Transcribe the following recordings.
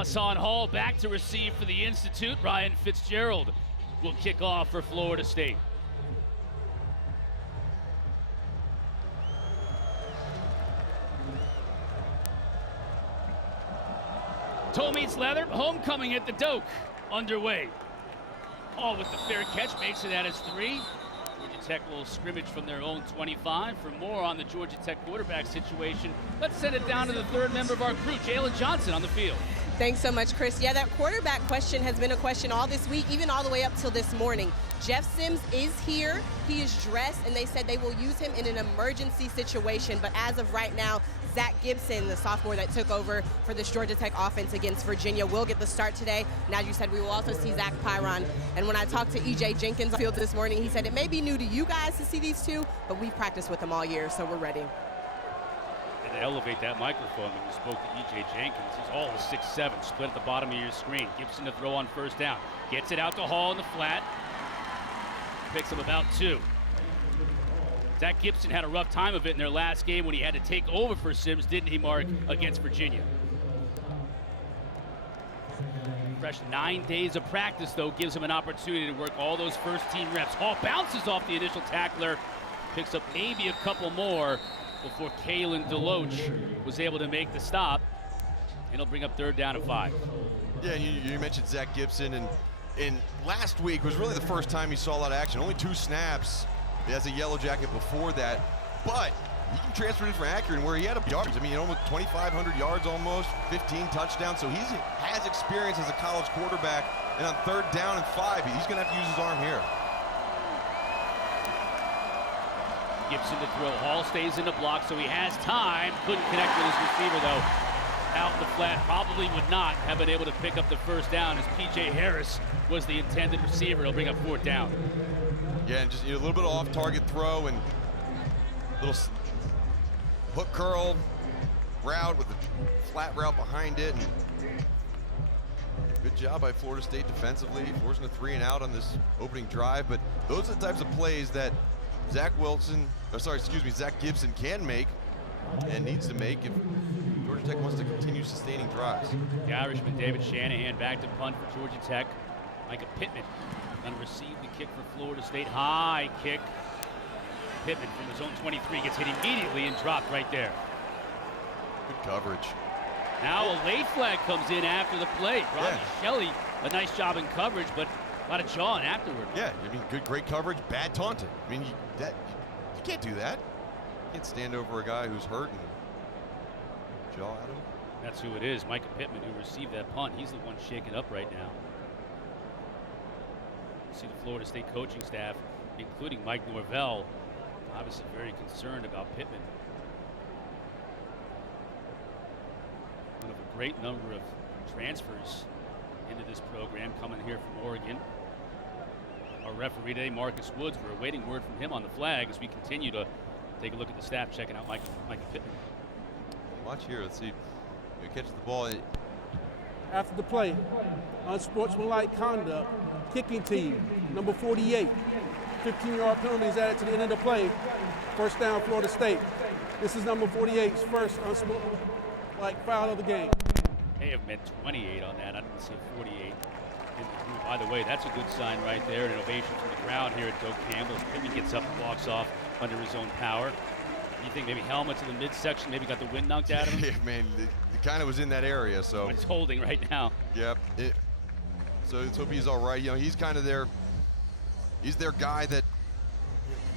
Hassan Hall back to receive for the Institute. Ryan Fitzgerald will kick off for Florida State. Toe meets leather, homecoming at the Doak underway. Hall with the fair catch makes it at his 3. Georgia Tech will scrimmage from their own 25. For more on the Georgia Tech quarterback situation, let's send it down to the third member of our crew, Jalen Johnson, on the field. Thanks so much, Chris. Yeah, that quarterback question has been a question all this week, even all the way up till this morning. Jeff Sims is here. He is dressed, and they said they will use him in an emergency situation. But as of right now, Zach Gibson, the sophomore that took over for this Georgia Tech offense against Virginia, will get the start today. And as you said, we will also see Zach Pyron. And when I talked to E.J. Jenkins on the field this morning, he said it may be new to you guys to see these two, but we've practiced with them all year, so we're ready. And to elevate that microphone, when you spoke to E.J. Jenkins, he's all of 6'7", split at the bottom of your screen. Gibson to throw on first down. Gets it out to Hall in the flat. Picks him about 2. Zach Gibson had a rough time of it in their last game when he had to take over for Sims, didn't he, Mark, against Virginia? Fresh 9 days of practice, though, gives him an opportunity to work all those first-team reps. Hall bounces off the initial tackler, picks up maybe a couple more before Kalen DeLoach was able to make the stop, and he'll bring up 3rd down and 5. Yeah, you mentioned Zach Gibson, and last week was really the first time he saw a lot of action. Only 2 snaps as a Yellow Jacket before that, but he can transfer in for Akron where he had yards. I mean, almost 2,500 yards almost, 15 touchdowns. So he has experience as a college quarterback, and on 3rd down and 5, he's going to have to use his arm here. Gibson to throw. Hall stays in the block, so he has time. Couldn't connect with his receiver, though. Out in the flat, probably would not have been able to pick up the first down as P.J. Harris was the intended receiver. He'll bring up 4th down. Yeah, and just a little bit of off-target throw and little hook curl route with a flat route behind it. And good job by Florida State defensively, forcing a 3 and out on this opening drive. But those are the types of plays that Zach Gibson can make and needs to make if Georgia Tech wants to continue sustaining drives. The Irishman David Shanahan back to punt for Georgia Tech. Micah Pittman going to receive the kick for Florida State. High kick. Pittman from his own 23 gets hit immediately and dropped right there. Good coverage. Now a late flag comes in after the play. Robbie Shelley, a nice job in coverage, but a lot of jawing afterward. Yeah, I mean, great coverage, bad taunting. I mean, you can't do that. You can't stand over a guy who's hurt and jaw at him. That's who it is, Micah Pittman, who received that punt. He's the one shaken up right now. See the Florida State coaching staff, including Mike Norvell, obviously very concerned about Pittman. One of a great number of transfers into this program coming here from Oregon. Our referee today, Marcus Woods, we're awaiting word from him on the flag as we continue to take a look at the staff checking out Micah Pittman. Watch here, let's see. He catches the ball. After the play, unsportsmanlike conduct, kicking team, number 48. 15-yard penalty is added to the end of the play. First down, Florida State. This is number 48's first unsportsmanlike foul of the game. May have meant 28 on that. I didn't see 48 in the group. By the way, that's a good sign right there. An ovation from the crowd here at Doak Campbell. Pittman gets up and walks off under his own power. You think maybe helmet to the midsection, maybe got the wind knocked out of him? Yeah, man, it kind of was in that area, so. It's holding right now. Yep. So let's hope he's all right. You know, he's kind of he's their guy that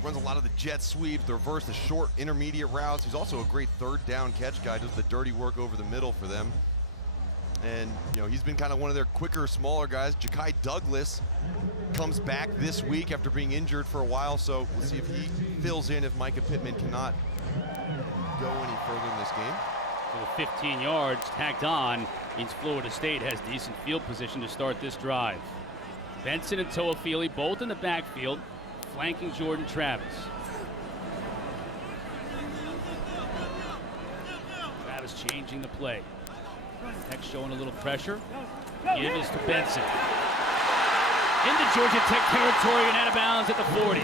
runs a lot of the jet sweeps, the reverse, the short intermediate routes. He's also a great 3rd down catch guy, does the dirty work over the middle for them. And, you know, he's been kind of one of their quicker, smaller guys. Ja'Kai Douglas comes back this week after being injured for a while, so we'll see if he fills in if Micah Pittman cannot go any further in this game. So the 15 yards tacked on means Florida State has decent field position to start this drive. Benson and Toefili both in the backfield, flanking Jordan Travis. Travis changing the play. Tech showing a little pressure. Give is to Benson. Into Georgia Tech territory and out of bounds at the 40.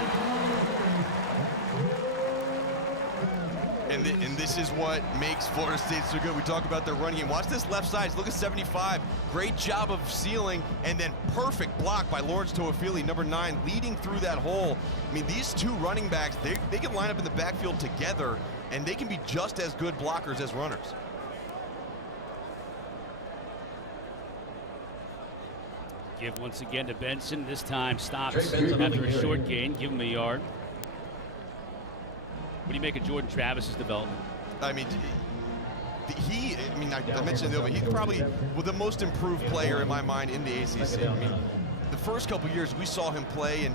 And this this is what makes Florida State so good. We talk about their running game. Watch this left side. Look at 75. Great job of sealing, and then perfect block by Lawrence Toefili, number 9, leading through that hole. I mean, these two running backs, they can line up in the backfield together, and they can be just as good blockers as runners. Give once again to Benson. This time stops after a short gain. Give him a yard. What do you make of Jordan Travis's development? I mean, I mentioned it, but he's probably the most improved player in my mind in the ACC. I mean, the first couple years we saw him play, and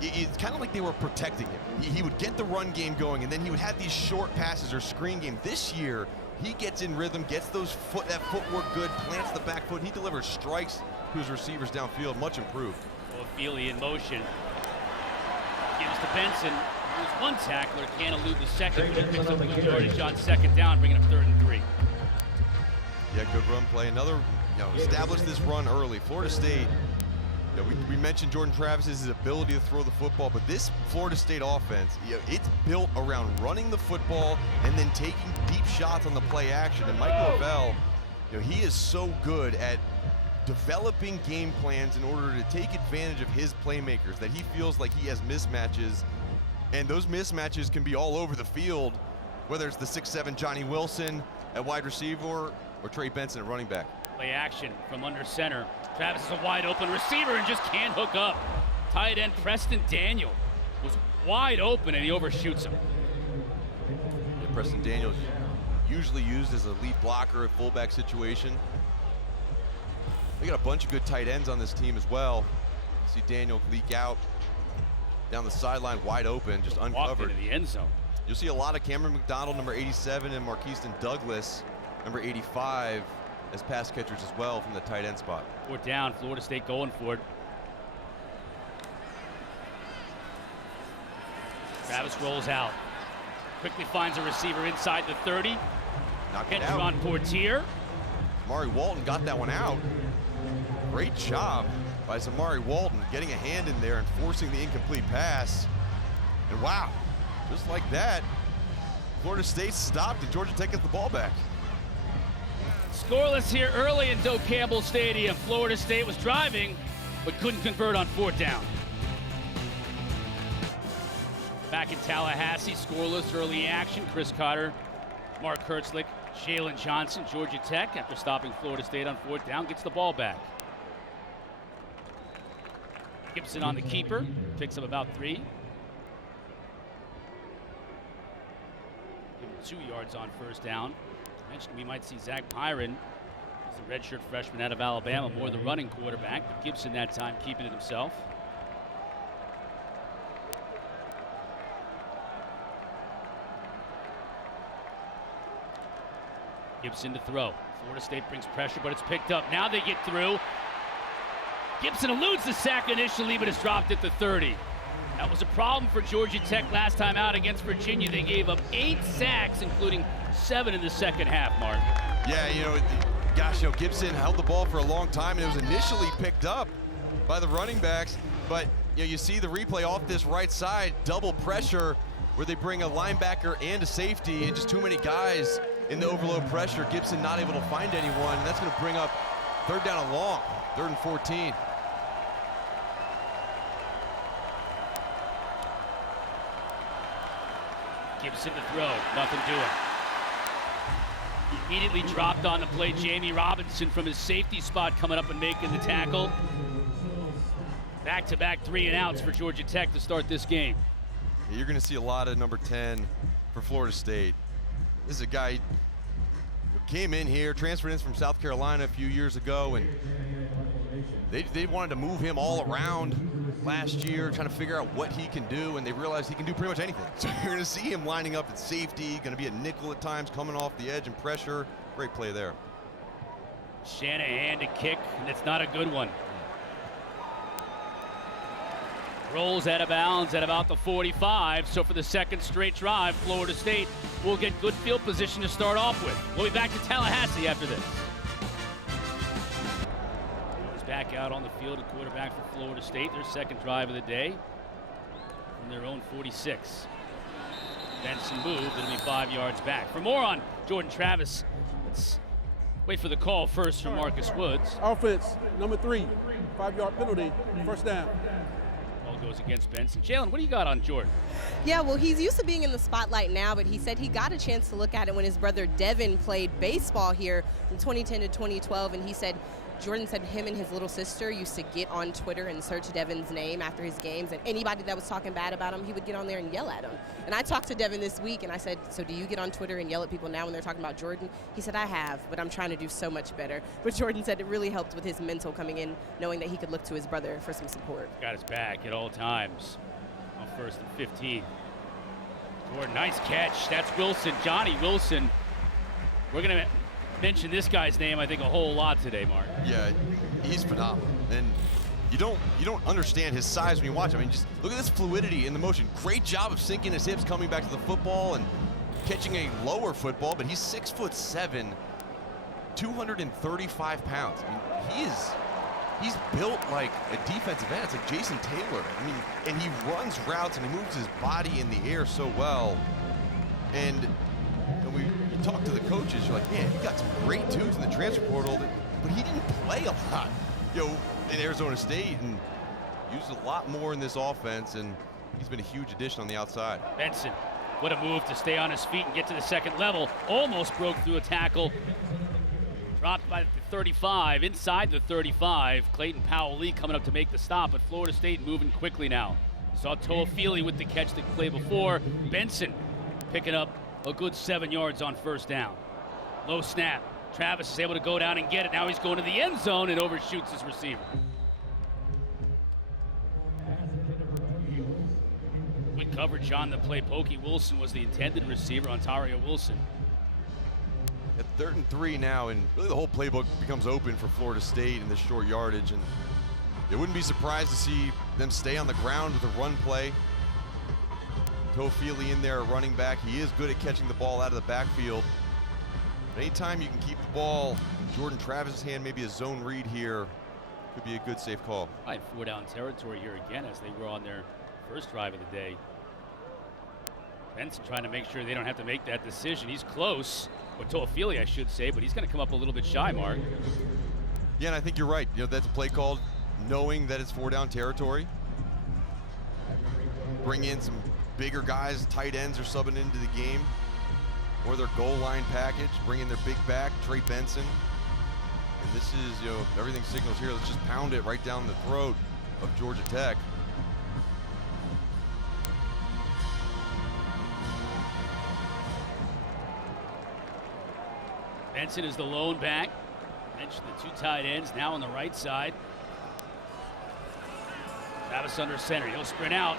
it's kind of like they were protecting him. He would get the run game going, and then he would have these short passes or screen game. This year, he gets in rhythm, gets that footwork good, plants the back foot. He delivers strikes to his receivers downfield, much improved. Toefili in motion. Gives to Benson. There's one tackler, can't elude the second, but he picks up the yardage on second down, bringing up 3rd and 3. Yeah, good run play. Another, establish this run early. Florida State, we mentioned Jordan Travis's ability to throw the football, but this Florida State offense, it's built around running the football and then taking deep shots on the play action. And Mike Norvell, he is so good at developing game plans in order to take advantage of his playmakers, that he feels like he has mismatches, and those mismatches can be all over the field, whether it's the 6'7" Johnny Wilson at wide receiver or Trey Benson at running back. Play action from under center. Travis is a wide open receiver and just can't hook up. Tight end Preston Daniel was wide open and he overshoots him. Yeah, Preston Daniel's usually used as a lead blocker at fullback situation. They got a bunch of good tight ends on this team as well. See Daniel leak out down the sideline, wide open, just uncovered. Walked into the end zone. You'll see a lot of Cameron McDonald, number 87, and Marquiston Douglas, number 85, as pass catchers as well from the tight end spot. 4th down, Florida State going for it. Travis rolls out. Quickly finds a receiver inside the 30. Knocked it Catch out. on Portier. Amari Walton got that one out. Great job by Zamari Walton getting a hand in there and forcing the incomplete pass. And wow, just like that, Florida State stopped and Georgia Tech gets the ball back. Scoreless here early in Doe Campbell Stadium. Florida State was driving, but couldn't convert on 4th down. Back in Tallahassee, scoreless early action. Chris Cotter, Mark Hertzlick, Jalen Johnson, Georgia Tech, after stopping Florida State on 4th down, gets the ball back. Gibson on the keeper, picks up about 3. Give him 2 yards on 1st down. Mentioned we might see Zach Pyron, he's the redshirt freshman out of Alabama, more the running quarterback, but Gibson that time keeping it himself. Gibson to throw. Florida State brings pressure, but it's picked up. Now they get through. Gibson eludes the sack initially, but is dropped at the 30. That was a problem for Georgia Tech last time out against Virginia. They gave up 8 sacks, including 7 in the second half, Mark. Yeah, Gibson held the ball for a long time, and it was initially picked up by the running backs, but you see the replay off this right side, double pressure, where they bring a linebacker and a safety, and just too many guys in the overload pressure. Gibson not able to find anyone, and that's going to bring up 3rd down and long, 3rd and 14. Gibson to throw, nothing doing. Immediately dropped on the play, Jamie Robinson from his safety spot coming up and making the tackle. Back-to-back 3 and outs for Georgia Tech to start this game. You're going to see a lot of number 10 for Florida State. This is a guy who came in here, transferred in from South Carolina a few years ago, and they wanted to move him all around last year, trying to figure out what he can do, and they realized he can do pretty much anything. So you're going to see him lining up at safety, going to be a nickel at times, coming off the edge and pressure. Great play there. Shanahan to kick, and it's not a good one. Rolls out of bounds at about the 45, so for the second straight drive, Florida State will get good field position to start off with. We'll be back to Tallahassee after this. He's back out on the field, a quarterback for Florida State, their second drive of the day from their own 46. Benson moved. It'll be 5 yards back. For more on Jordan Travis, let's wait for the call first from Marcus Woods. Offense, number 3, 5-yard penalty, first down. Ball goes against Benson. Jalen, what do you got on Jordan? Yeah, well, he's used to being in the spotlight now, but he said he got a chance to look at it when his brother Devin played baseball here from 2010 to 2012, and he said, Jordan said him and his little sister used to get on Twitter and search Devin's name after his games, and anybody that was talking bad about him, he would get on there and yell at him. And I talked to Devin this week, and I said, so do you get on Twitter and yell at people now when they're talking about Jordan? He said, I have, but I'm trying to do so much better. But Jordan said it really helped with his mental coming in, knowing that he could look to his brother for some support. Got his back at all times. On 1st and 15. Jordan, nice catch. That's Wilson, Johnny Wilson. We're going to mention this guy's name, I think, a whole lot today, Mark. Yeah, he's phenomenal. And you don't understand his size when you watch him. I mean, just look at this fluidity in the motion. Great job of sinking his hips, coming back to the football and catching a lower football, but he's 6'7", 235 pounds. I mean, he's built like a defensive end. It's like Jason Taylor. I mean, and he runs routes and he moves his body in the air so well. And you talk to the coaches, you're like, man, he got some great twos in the transfer portal, but he didn't play a lot, in Arizona State, and used a lot more in this offense, and he's been a huge addition on the outside. Benson, what a move to stay on his feet and get to the second level. Almost broke through a tackle. Dropped by the 35, inside the 35. Clayton Powell-Lee coming up to make the stop, but Florida State moving quickly now. Saw Toefili with the catch the play before. Benson picking up a good 7 yards on first down. Low snap. Travis is able to go down and get it. Now he's going to the end zone and overshoots his receiver. Good coverage on the play. Pokey Wilson was the intended receiver, Ontario Wilson. At 3rd and 3 now, and really the whole playbook becomes open for Florida State in this short yardage, and it wouldn't be surprised to see them stay on the ground with a run play. Toefili in there, running back. He is good at catching the ball out of the backfield. Anytime you can keep the ball in Jordan Travis's hand, maybe a zone read here, could be a good safe call. Right, 4-down territory here again as they were on their first drive of the day. Benson trying to make sure they don't have to make that decision. He's close, or Toefili, I should say, but he's going to come up a little bit shy, Mark. Yeah, and I think you're right. That's a play called knowing that it's 4-down territory. Bring in some bigger guys, tight ends are subbing into the game, or their goal line package, bring in their big back, Trey Benson. And this is, everything signals here. Let's just pound it right down the throat of Georgia Tech. Benson is the lone back. Mentioned the 2 tight ends now on the right side. Travis under center. He'll sprint out.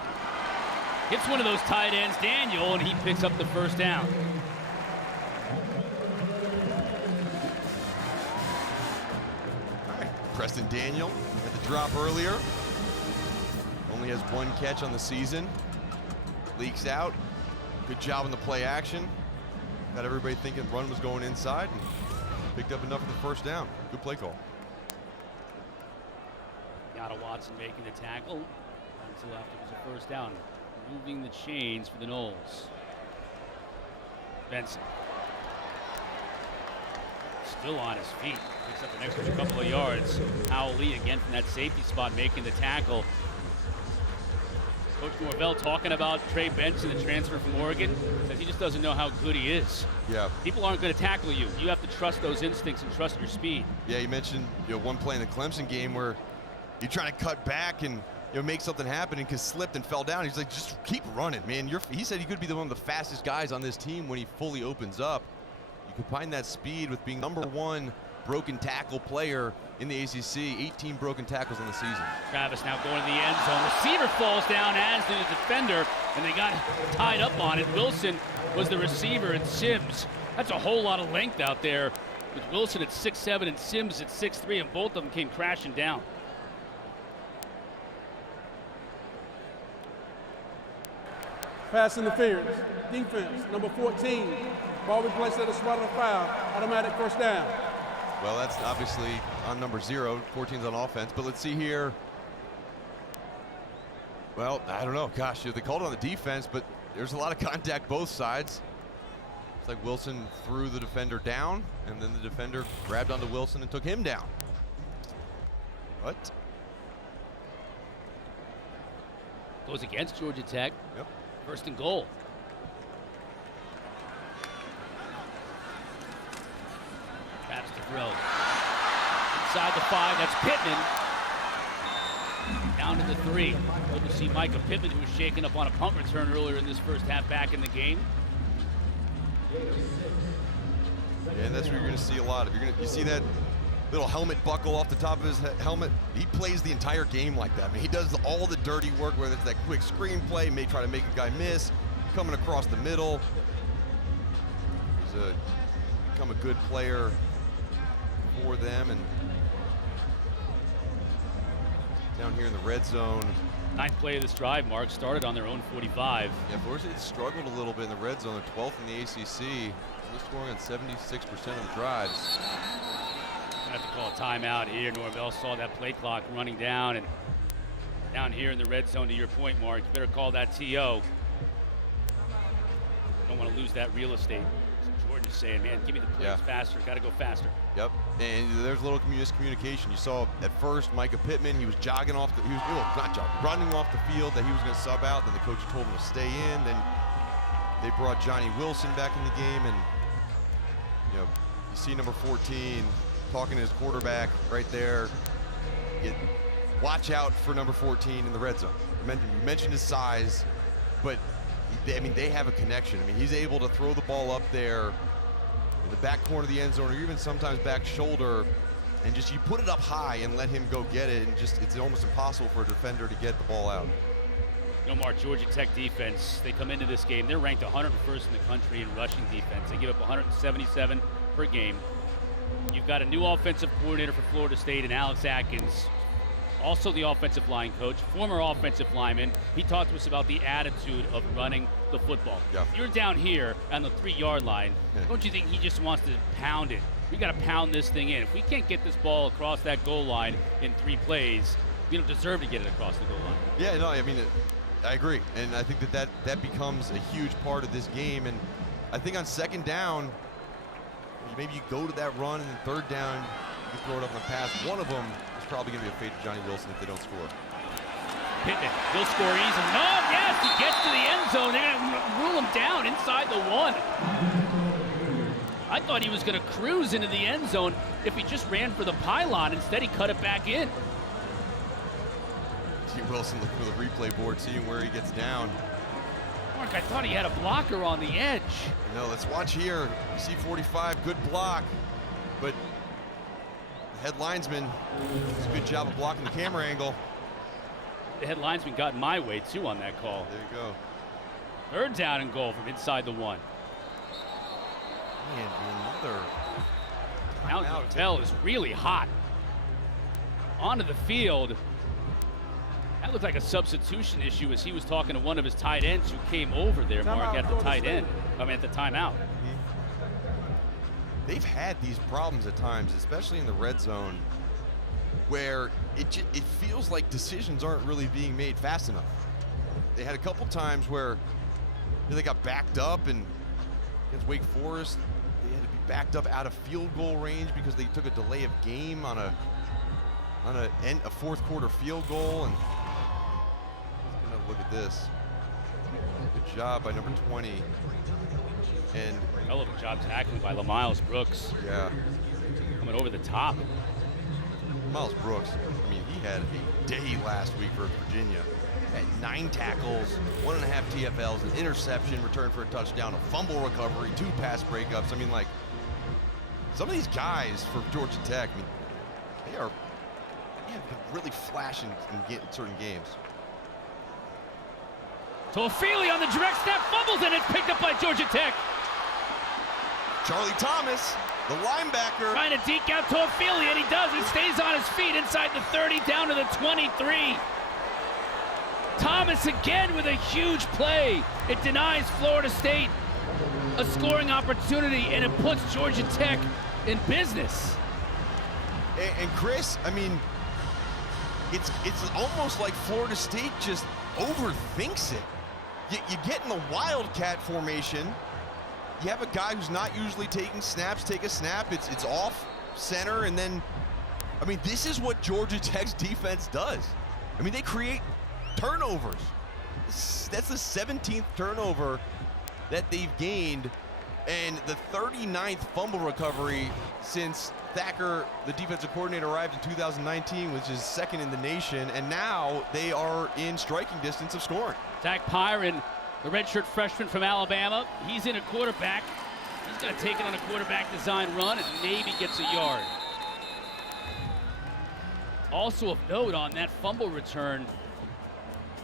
Hits one of those tight ends, Daniel, and he picks up the first down. All right, Preston Daniel had the drop earlier. Only has 1 catch on the season. Leaks out. Good job on the play action. Got everybody thinking run was going inside and picked up enough of the first down. Good play call. Yada Watson making the tackle until after it was a first down. Moving the chains for the Noles. Benson. Still on his feet. Picks up an extra couple of yards. Powell-Lee again from that safety spot making the tackle. Coach Norvell talking about Trey Benson, the transfer from Oregon, says he just doesn't know how good he is. Yeah. People aren't going to tackle you. You have to trust those instincts and trust your speed. Yeah, you mentioned one play in the Clemson game where you're trying to cut back and make something happen, and slipped and fell down. He's like, just keep running, man. He said he could be one of the fastest guys on this team when he fully opens up. You combine that speed with being #1 broken tackle player in the ACC, 18 broken tackles in the season. Travis now going to the end zone. Receiver falls down as the defender, and they got tied up on it. Wilson was the receiver, and Sims. That's a whole lot of length out there with Wilson at 6'7" and Sims at 6'3", and both of them came crashing down. Pass interference. Defense, number 14. Ball replaced at the spot of the foul. Automatic first down. Well, that's obviously on number 0. 14's on offense. But let's see here. Well, I don't know. Gosh, they called it on the defense, but there's a lot of contact both sides. It's like Wilson threw the defender down, and then the defender grabbed onto Wilson and took him down. What? Goes against Georgia Tech. Yep. First and goal. Pass to throw. Inside the 5, that's Pittman. Down to the 3. Good to see Micah Pittman, who was shaken up on a punt return earlier in this first half, back in the game. Yeah, and that's what you're going to see a lot of. You see that little helmet buckle off the top of his helmet? He plays the entire game like that. I mean, he does all the dirty work, whether it's that quick screen play, may try to make a guy miss, coming across the middle. He's become a good player for them. And down here in the red zone. 9th play of this drive, Mark, started on their own 45. Yeah, Florida State struggled a little bit in the red zone. They're 12th in the ACC. They're scoring on 76% of the drives. Gonna have to call a timeout here. Norvell saw that play clock running down, and down here in the red zone, to your point, Mark, you better call that TO. Don't want to lose that real estate. So Jordan's saying, man, give me the plays faster. Got to go faster. Yep, and there's a little miscommunication. You saw at first Micah Pittman, he was jogging off the, running off the field that he was going to sub out. Then the coach told him to stay in. Then they brought Johnny Wilson back in the game, and you see number 14 talking to his quarterback right there. Watch out for number 14 in the red zone. You mentioned his size, but they have a connection. I mean, he's able to throw the ball up there in the back corner of the end zone, or even sometimes back shoulder, and just you put it up high and let him go get it, and it's almost impossible for a defender to get the ball out. Mark, Georgia Tech defense, they come into this game, they're ranked 101st in the country in rushing defense. They give up 177 per game. You've got a new offensive coordinator for Florida State in Alex Atkins, also the offensive line coach, former offensive lineman. He talked to us about the attitude of running the football. Yeah. You're down here on the 3-yard line. Don't you think he just wants to pound it? We got to pound this thing in. If we can't get this ball across that goal line in 3 plays, we don't deserve to get it across the goal line. Yeah, no, I mean, I agree, and I think that becomes a huge part of this game. And I think on second down, maybe you go to that run, and then third down, you throw it up in the pass. One of them is probably going to be a fade to Johnny Wilson if they don't score. Pittman, he'll score easy. No, yes, he gets to the end zone. They're going to rule him down inside the 1. I thought he was going to cruise into the end zone if he just ran for the pylon. Instead, he cut it back in. See Wilson looking for the replay board, seeing where he gets down. Mark, I thought he had a blocker on the edge. No, let's watch here. You see 45, good block, but the head linesman does a good job of blocking the camera angle. The head linesman got my way, too, on that call. There you go. Third down and goal from inside the 1. Man, another. Now Toefili is really hot. Onto the field. That looked like a substitution issue as he was talking to one of his tight ends who came over there, Mark, at the tight end. At the timeout. They've had these problems at times, especially in the red zone, where it feels like decisions aren't really being made fast enough. They had a couple times where they got backed up, and against Wake Forest, they had to be backed up out of field goal range because they took a delay of game on a fourth quarter field goal. And look at this. Good job by number 20. And hell of a job tackling by LaMiles Brooks. Yeah. Coming over the top. Miles Brooks, I mean, he had a day last week for Virginia. Had 9 tackles, 1.5 TFLs, an interception, return for a touchdown, a fumble recovery, 2 pass breakups. I mean, like, some of these guys for Georgia Tech, I mean, they have really flashing in certain games. Toefili on the direct snap, fumbles, and it's picked up by Georgia Tech. Charlie Thomas, the linebacker. Trying to deke out Toefili, and he does. He stays on his feet inside the 30, down to the 23. Thomas again with a huge play. It denies Florida State a scoring opportunity, and it puts Georgia Tech in business. And Chris, I mean, it's almost like Florida State just overthinks it. you get in the wildcat formation. You have a guy who's not usually taking snaps, take a snap. It's off center, and then, I mean, this is what Georgia Tech's defense does. I mean, they create turnovers. That's the 17th turnover that they've gained, and the 39th fumble recovery since Thacker, the defensive coordinator, arrived in 2019, which is second in the nation, and now they are in striking distance of scoring. Zach Pyron, the redshirt freshman from Alabama, he's in a quarterback. He's going to take it on a quarterback design run and maybe gets a yard. Also of note on that fumble return,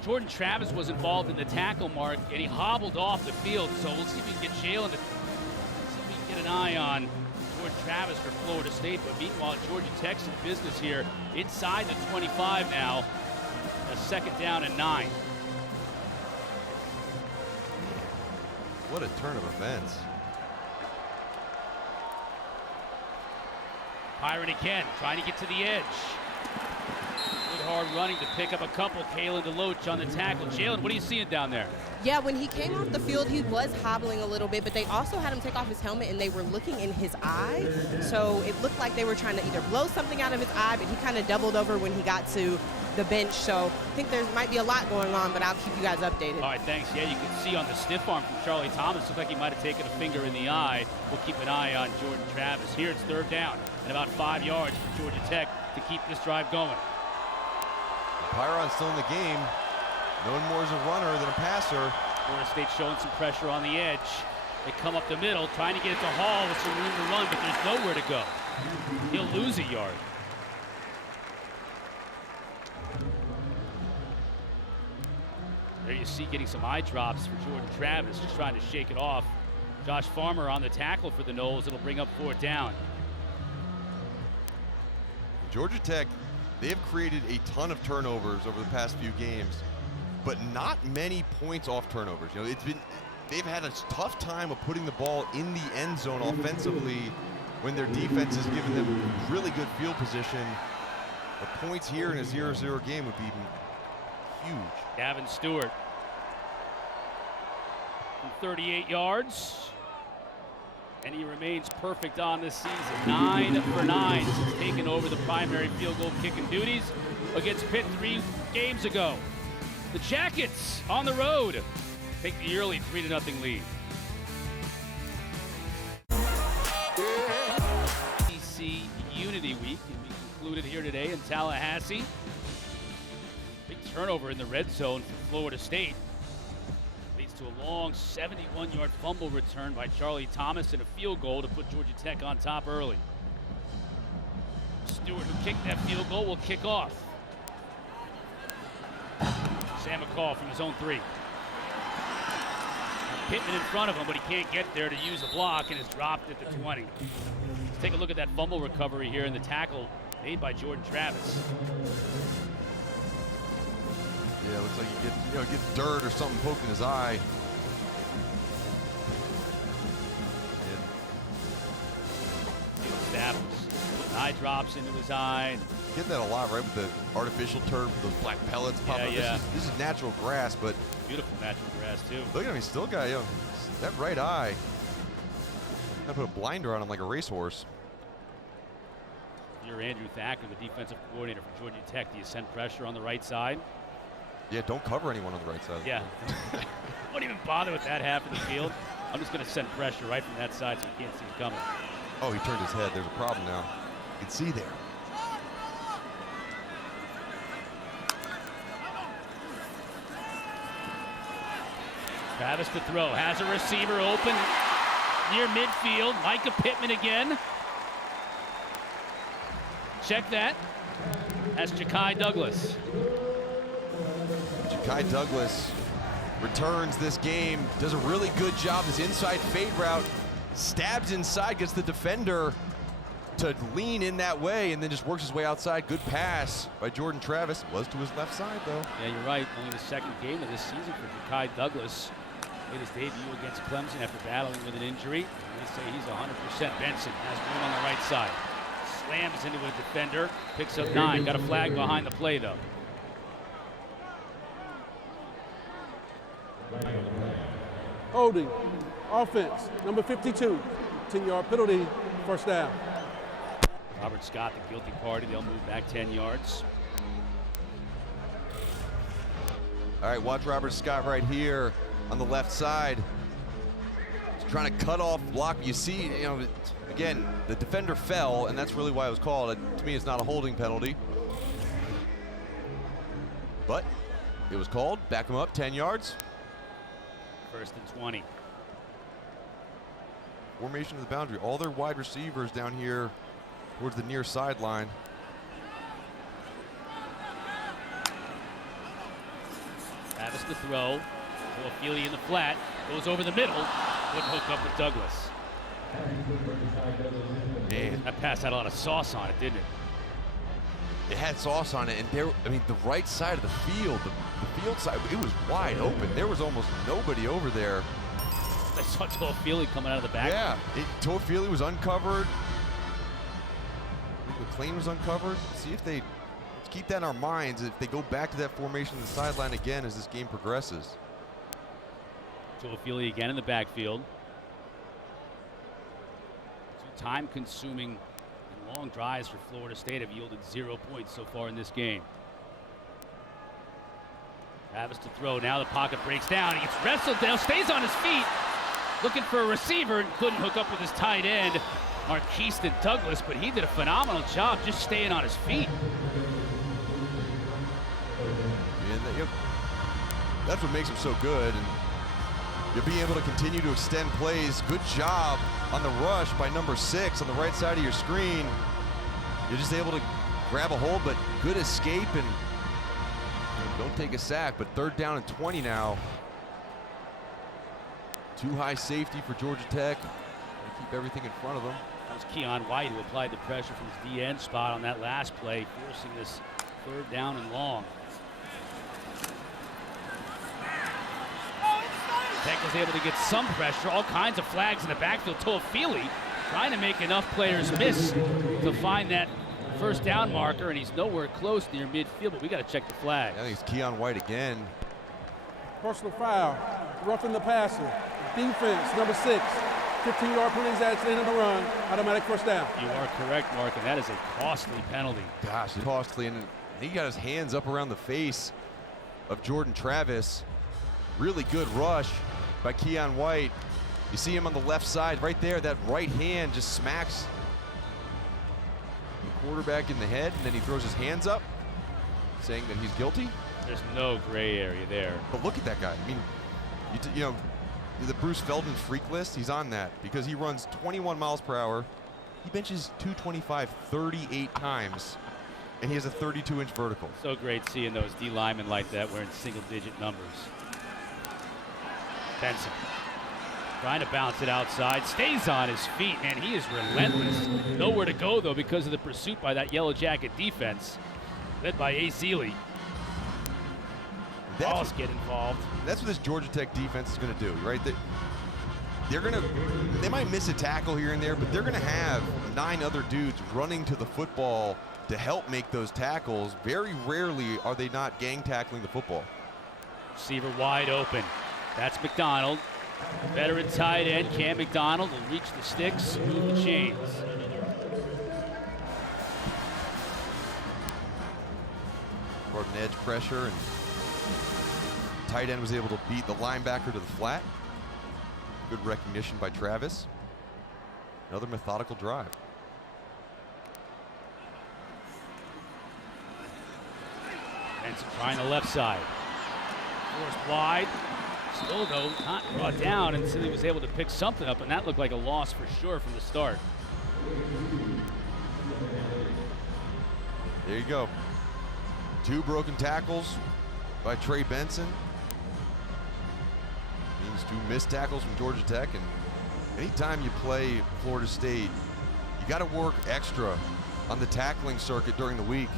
Jordan Travis was involved in the tackle mark, and he hobbled off the field. So we'll see if we can get Jalen to see if we can get an eye on Jordan Travis for Florida State. But meanwhile, Georgia Tech's in business here inside the 25 now. A second down and 9. What a turn of events. Pyron again, trying to get to the edge. Good hard running to pick up a couple. Kalen DeLoach on the tackle. Jalen, what are you seeing down there? Yeah, when he came off the field, he was hobbling a little bit, but they also had him take off his helmet, and they were looking in his eye. So it looked like they were trying to either blow something out of his eye, but he kind of doubled over when he got to the bench. So I think there might be a lot going on, but I'll keep you guys updated. All right, thanks. Yeah, you can see on the stiff arm from Charlie Thomas, looked like he might have taken a finger in the eye. We'll keep an eye on Jordan Travis. Here it's third down and about 5 yards for Georgia Tech to keep this drive going. Pyron's still in the game. Known more as a runner than a passer. Florida State showing some pressure on the edge. They come up the middle, trying to get it to Hall with some room to run, but there's nowhere to go. He'll lose a yard. There you see getting some eye drops for Jordan Travis, just trying to shake it off. Josh Farmer on the tackle for the Noles. It'll bring up fourth down. Georgia Tech, they have created a ton of turnovers over the past few games, but not many points off turnovers. You know, they've had a tough time of putting the ball in the end zone offensively when their defense has given them really good field position. The points here in a 0-0 game would be huge. Gavin Stewart from 38 yards. And he remains perfect on this season. 9 for 9 since taking over the primary field goal kicking duties against Pitt 3 games ago. The Jackets on the road take the early 3-0 lead. SEC Unity Week can be concluded here today in Tallahassee. Big turnover in the red zone for Florida State. Leads to a long 71-yard fumble return by Charlie Thomas and a field goal to put Georgia Tech on top early. Stewart, who kicked that field goal, will kick off. Sam McCall from his own 3. Pittman in front of him, but he can't get there to use a block and is dropped at the 20. Let's take a look at that fumble recovery here in the tackle made by Jordan Travis. Yeah, it looks like he gets dirt or something poked in his eye. Stabs. Eye drops into his eye. Get that a lot, right, with the artificial turf, those black pellets popping up. Yeah. This is natural grass, but Beautiful natural grass, too. look at him, he's still got, that right eye. I put a blinder on him like a racehorse. You're Andrew Thacker, the defensive coordinator for Georgia Tech. Do you send pressure on the right side? Yeah, don't cover anyone on the right side. Yeah. Won't even bother with that half of the field. I'm just going to send pressure right from that side so you can't see it coming. Oh, he turned his head. There's a problem now. You can see there. Travis to throw. Has a receiver open near midfield. Micah Pittman again. Check that. That's Ja'Kai Douglas. Ja'Kai Douglas returns this game, does a really good job. This inside fade route, stabs inside, gets the defender to lean in that way, and then just works his way outside. Good pass by Jordan Travis. Was to his left side, though. Yeah, you're right. Only the second game of this season for Ja'Kai Douglas. Made his debut against Clemson after battling with an injury. They say he's 100%. Benson has room on the right side. Slams into a defender, picks up 9. Got a flag behind the play, though. Holding. Offense. Number 52. 10-yard penalty. First down. Robert Scott, the guilty party. They'll move back 10 yards. All right, watch Robert Scott right here on the left side. He's trying to cut off block. You see, again, the defender fell, and that's really why it was called. To me, it's not a holding penalty. But it was called. Back him up, 10 yards. 1st and 20. Formation of the boundary. All their wide receivers down here towards the near sideline. Travis to throw. Toefili in the flat. Goes over the middle. Wouldn't hook up with Douglas. Man, That pass had a lot of sauce on it, didn't it? it had sauce on it, and there, the right side of the field, the field side, it was wide open. There was almost nobody over there. I saw Toefili coming out of the back. Yeah, Toefili was uncovered. McLean was uncovered. See if they keep that in our minds. If they go back to that formation on the sideline again as this game progresses. Toefili again in the backfield. Two time-consuming and long drives for Florida State have yielded 0 points so far in this game. Travis to throw. Now the pocket breaks down. He gets wrestled down, stays on his feet, looking for a receiver, and couldn't hook up with his tight end, Marquiston Douglas, but he did a phenomenal job just staying on his feet. And that's what makes him so good. And you'll be able to continue to extend plays. Good job on the rush by number 6 on the right side of your screen. You're just able to grab a hold, but good escape and don't take a sack. But 3rd down and 20 now. Too high safety for Georgia Tech. They keep everything in front of them. That was Keon White who applied the pressure from his DN spot on that last play, forcing this 3rd down and long. Tech was able to get some pressure, all kinds of flags in the backfield. Toefili trying to make enough players miss to find that 1st down marker, and he's nowhere close near midfield, but we got to check the flag. I think it's Keon White again. Personal foul. Roughing the passer. Defense, number 6. 15-yard penalties added to the end of the run. Automatic 1st down. You are correct, Mark, and that is a costly penalty. Gosh, it's costly, and he got his hands up around the face of Jordan Travis. Really good rush by Keon White. You see him on the left side right there. That right hand just smacks the quarterback in the head, and then he throws his hands up, saying that he's guilty. There's no gray area there. But look at that guy. I mean, you know, the Bruce Feldman freak list, he's on that because he runs 21 miles per hour. He benches 225 38 times, and he has a 32-inch vertical. So great seeing those D linemen like that wearing single-digit numbers. Benson trying to bounce it outside, stays on his feet, and he is relentless. Nowhere to go, though, because of the pursuit by that Yellow Jacket defense, led by A. Seeley. Balls get involved. That's what this Georgia Tech defense is going to do, right? They might miss a tackle here and there, but they're going to have 9 other dudes running to the football to help make those tackles. Very rarely are they not gang tackling the football. Receiver wide open. That's McDonald. Veteran tight end Cam McDonald will reach the sticks, move the chains. Brought an edge pressure, and tight end was able to beat the linebacker to the flat. Good recognition by Travis. Another methodical drive. Benson trying the left side. Forced wide. Still, though, not brought down until he was able to pick something up, and that looked like a loss for sure from the start. There you go. 2 broken tackles by Trey Benson. Means 2 missed tackles from Georgia Tech. And anytime you play Florida State, you got to work extra on the tackling circuit during the week.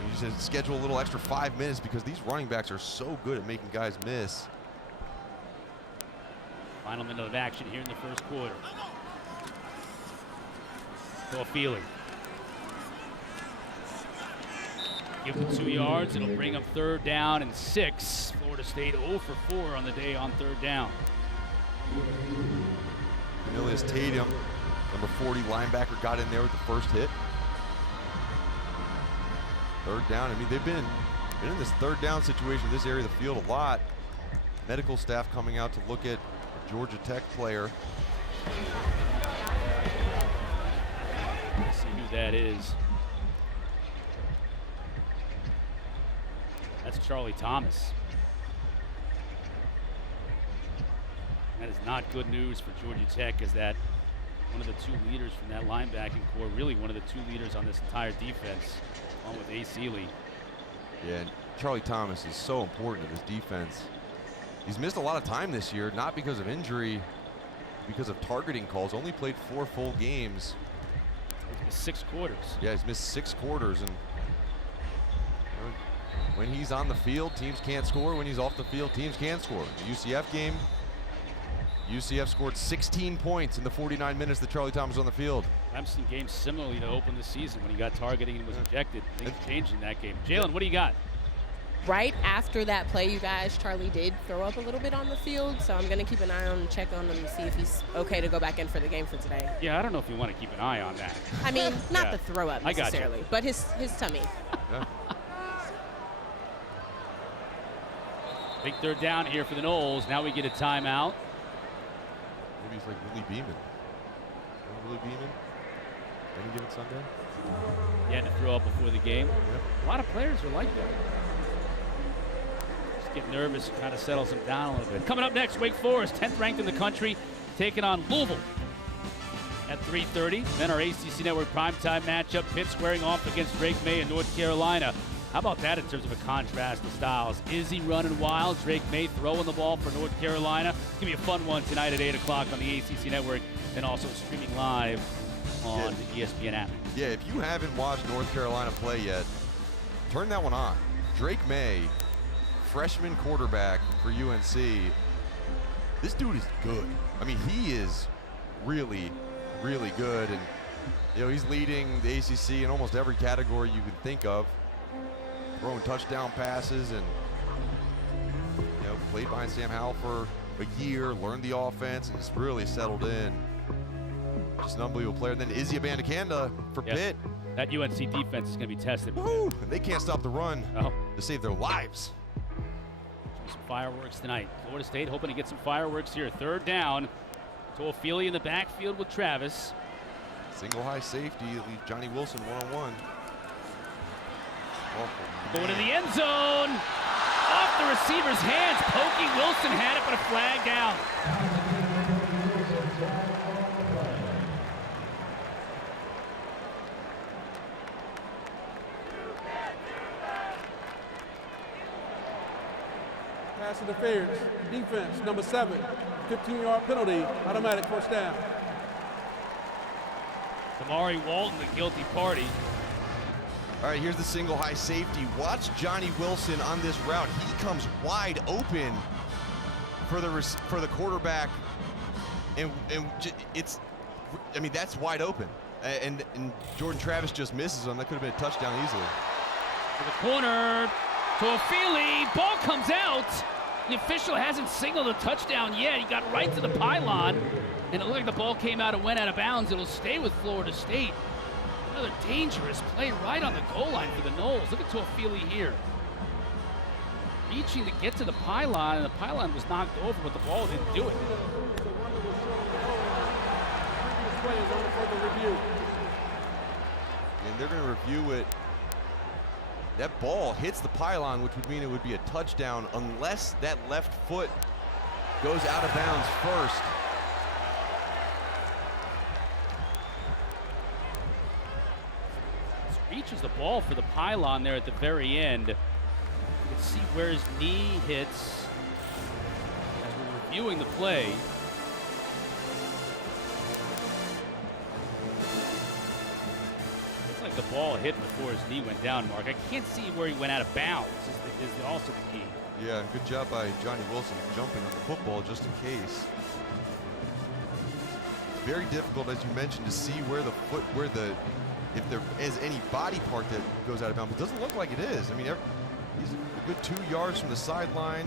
You just schedule a little extra 5 minutes because these running backs are so good at making guys miss. Final minute of action here in the first quarter. Toefili. Give him 2 yards. It'll bring up 3rd down and 6. Florida State 0 for 4 on the day on 3rd down. Cornelius Tatum, number 40 linebacker, got in there with the first hit. Third down. I mean, they've been in this third down situation in this area of the field a lot. Medical staff coming out to look at a Georgia Tech player. Let's see who that is. That's Charlie Thomas. That is not good news for Georgia Tech, as that one of the two leaders from that linebacking core, really one of the two leaders on this entire defense, along with Ace Ely. Yeah, and Charlie Thomas is so important to this defense. He's missed a lot of time this year, not because of injury, because of targeting calls. Only played 4 full games. He's missed 6 quarters. Yeah, he's missed 6 quarters, and when he's on the field, teams can't score. When he's off the field, teams can score. The UCF game, UCF scored 16 points in the 49 minutes that Charlie Thomas was on the field. Clemson game similarly to open the season when he got targeting and was ejected. Things changed in that game. Jalen, what do you got? Right after that play, you guys, Charlie did throw up a little bit on the field, so I'm going to keep an eye on and check on him and see if he's okay to go back in for the game for today. Yeah, I don't know if you want to keep an eye on that. I mean, not Yeah. the throw up I got you. necessarily, but his tummy. Yeah. Big third down here for the Noles. Now we get a timeout. Maybe he's like Willie Beeman. Willie Beeman? Any given Sunday? He had to throw up before the game. Yep. A lot of players are like that. Just get nervous and kind of settles them down a little bit. Coming up next, Wake Forest, 10th ranked in the country, taking on Louisville at 3:30. Then our ACC Network primetime matchup, Pitt squaring off against Drake May in North Carolina. How about that in terms of a contrast to styles? Izzy running wild, Drake May throwing the ball for North Carolina. It's going to be a fun one tonight at 8 o'clock on the ACC Network, and also streaming live on the ESPN app. Yeah, if you haven't watched North Carolina play yet, turn that one on. Drake May, freshman quarterback for UNC. This dude is good. I mean, he is really, really good. And, you know, he's leading the ACC in almost every category you can think of. Throwing touchdown passes and, you know, played behind Sam Howell for a year, learned the offense, and has really settled in. Just an unbelievable player. And then Izzy Abandakanda for Yep. Pitt. That UNC defense is going to be tested. Woo! They can't stop the run Oh. to save their lives. Some fireworks tonight. Florida State hoping to get some fireworks here. Third down. Toefili in the backfield with Travis. Single high safety, leaves Johnny Wilson one-on-one. Going to the end zone. Off the receiver's hands. Pokey Wilson had it, but a flag down. Pass interference. Defense, number 7. 15-yard penalty. Automatic first down. Kamari Walton, the guilty party. All right, here's the single high safety. Watch Johnny Wilson on this route. He comes wide open for the quarterback, and it's, I mean, that's wide open. And Jordan Travis just misses him. That could have been a touchdown easily. To the corner. Toefili. Ball comes out. The official hasn't signaled a touchdown yet. He got right to the pylon, and it looked like the ball came out and went out of bounds. It'll stay with Florida State. Another dangerous play right on the goal line for the Noles. Look at Toefili here. Reaching to get to the pylon, and the pylon was knocked over, but the ball didn't do it. And they're going to review it. That ball hits the pylon, which would mean it would be a touchdown unless that left foot goes out of bounds first. Reaches the ball for the pylon there at the very end. You can see where his knee hits as we're reviewing the play. Looks like the ball hit before his knee went down, Mark. I can't see where he went out of bounds is also the key. Yeah, good job by Johnny Wilson jumping on the football just in case. It's very difficult, as you mentioned, to see where the foot, if there is any body part that goes out of bounds. But it doesn't look like it is. I mean, he's a good 2 yards from the sideline.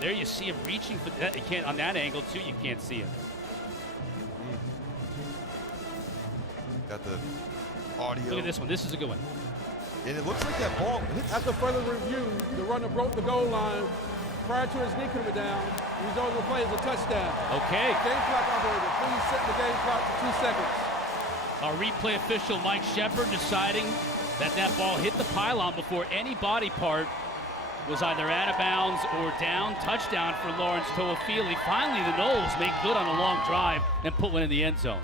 There you see him reaching for that. You can't on that angle too. You can't see him. Got the audio. Look at this one. This is a good one. And it looks like that ball hits. After further review, the runner broke the goal line prior to his knee coming down. The result of the play is a touchdown. Okay. Game clock operator, please set the game clock for 2 seconds. Our replay official, Mike Shepard, deciding that that ball hit the pylon before any body part was either out of bounds or down. Touchdown for Lawrence Toefili. Finally, the Noles make good on a long drive and put one in the end zone.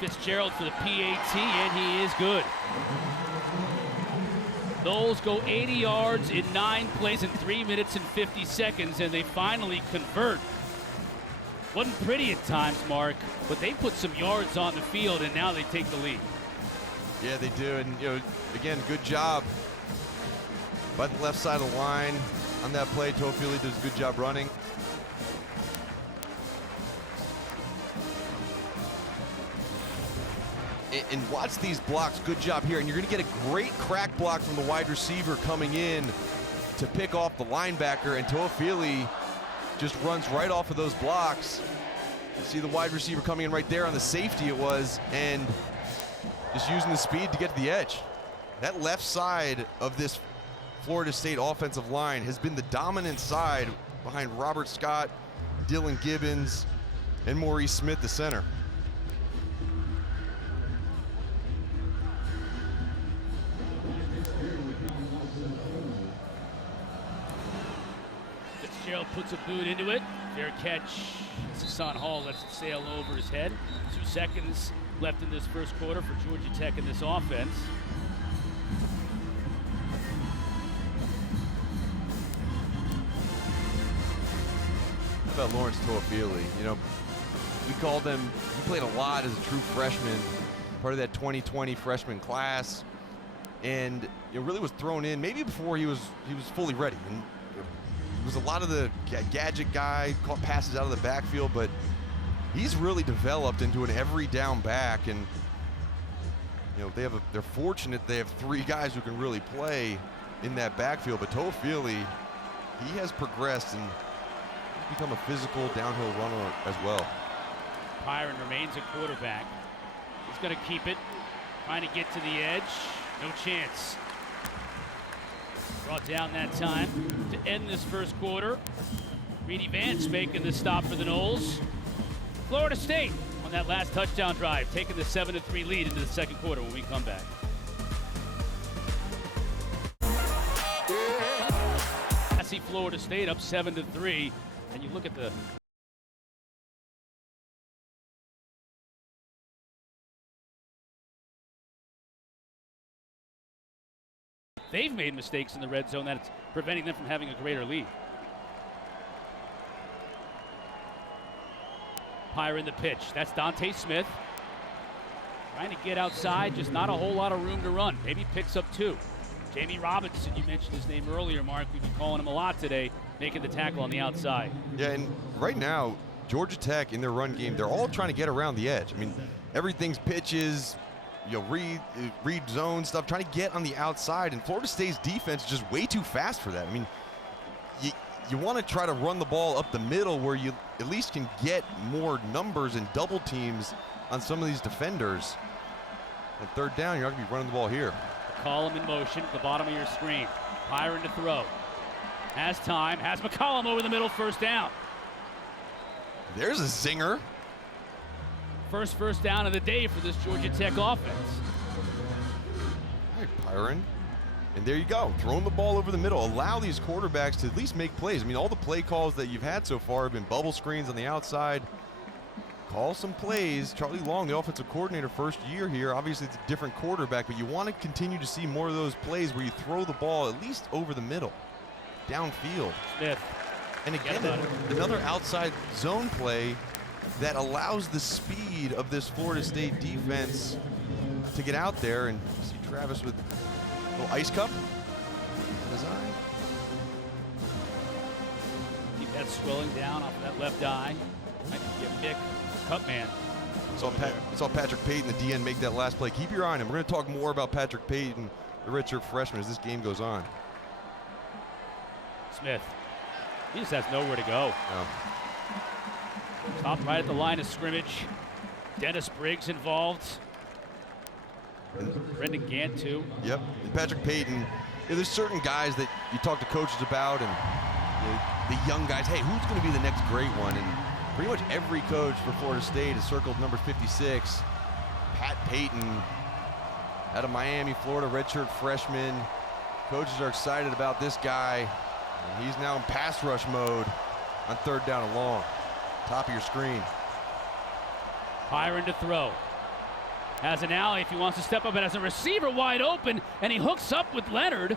Fitzgerald for the PAT, and he is good. Noles go 80 yards in 9 plays in 3 minutes and 50 seconds, and they finally convert. Wasn't pretty at times, Mark, but they put some yards on the field, and now they take the lead. Yeah, they do, and again, good job by the left side of the line on that play. Toefili does a good job running. And watch these blocks. Good job here. And you're going to get a great crack block from the wide receiver coming in to pick off the linebacker. And Toefili just runs right off of those blocks. You see the wide receiver coming in right there on the safety it was, and just using the speed to get to the edge. That left side of this Florida State offensive line has been the dominant side behind Robert Scott, Dylan Gibbons, and Maurice Smith, the center. Fitzgerald puts a boot into it. Fair catch. Hassan Hall lets it sail over his head. 2 seconds left in this first quarter for Georgia Tech in this offense. How about Lawrence Toefili? We called him, he played a lot as a true freshman, part of that 2020 freshman class, and really was thrown in maybe before he was fully ready. And it was a lot of the gadget guy, caught passes out of the backfield, but he's really developed into an every down back. And they're fortunate they have 3 guys who can really play in that backfield. But Toefili, he has progressed and become a physical downhill runner as well. Pyron remains a quarterback. He's going to keep it, trying to get to the edge. No chance. Brought down that time to end this first quarter. Reedy Vance making the stop for the Noles. Florida State on that last touchdown drive, taking the 7-3 lead into the second quarter when we come back. I see Florida State up 7-3, and you look at the they've made mistakes in the red zone that's preventing them from having a greater lead. Pyron the pitch. That's Dante Smith. Trying to get outside, just not a whole lot of room to run. Maybe picks up 2. Jamie Robinson, you mentioned his name earlier, Mark. We've been calling him a lot today, making the tackle on the outside. Yeah, and right now, Georgia Tech in their run game, they're all trying to get around the edge. I mean, everything's pitches, read zone stuff, trying to get on the outside, and Florida State's defense is just way too fast for that. I mean, you want to try to run the ball up the middle where you at least can get more numbers and double teams on some of these defenders. On third down, you're not going to be running the ball here. McCollum in motion at the bottom of your screen. Pyron to throw. Has time, has McCollum over the middle, first down. There's a zinger. First down of the day for this Georgia Tech offense. All right, Pyron. And there you go, throwing the ball over the middle. Allow these quarterbacks to at least make plays. I mean, all the play calls that you've had so far have been bubble screens on the outside. Call some plays. Charlie Long, the offensive coordinator, first year here. Obviously, it's a different quarterback, but you want to continue to see more of those plays where you throw the ball at least over the middle, downfield. Smith. And again, another outside zone play that allows the speed of this Florida State defense to get out there. And you see Travis with a little ice cup in his eye. Keep that swelling down off of that left eye. Might be a Mick cut man. Saw Patrick Payton, the DN, make that last play. Keep your eye on him. We're going to talk more about Patrick Payton, the redshirt freshman, as this game goes on. Smith, he just has nowhere to go. No. Top right at the line of scrimmage. Dennis Briggs involved. And Brendan Gant too. Yep. And Patrick Payton, there's certain guys that you talk to coaches about, and the young guys, hey, who's going to be the next great one? And pretty much every coach for Florida State has circled number 56, Pat Payton, out of Miami, Florida, redshirt freshman. Coaches are excited about this guy. And he's now in pass rush mode on 3rd down and long. Top of your screen. Byron to throw. Has an alley if he wants to step up, and has a receiver wide open, and he hooks up with Leonard.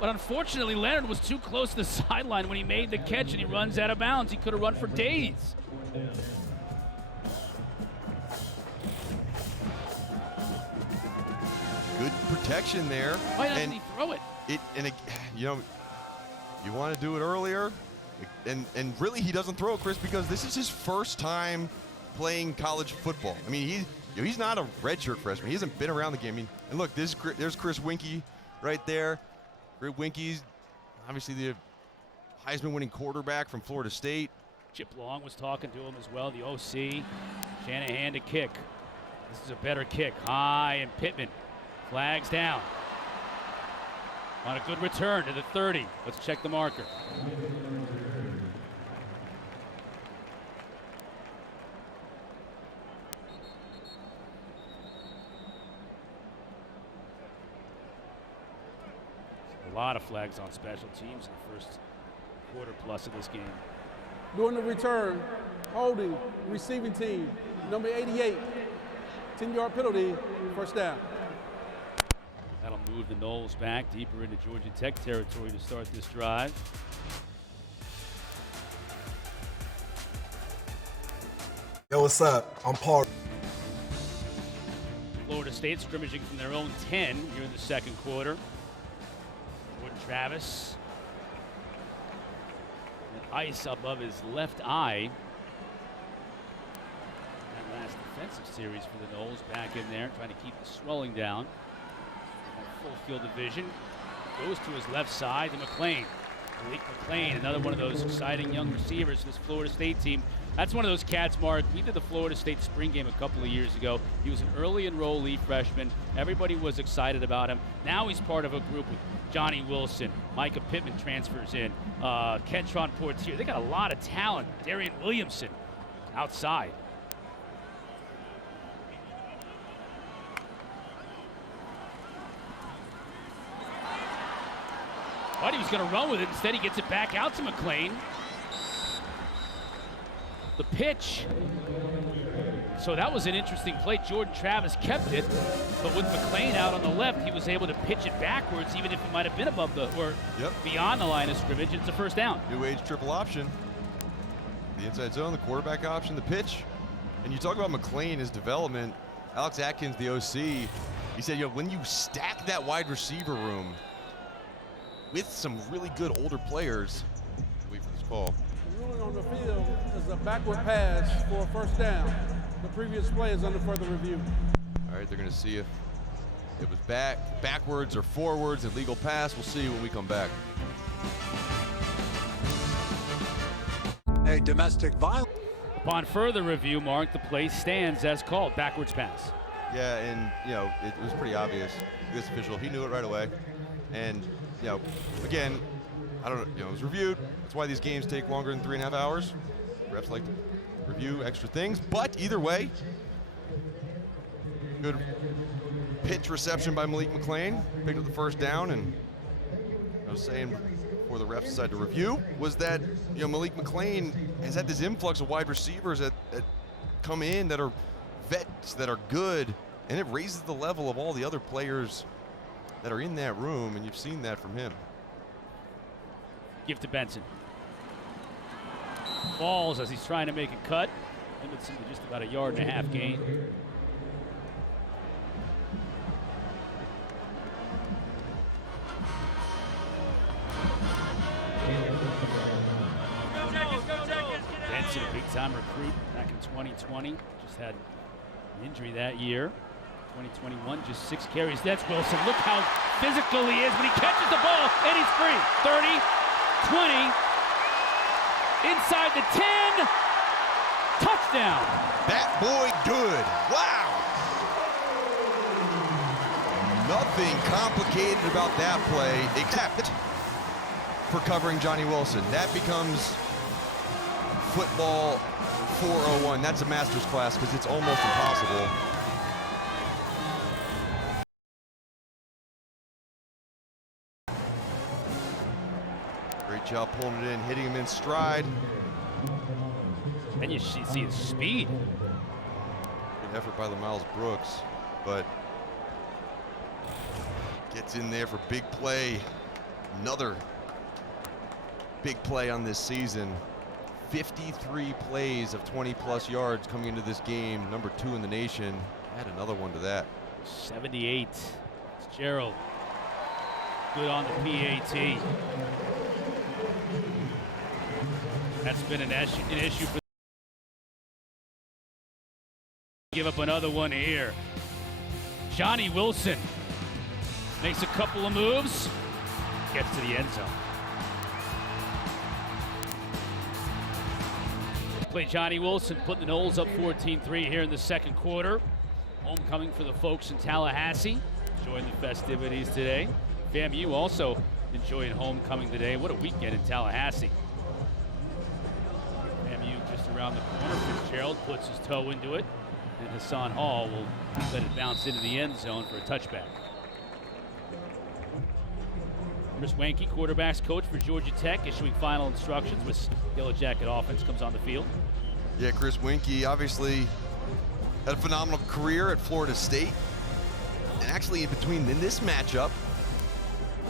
But unfortunately, Leonard was too close to the sideline when he made the catch, and he runs out of bounds. He could have run for days. Good protection there. Why doesn't he throw it? You want to do it earlier, and really he doesn't throw it, Chris, because this is his first time playing college football. I mean, he's not a redshirt freshman. He hasn't been around the game. I mean, and look, there's Chris Winkie right there. Chris Winkie's obviously the Heisman-winning quarterback from Florida State. Chip Long was talking to him as well, the OC. Shanahan to kick. This is a better kick. High, and Pittman flags down. On a good return to the 30. Let's check the marker. A lot of flags on special teams in the first quarter plus of this game. During the return, holding, receiving team, number 88, 10-yard penalty, 1st down. That'll move the Noles back deeper into Georgia Tech territory to start this drive. Yo, what's up? I'm Paul. Florida State scrimmaging from their own 10 here in the 2nd quarter. Jordan Travis. And ice above his left eye. That last defensive series for the Noles back in there, trying to keep the swelling down. Full field of vision. Goes to his left side to McClain. Malik McClain, another one of those exciting young receivers for this Florida State team. That's one of those cats, Mark. We did the Florida State spring game a couple of years ago. He was an early enrollee freshman. Everybody was excited about him. Now he's part of a group with Johnny Wilson. Micah Pittman transfers in. Kentron Portier. They got a lot of talent. Darian Williamson outside. Thought he was going to run with it. Instead, he gets it back out to McClain. The pitch. So that was an interesting play. Jordan Travis kept it, but with McClain out on the left, he was able to pitch it backwards, even if he might have been above beyond the line of scrimmage. It's a 1st down. New age triple option. The inside zone, the quarterback option, the pitch. And you talk about McClain, his development. Alex Atkins, the OC, he said, when you stack that wide receiver room with some really good older players, wait for this call. The ruling on the field is a backward pass for a 1st down. The previous play is under further review. All right, they're going to see if it was backwards or forwards, a legal pass. We'll see when we come back. A domestic violence. Upon further review, Mark, the play stands as called. Backwards pass. Yeah, and, it was pretty obvious. This official, he knew it right away. And, again, I don't know, it was reviewed. That's why these games take longer than 3.5 hours. Refs like to review extra things, but either way, good pitch reception by Malik McClain. Picked up the 1st down, and I was saying before the refs decided to review was that, Malik McClain has had this influx of wide receivers that come in that are vets, that are good, and it raises the level of all the other players that are in that room, and you've seen that from him. Give to Benson. Falls as he's trying to make a cut. Limits him to just about a 1.5 yard gain. Benson, a big-time recruit back in 2020. Just had an injury that year. 2021, just 6 carries. That's Wilson. Look how physical he is when he catches the ball, and he's free. 30, 20, inside the 10, touchdown. That boy good. Wow. Nothing complicated about that play except for covering Johnny Wilson. That becomes football 401. That's a master's class because it's almost impossible. Great job pulling it in, hitting him in stride. And you see his speed. Good effort by the Miles Brooks, but gets in there for big play. Another big play on this season. 53 plays of 20-plus yards coming into this game, number 2 in the nation. Add another one to that. 78. It's Gerald. Good on the PAT. That's been an issue for. Give up another one here. Johnny Wilson makes a couple of moves, gets to the end zone. Play Johnny Wilson putting the Noles up 14-3 here in the second quarter. Homecoming for the folks in Tallahassee. Enjoying the festivities today. FAMU also enjoying homecoming today. What a weekend in Tallahassee. FAMU just around the corner. Fitzgerald puts his toe into it. And Hassan Hall will let it bounce into the end zone for a touchback. Chris Wenke, quarterback's coach for Georgia Tech, issuing final instructions with Yellow Jacket offense comes on the field. Yeah, Chris Wenke obviously had a phenomenal career at Florida State. And actually in this matchup,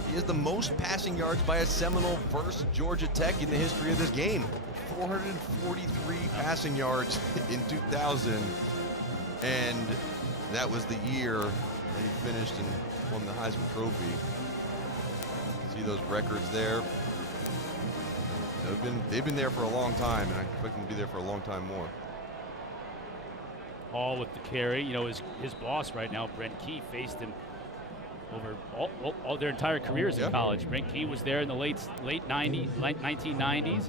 he has the most passing yards by a Seminole versus Georgia Tech in the history of this game. 443 passing yards in 2000. And that was the year that he finished and won the Heisman Trophy. See those records there? They've been there for a long time, and I expect them to be there for a long time more. Hall with the carry. You know, his boss right now, Brent Key, faced him over all their entire careers in college. Brent Key was there in the late 1990s.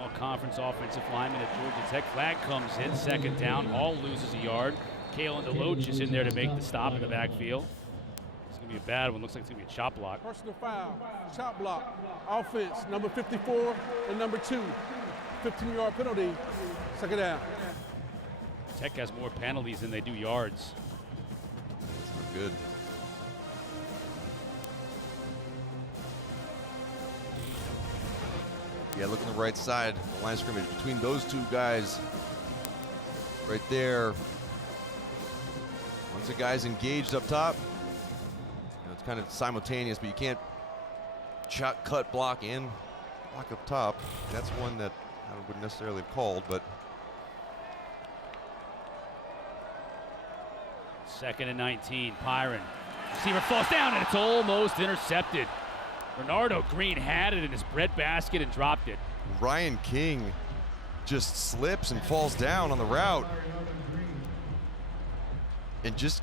All-conference offensive lineman at Georgia Tech. Flag comes in, second down. Hall loses a yard. Kalen DeLoach is in there to make the stop in the backfield. It's going to be a bad one. Looks like it's going to be a chop block. Personal foul, chop block, offense, number 54 and number 2. 15-yard penalty, second down. Tech has more penalties than they do yards. That's not good. Yeah, look on the right side, the line of scrimmage between those two guys right there. Once a guy's engaged up top, it's kind of simultaneous, but you can't cut, block in, block up top. That's one that I wouldn't necessarily have called, but. Second and 19, Pyron. Receiver falls down and it's almost intercepted. Bernardo Green had it in his breadbasket and dropped it. Ryan King just slips and falls down on the route. And just,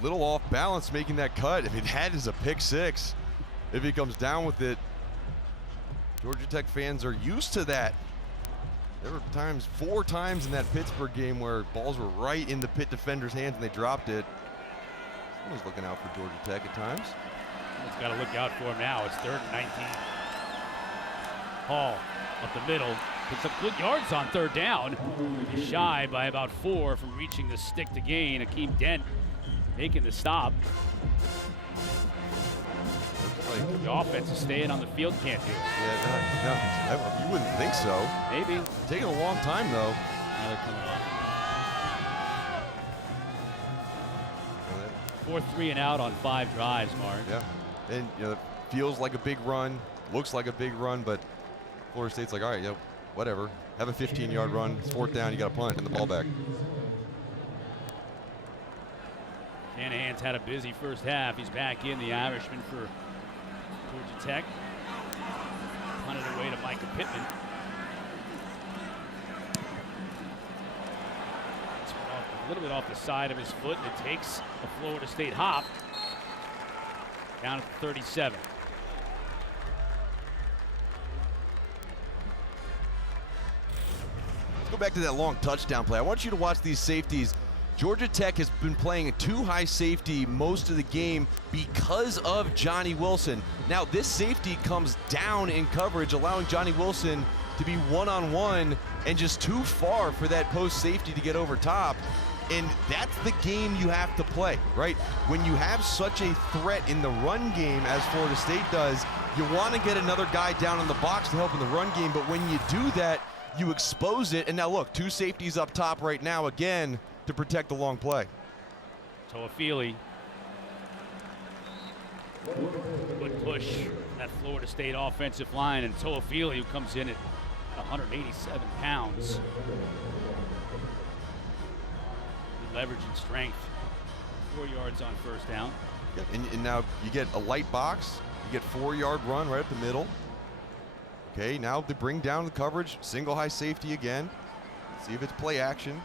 little off balance making that cut. If that is a pick 6, if he comes down with it, Georgia Tech fans are used to that. There were 4 times in that Pittsburgh game where balls were right in the pit defender's hands and they dropped it. Someone's looking out for Georgia Tech at times. It's got to look out for him now. It's 3rd and 19. Hall up the middle. Picks up good yards on 3rd down. He's shy by about 4 from reaching the stick to gain. Akeem Dent making the stop. The offense is staying on the field, can't do it. Yeah, no, you wouldn't think so. Maybe. Taking a long time, though. Now they're coming off. 4th 3 and out on 5 drives, Mark. Yeah, and it feels like a big run, looks like a big run, but Florida State's like, all right, whatever. Have a 15-yard run. It's 4th down. You got to punt and the ball back. Shanahan's had a busy first half. He's back in, the Irishman for Georgia Tech. Punted away to Micah Pittman. a little bit off the side of his foot, and it takes a Florida State hop down at the 37. Let's go back to that long touchdown play. I want you to watch these safeties. Georgia Tech has been playing a two-high safety most of the game because of Johnny Wilson. Now, this safety comes down in coverage, allowing Johnny Wilson to be one-on-one and just too far for that post safety to get over top. And that's the game you have to play, right? When you have such a threat in the run game as Florida State does, you want to get another guy down in the box to help in the run game, but when you do that, you expose it. And now look, two safeties up top right now again to protect the long play. Toefili. Good push that Florida State offensive line, and Toefili, who comes in at 187 pounds. Good leverage and strength. 4 yards on first down. Yep. And now you get a light box, you get 4-yard run right up the middle. Okay, now they bring down the coverage, single high safety again. See if it's play action.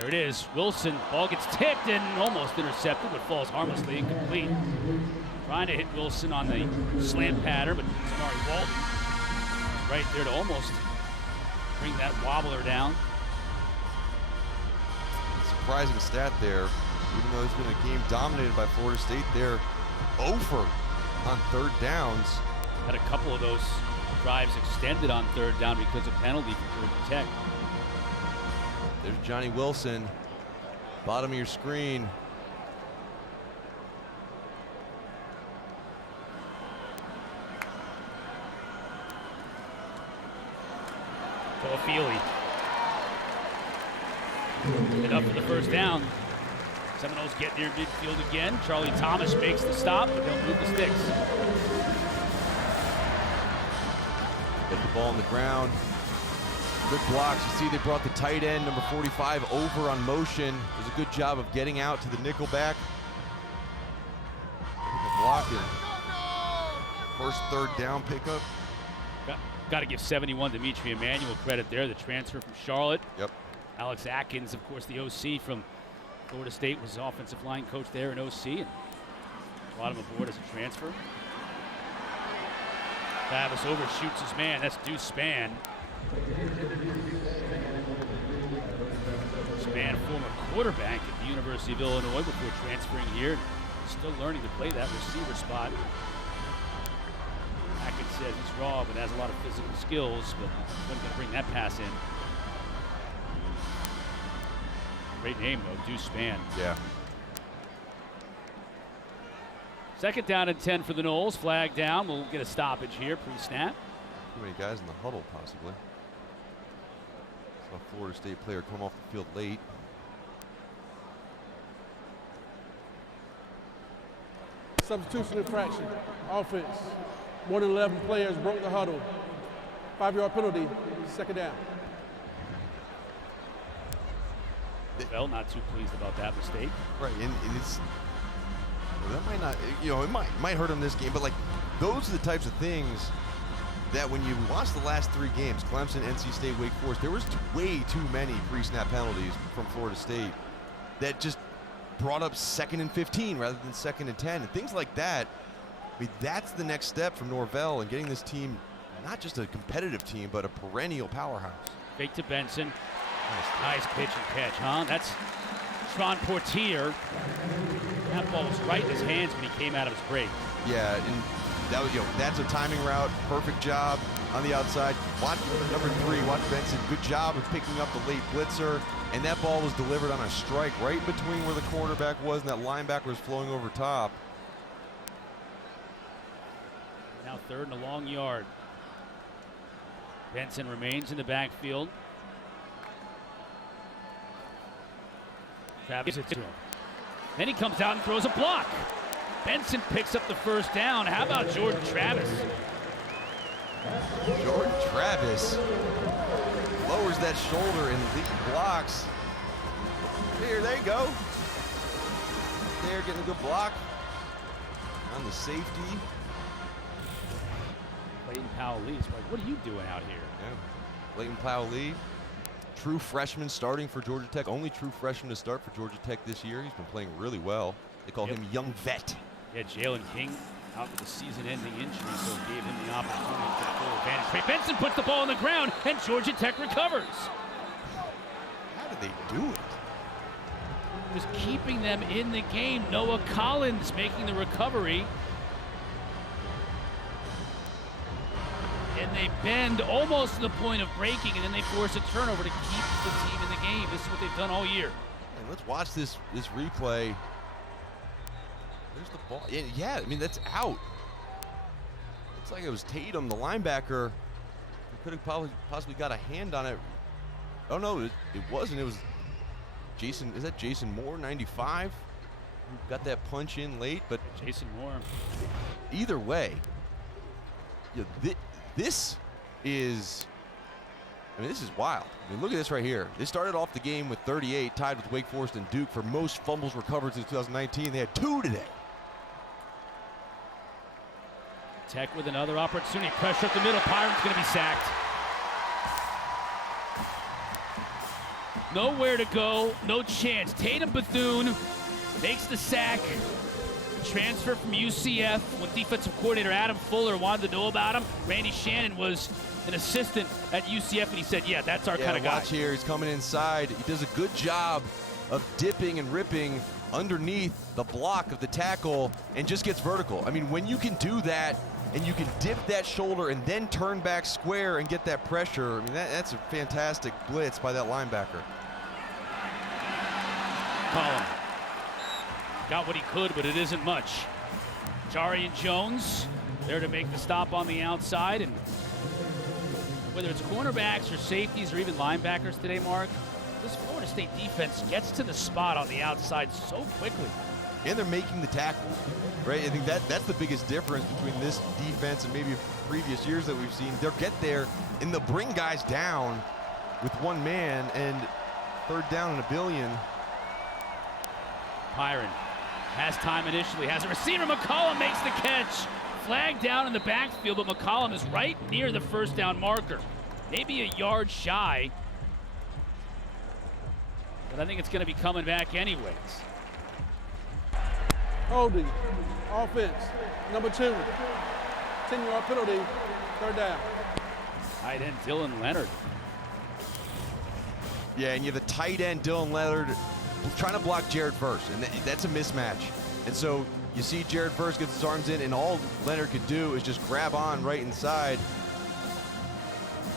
There it is. Wilson, ball gets tipped and almost intercepted, but falls harmlessly incomplete. Trying to hit Wilson on the slant pattern, but Samari Walton is right there to almost bring that wobbler down. Surprising stat there, even though it's been a game dominated by Florida State, they're over on third downs. Had a couple of those drives extended on third down because of penalty for Georgia Tech. There's Johnny Wilson, bottom of your screen. Toefili. And up for the first down. Seminoles get near midfield again. Charlie Thomas makes the stop, but they'll move the sticks. Get the ball on the ground. Good blocks. You see they brought the tight end, number 45, over on motion. Does a good job of getting out to the nickel back. Blocking. First third down pickup. Got to give 71 Dimitri Emmanuel credit there, the transfer from Charlotte. Yep. Alex Atkins, of course, the OC from Florida State, was offensive line coach there in OC, and brought him aboard as a transfer. Travis overshoots his man. That's Deuce Spann. Spann, former quarterback at the University of Illinois before transferring here. Still learning to play that receiver spot. Atkins says he's raw, but has a lot of physical skills, but wasn't going to bring that pass in. Great name, though, Deuce Spann. Yeah. Second down and 10 for the Noles. Flag down. We'll get a stoppage here, pre-snap. Too many guys in the huddle, possibly. Saw a Florida State player come off the field late. Substitution infraction. Offense. More than 11 players broke the huddle. 5-yard penalty. Second down. Bell not too pleased about that mistake. Right, and it's, well, that might not, it might hurt him this game, but like those are the types of things that when you watch the last 3 games, Clemson, NC State, Wake Forest, there was way too many pre-snap penalties from Florida State that just brought up 2nd and 15 rather than 2nd and 10, and things like that. I mean, that's the next step from Norvell and getting this team not just a competitive team, but a perennial powerhouse. Fake to Benson. Nice pitch and catch, huh? That's Tron Portier. That ball was right in his hands when he came out of his break. Yeah, and that was, that's a timing route. Perfect job on the outside. Watch number 3, watch Benson. Good job of picking up the late blitzer. And that ball was delivered on a strike right between where the cornerback was and that linebacker was flowing over top. Now 3rd and a long yard. Benson remains in the backfield. Travis hits it. Then he comes out and throws a block. Benson picks up the first down. How about Jordan Travis? Jordan Travis lowers that shoulder and blocks. There you go. There, getting a good block on the safety. Clayton Powell leads. What are you doing out here? Yeah. Leighton Powell-Lee, true freshman starting for Georgia Tech. Only true freshman to start for Georgia Tech this year. He's been playing really well. They call him Young Vet. Yeah, Jalen King out with a season-ending injury, so it gave him the opportunity to full advantage. Trey Benson puts the ball on the ground, and Georgia Tech recovers. How did they do it? Just keeping them in the game. Noah Collins making the recovery. And they bend almost to the point of breaking, and then they force a turnover to keep the team in the game. This is what they've done all year. And let's watch this replay. There's the ball. Yeah, I mean, that's out. Looks like it was Tatum, the linebacker. He could have possibly got a hand on it. Oh, no, it wasn't. It was Jason. Is that Jason Moore, 95? Who got that punch in late, but Jason Moore. Either way, this is, I mean, this is wild. I mean, look at this right here. They started off the game with 38, tied with Wake Forest and Duke for most fumbles recovered since 2019. They had 2 today. Tech with another opportunity. Pressure up the middle. Pyron's going to be sacked. Nowhere to go. No chance. Tatum Bethune makes the sack. Transfer from UCF when defensive coordinator Adam Fuller wanted to know about him. Randy Shannon was an assistant at UCF, and he said, yeah, that's our kind of guy. Watch here. He's coming inside. He does a good job of dipping and ripping underneath the block of the tackle and just gets vertical. I mean, when you can do that and you can dip that shoulder and then turn back square and get that pressure, I mean, that's a fantastic blitz by that linebacker. Collin got what he could, but it isn't much. Jarian Jones there to make the stop on the outside, and whether it's cornerbacks or safeties or even linebackers today, Mark, this Florida State defense gets to the spot on the outside so quickly. And they're making the tackle, right? I think that's the biggest difference between this defense and maybe previous years that we've seen. They'll get there and they'll bring guys down with one man, and 3rd down and a billion. Pyron has time initially, has a receiver. McCollum makes the catch. Flag down in the backfield, but McCollum is right near the 1st down marker. Maybe a yard shy, but I think it's going to be coming back anyways. Holding, offense, number 2, 10-yard penalty, 3rd down. Tight end Dylan Leonard. Yeah, and you have the tight end Dylan Leonard trying to block Jared Verse, and that's a mismatch. And so you see Jared Verse gets his arms in, and all Leonard could do is just grab on right inside.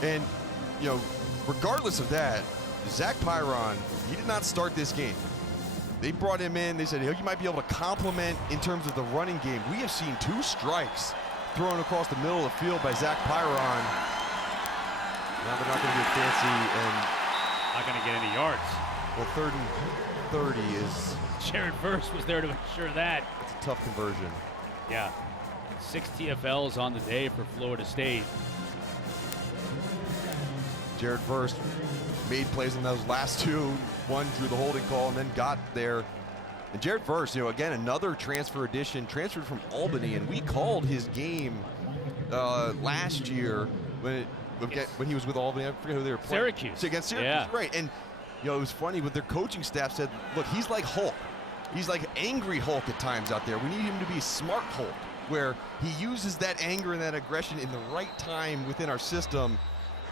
And, you know, regardless of that, Zach Pyron, he did not start this game. They brought him in. They said, hey, you might be able to complement in terms of the running game. We have seen 2 strikes thrown across the middle of the field by Zach Pyron. Now they're not going to get fancy and not going to get any yards. Well, 3rd and 30 is. Jared Verse was there to ensure that. It's a tough conversion. Yeah. 6 TFLs on the day for Florida State. Jared Verse made plays in those last 2. One drew the holding call and then got there. And Jared Verse, you know, again, another transfer addition, transferred from Albany, and we called his game last year when he was with Albany. I forget who they were playing. Syracuse. Against Syracuse, yeah. Right. And, you know, it was funny, but their coaching staff said, look, he's like Hulk. He's like angry Hulk at times out there. We need him to be smart Hulk, where he uses that anger and that aggression in the right time within our system.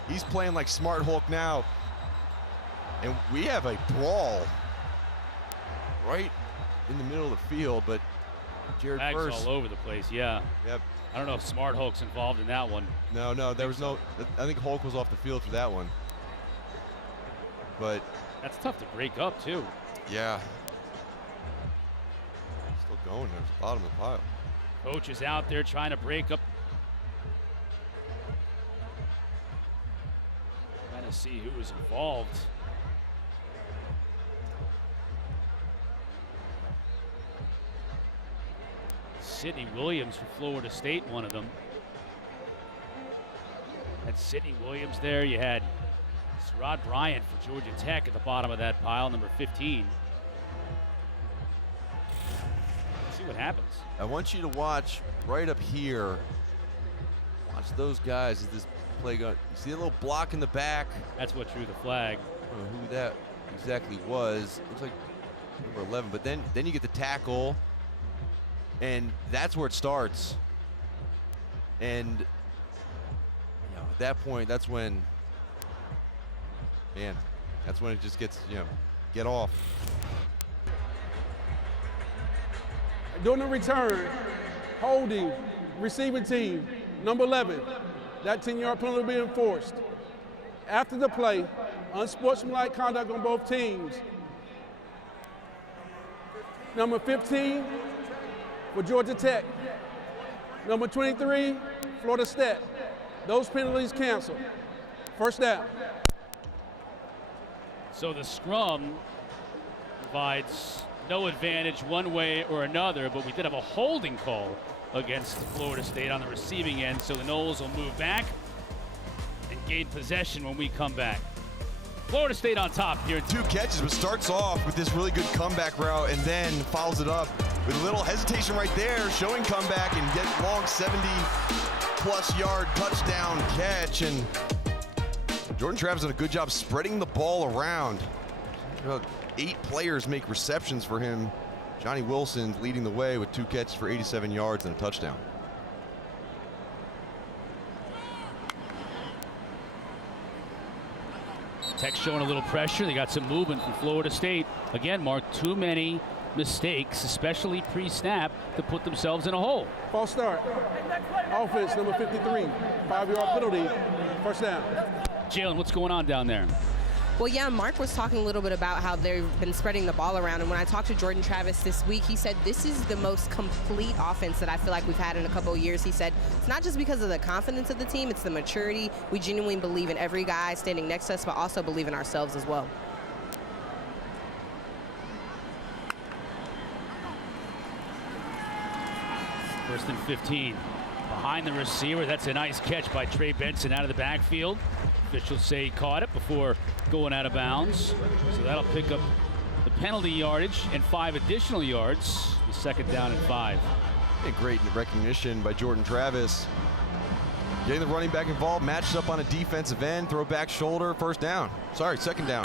He's playing like smart Hulk now. And we have a brawl right in the middle of the field, but Jared Verse all over the place, yeah. Yep. I don't know if Smart Hulk's involved in that one. No, there was no. I think Hulk was off the field for that one. But that's tough to break up too. Yeah. Still going there, it's the bottom of the pile. Coach is out there trying to break up. Trying to see who was involved. Sidney Williams for Florida State, one of them. Had Sidney Williams there. You had Rod Bryant for Georgia Tech at the bottom of that pile, number 15. Let's see what happens. I want you to watch right up here Watch those guys as this play going. You see a little block in the back. That's what drew the flag. I don't know who that exactly was. Looks like number 11. But then you get the tackle, and that's where it starts. And at that point, that's when it just gets, get off. During the return, holding, receiving team, number 11. That 10-yard penalty will be enforced. After the play, unsportsmanlike conduct on both teams. Number 15 for Georgia Tech. Number 23, Florida State. Those penalties canceled. First down. So the scrum provides no advantage one way or another, but we did have a holding call against Florida State on the receiving end, so the Noles will move back and gain possession when we come back. Florida State on top here. 2 catches, but starts off with this really good comeback route and then follows it up with a little hesitation right there, showing comeback and get long 70+ yard touchdown catch. And Jordan Travis done a good job spreading the ball around. About 8 players make receptions for him. Johnny Wilson leading the way with 2 catches for 87 yards and a touchdown. Tech showing a little pressure. They got some movement from Florida State. Again, Mark, too many mistakes, especially pre-snap, to put themselves in a hole. False start. Offense, number 53. 5-yard penalty. First down. Jalen, what's going on down there? Well, yeah, Mark was talking a little bit about how they've been spreading the ball around. And when I talked to Jordan Travis this week, he said this is the most complete offense that I feel like we've had in a couple of years. He said it's not just because of the confidence of the team, it's the maturity. We genuinely believe in every guy standing next to us, but also believe in ourselves as well. First and 15. Behind the receiver. That's a nice catch by Trey Benson out of the backfield. Officials say he caught it before going out of bounds. So that'll pick up the penalty yardage and 5 additional yards. The second down and 5. Great recognition by Jordan Travis. Getting the running back involved, matched up on a defensive end, throw back shoulder, first down. Sorry, second down.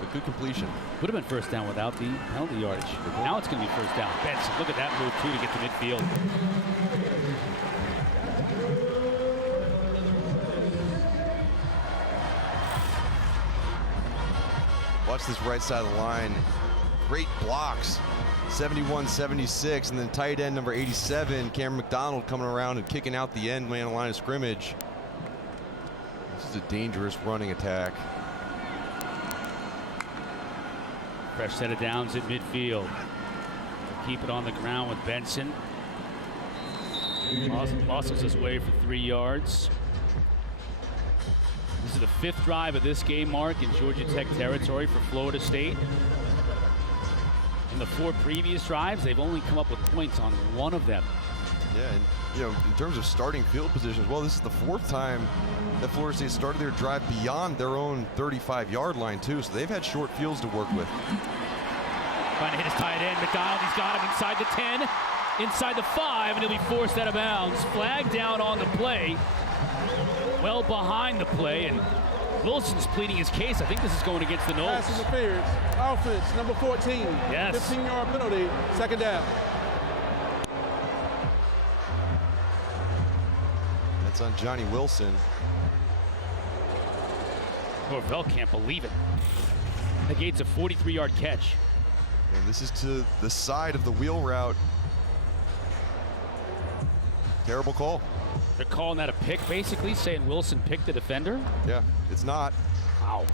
A good completion. Would have been first down without the penalty yardage. Now it's going to be first down. Benson, look at that move too to get to midfield. Watch this right side of the line. Great blocks. 71-76, and then tight end number 87, Cameron McDonald, coming around and kicking out the end man line of scrimmage. This is a dangerous running attack. Fresh set of downs at midfield. Keep it on the ground with Benson. Losses his way for 3 yards. This is the 5th drive of this game, Mark, in Georgia Tech territory for Florida State. In the 4 previous drives, they've only come up with points on 1 of them. Yeah, and in terms of starting field positions, well, this is the 4th time that Florida State started their drive beyond their own 35-yard line too, so they've had short fields to work with. Trying to hit his tight end. McDonald, he's got him inside the 10, inside the 5, and he'll be forced out of bounds. Flag down on the play. Well behind the play, and Wilson's pleading his case. I think this is going against the Noles. Pass interference. Offense, number 14. Yes. 15-yard penalty. Second down. That's on Johnny Wilson. Norvell can't believe it. Negates a 43-yard catch. And this is to the side of the wheel route. Terrible call. They're calling that a pick, basically, saying Wilson picked the defender. Yeah, it's not. Wow.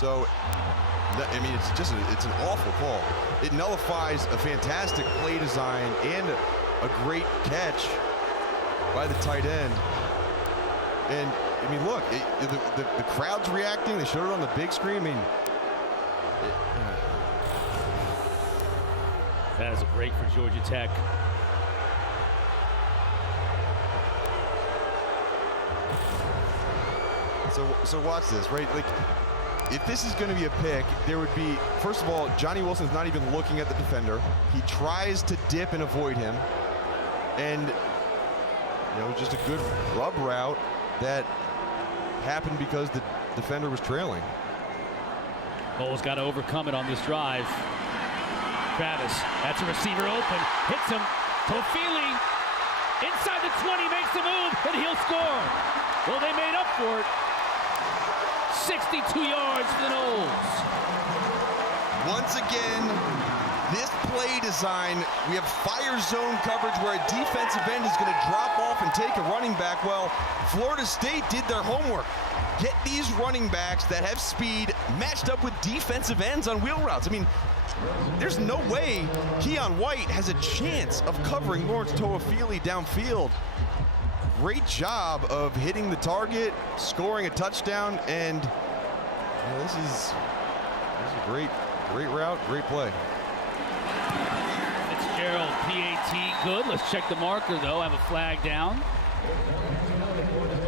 So, I mean, it's an awful call. It nullifies a fantastic play design and a great catch by the tight end. And I mean, look, the crowd's reacting. They showed it on the big screen. I mean, that is a break for Georgia Tech. So watch this, right? Like, if this is going to be a pick, there would be, first of all, Johnny Wilson's not even looking at the defender. He tries to dip and avoid him. And You know, just a good rub route that happened because the defender was trailing. Cole's got to overcome it on this drive. Travis, that's a receiver open, hits him. Toefili inside the 20, makes the move, and he'll score. Well, they made up for it. 62 yards for the Noles. Once again, this play design, we have fire zone coverage where a defensive end is going to drop off and take a running back. Well, Florida State did their homework. Get these running backs that have speed matched up with defensive ends on wheel routes. I mean, there's no way Keon White has a chance of covering Lawrence Toefili downfield. Great job of hitting the target, scoring a touchdown, and this is a great route, great play. Fitzgerald, PAT, good. Let's check the marker, though. Have a flag down.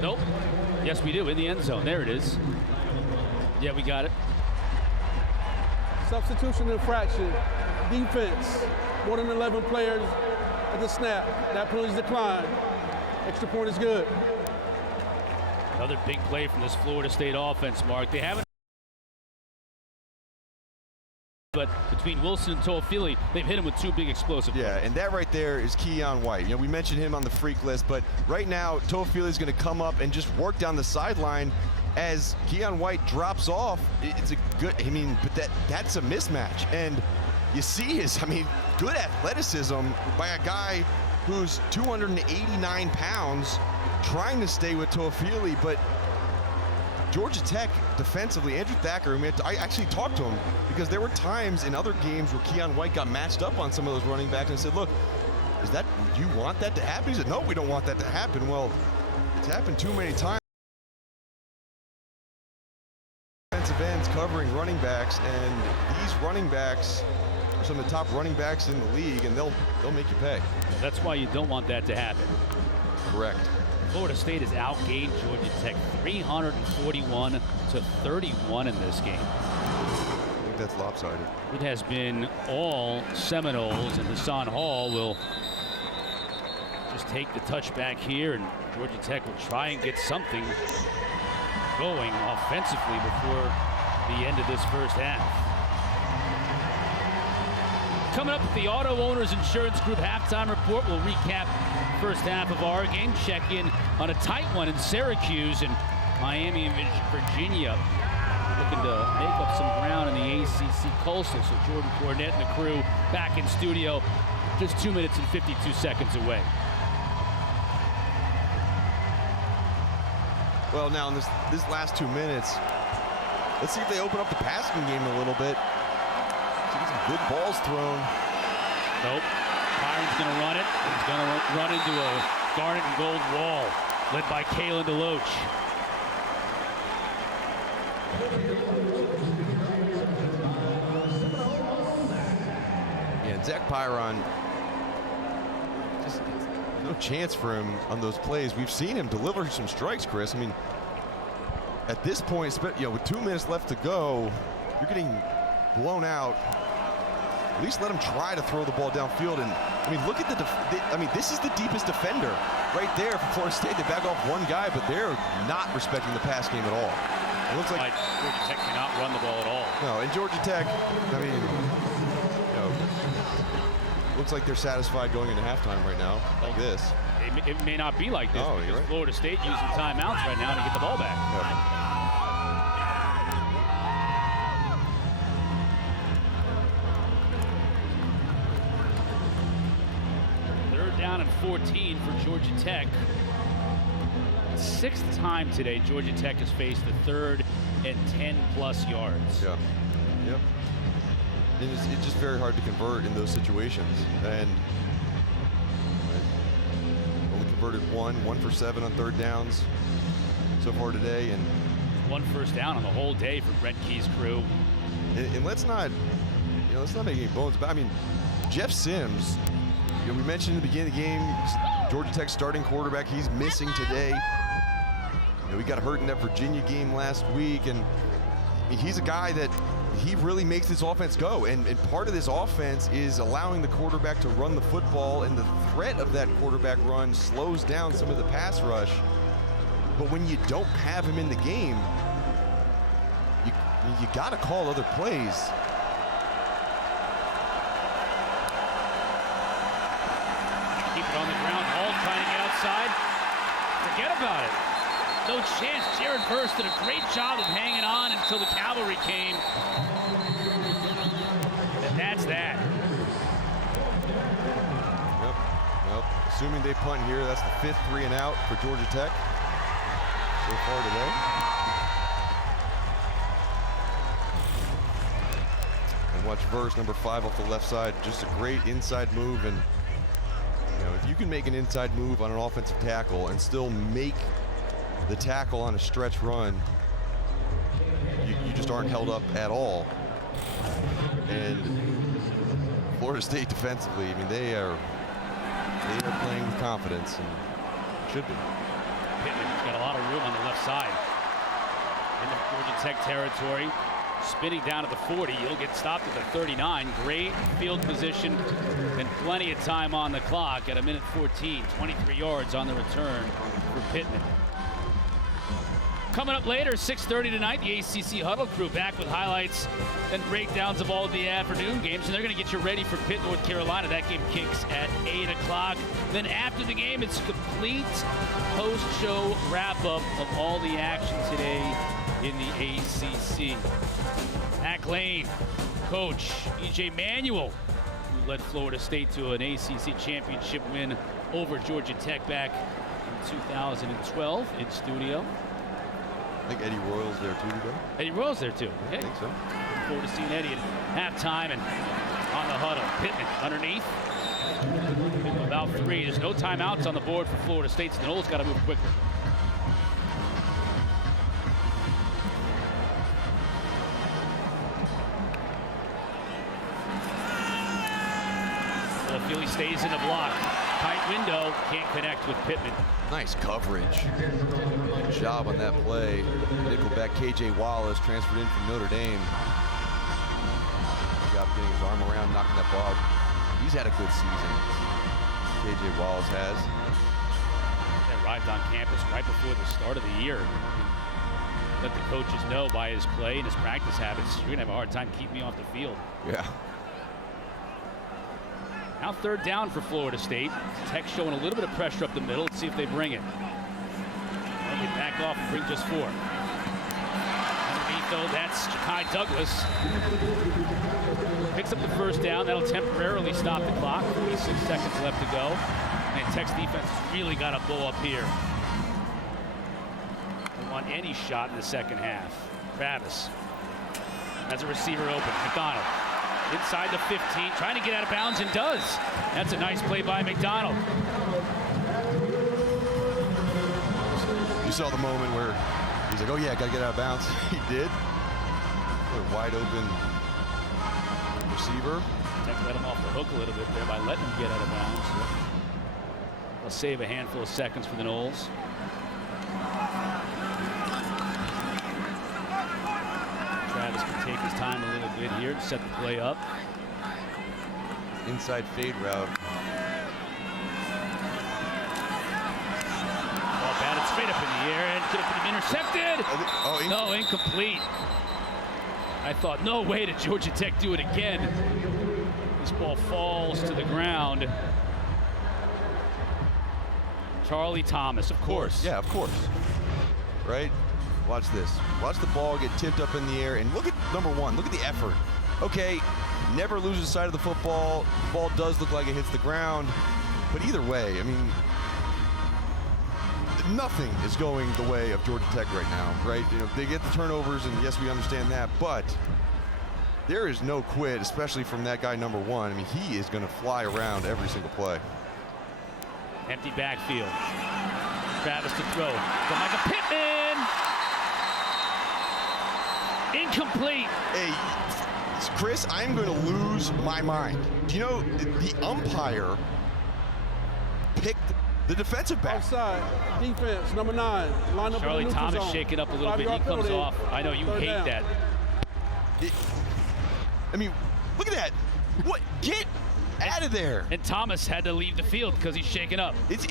Nope. Yes, we do, in the end zone. There it is. Yeah, we got it. Substitution infraction. Defense. More than 11 players at the snap. That penalty is declined. Extra point is good. Another big play from this Florida State offense, Mark. They haven't. But between Wilson and Toefili, they've hit him with two big explosive plays. Yeah, and that right there is Keon White. You know, we mentioned him on the freak list, but right now, Toefili is going to come up and just work down the sideline as Keon White drops off. It's a good, I mean, but that's a mismatch. And you see his, I mean, good athleticism by a guy who's 289 pounds trying to stay with Toefili, but Georgia Tech defensively, Andrew Thacker, I actually talked to him because there were times in other games where Keon White got matched up on some of those running backs and I said, look, do you want that to happen? He said, no, we don't want that to happen. Well, it's happened too many times. Defensive ends covering running backs, and these running backs are some of the top running backs in the league, and they'll make you pay. That's why you don't want that to happen. Correct. Florida State has outgained Georgia Tech 341 to 31 in this game. I think that's lopsided. It has been all Seminoles, and Hassan Hall will just take the touchback here, and Georgia Tech will try and get something going offensively before the end of this first half. Coming up with the Auto Owners Insurance Group halftime report, we'll recap first half of our game, check in on a tight one in Syracuse, and Miami and Virginia looking to make up some ground in the ACC Coastal. So Jordan Cornette and the crew back in studio just 2 minutes and 52 seconds away. Well, now in this last 2 minutes, let's see if they open up the passing game a little bit. See some good balls thrown. Nope. Byron's going to run it. He's going to run into a garnet and gold wall led by Kalen DeLoach. Yeah, Zach Byron, just no chance for him on those plays. We've seen him deliver some strikes, Chris. I mean, at this point, you know, with 2 minutes left to go, you're getting blown out. At least let him try to throw the ball downfield. And I mean, look at I mean, this is the deepest defender right there for Florida State. They back off one guy, but they're not respecting the pass game at all. It looks like Georgia Tech cannot run the ball at all. No, and Georgia Tech, I mean, you know, looks like they're satisfied going into halftime right now, like this. It may not be like this because right. Florida State using timeouts right now to get the ball back. Yeah. Down at 14 for Georgia Tech. Sixth time today Georgia Tech has faced the 3rd and 10+ yards. Yeah. Yep. It's just very hard to convert in those situations. And only converted one for 7 on 3rd downs so far today, and 1 first down on the whole day for Brent Key's crew. And let's not make any bones about. I mean, Jeff Sims. You know, we mentioned in the beginning of the game, Georgia Tech starting quarterback, he's missing today. You know, he got hurt in that Virginia game last week, and he's a guy that he really makes this offense go. And part of this offense is allowing the quarterback to run the football, and the threat of that quarterback run slows down some of the pass rush. But when you don't have him in the game, you got to call other plays. Keep it on the ground. Hall trying to get outside. Forget about it. No chance. Jared Verse did a great job of hanging on until the cavalry came. And that's that. Yep. Well, assuming they punt here, that's the 5th 3 and out for Georgia Tech so far today. And watch Verse, number 5 off the left side. Just a great inside move. And if you can make an inside move on an offensive tackle and still make the tackle on a stretch run, you just aren't held up at all. And Florida State defensively, I mean, they are playing with confidence and should be. Pittman's got a lot of room on the left side. In the Georgia Tech territory. Spinning down at the 40, he'll get stopped at the 39. Great field position and plenty of time on the clock at 1:14, 23 yards on the return for Pittman. Coming up later, 6:30 tonight, the ACC Huddle Crew back with highlights and breakdowns of all of the afternoon games, and they're going to get you ready for Pitt, North Carolina. That game kicks at 8 o'clock. Then after the game, it's a complete post-show wrap-up of all the action today in the ACC. Mac Lane, coach E.J. Manuel, who led Florida State to an ACC championship win over Georgia Tech back in 2012 in studio. I think Eddie Royal's there too today. Eddie Royal's there too. Okay. I think so. Looking forward to seeing Eddie at halftime and on the huddle. Pittman underneath. Pittman about 3. There's no timeouts on the board for Florida State, so the Noles got to move quickly. Toefili stays in the block. Tight window, can't connect with Pittman. Nice coverage. Good job on that play. Nickelback KJ Wallace transferred in from Notre Dame. Good job getting his arm around, knocking that ball out. He's had a good season. KJ Wallace has. He arrived on campus right before the start of the year. Let the coaches know by his play and his practice habits, you're going to have a hard time keeping me off the field. Yeah. Now 3rd down for Florida State. Tech showing a little bit of pressure up the middle. Let's see if they bring it. They'll get back off and bring just 4. Underneath, though, that's Ja'Kai Douglas. Picks up the 1st down. That'll temporarily stop the clock. 46 seconds left to go. And Tech's defense has really got to blow up here. Don't want any shot in the second half. Travis has a receiver open. McDonald. Inside the 15, trying to get out of bounds, and does. That's a nice play by McDonald. You saw the moment where he's like, oh yeah, gotta get out of bounds. He did. A wide open receiver. Tech let him off the hook a little bit there by letting him get out of bounds. They'll save a handful of seconds for the Noles. Travis can take his time a little bit here to set the play up. Inside fade route. Ball batted straight up in the air and could have been intercepted. No, incomplete. I thought, no way did Georgia Tech do it again. This ball falls to the ground. Charlie Thomas, of course. Yeah, of course. Right? Watch this. Watch the ball get tipped up in the air, and look at number 1. Look at the effort. Okay, never loses sight of the football. The ball does look like it hits the ground, but either way, I mean, nothing is going the way of Georgia Tech right now, right? They get the turnovers, and yes, we understand that, but there is no quit, especially from that guy number 1. I mean, he is going to fly around every single play. Empty backfield. Travis to throw. From Michael Pittman. Incomplete. Hey, Chris, I'm going to lose my mind. Do you know the umpire picked the defensive back? Offside, defense, number 9. Line up Charlie in the Thomas zone. shaking up a little bit. He 5-yard comes penalty. off. I know you 3rd hate down. that. I mean, look at that. What? Get out of there. And Thomas had to leave the field because he's shaken up. It's